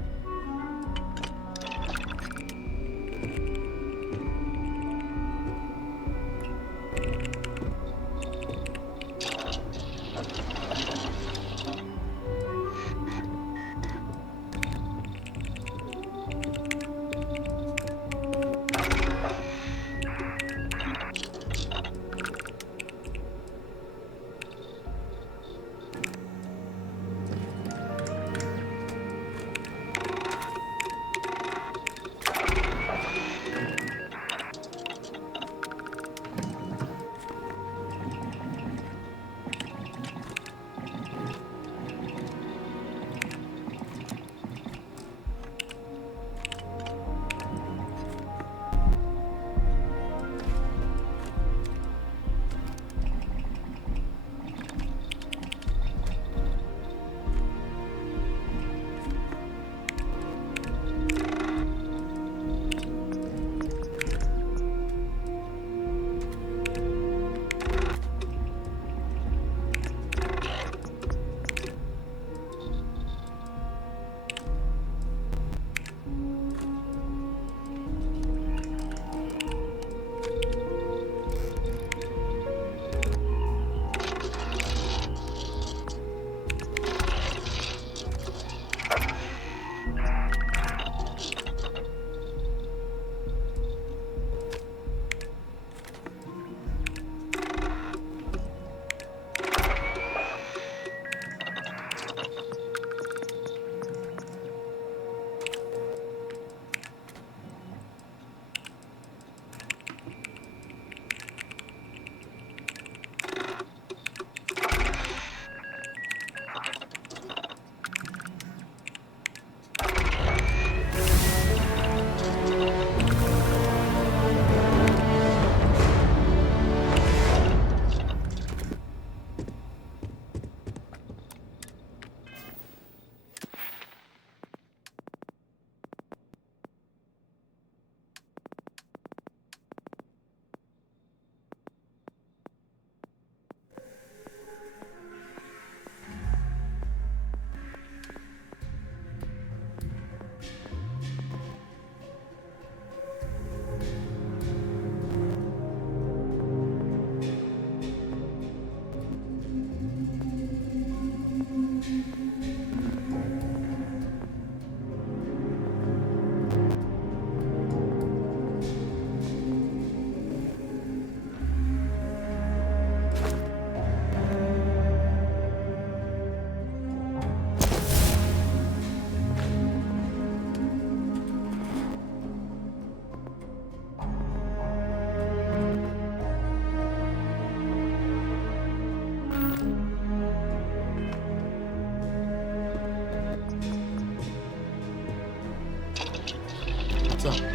What's up?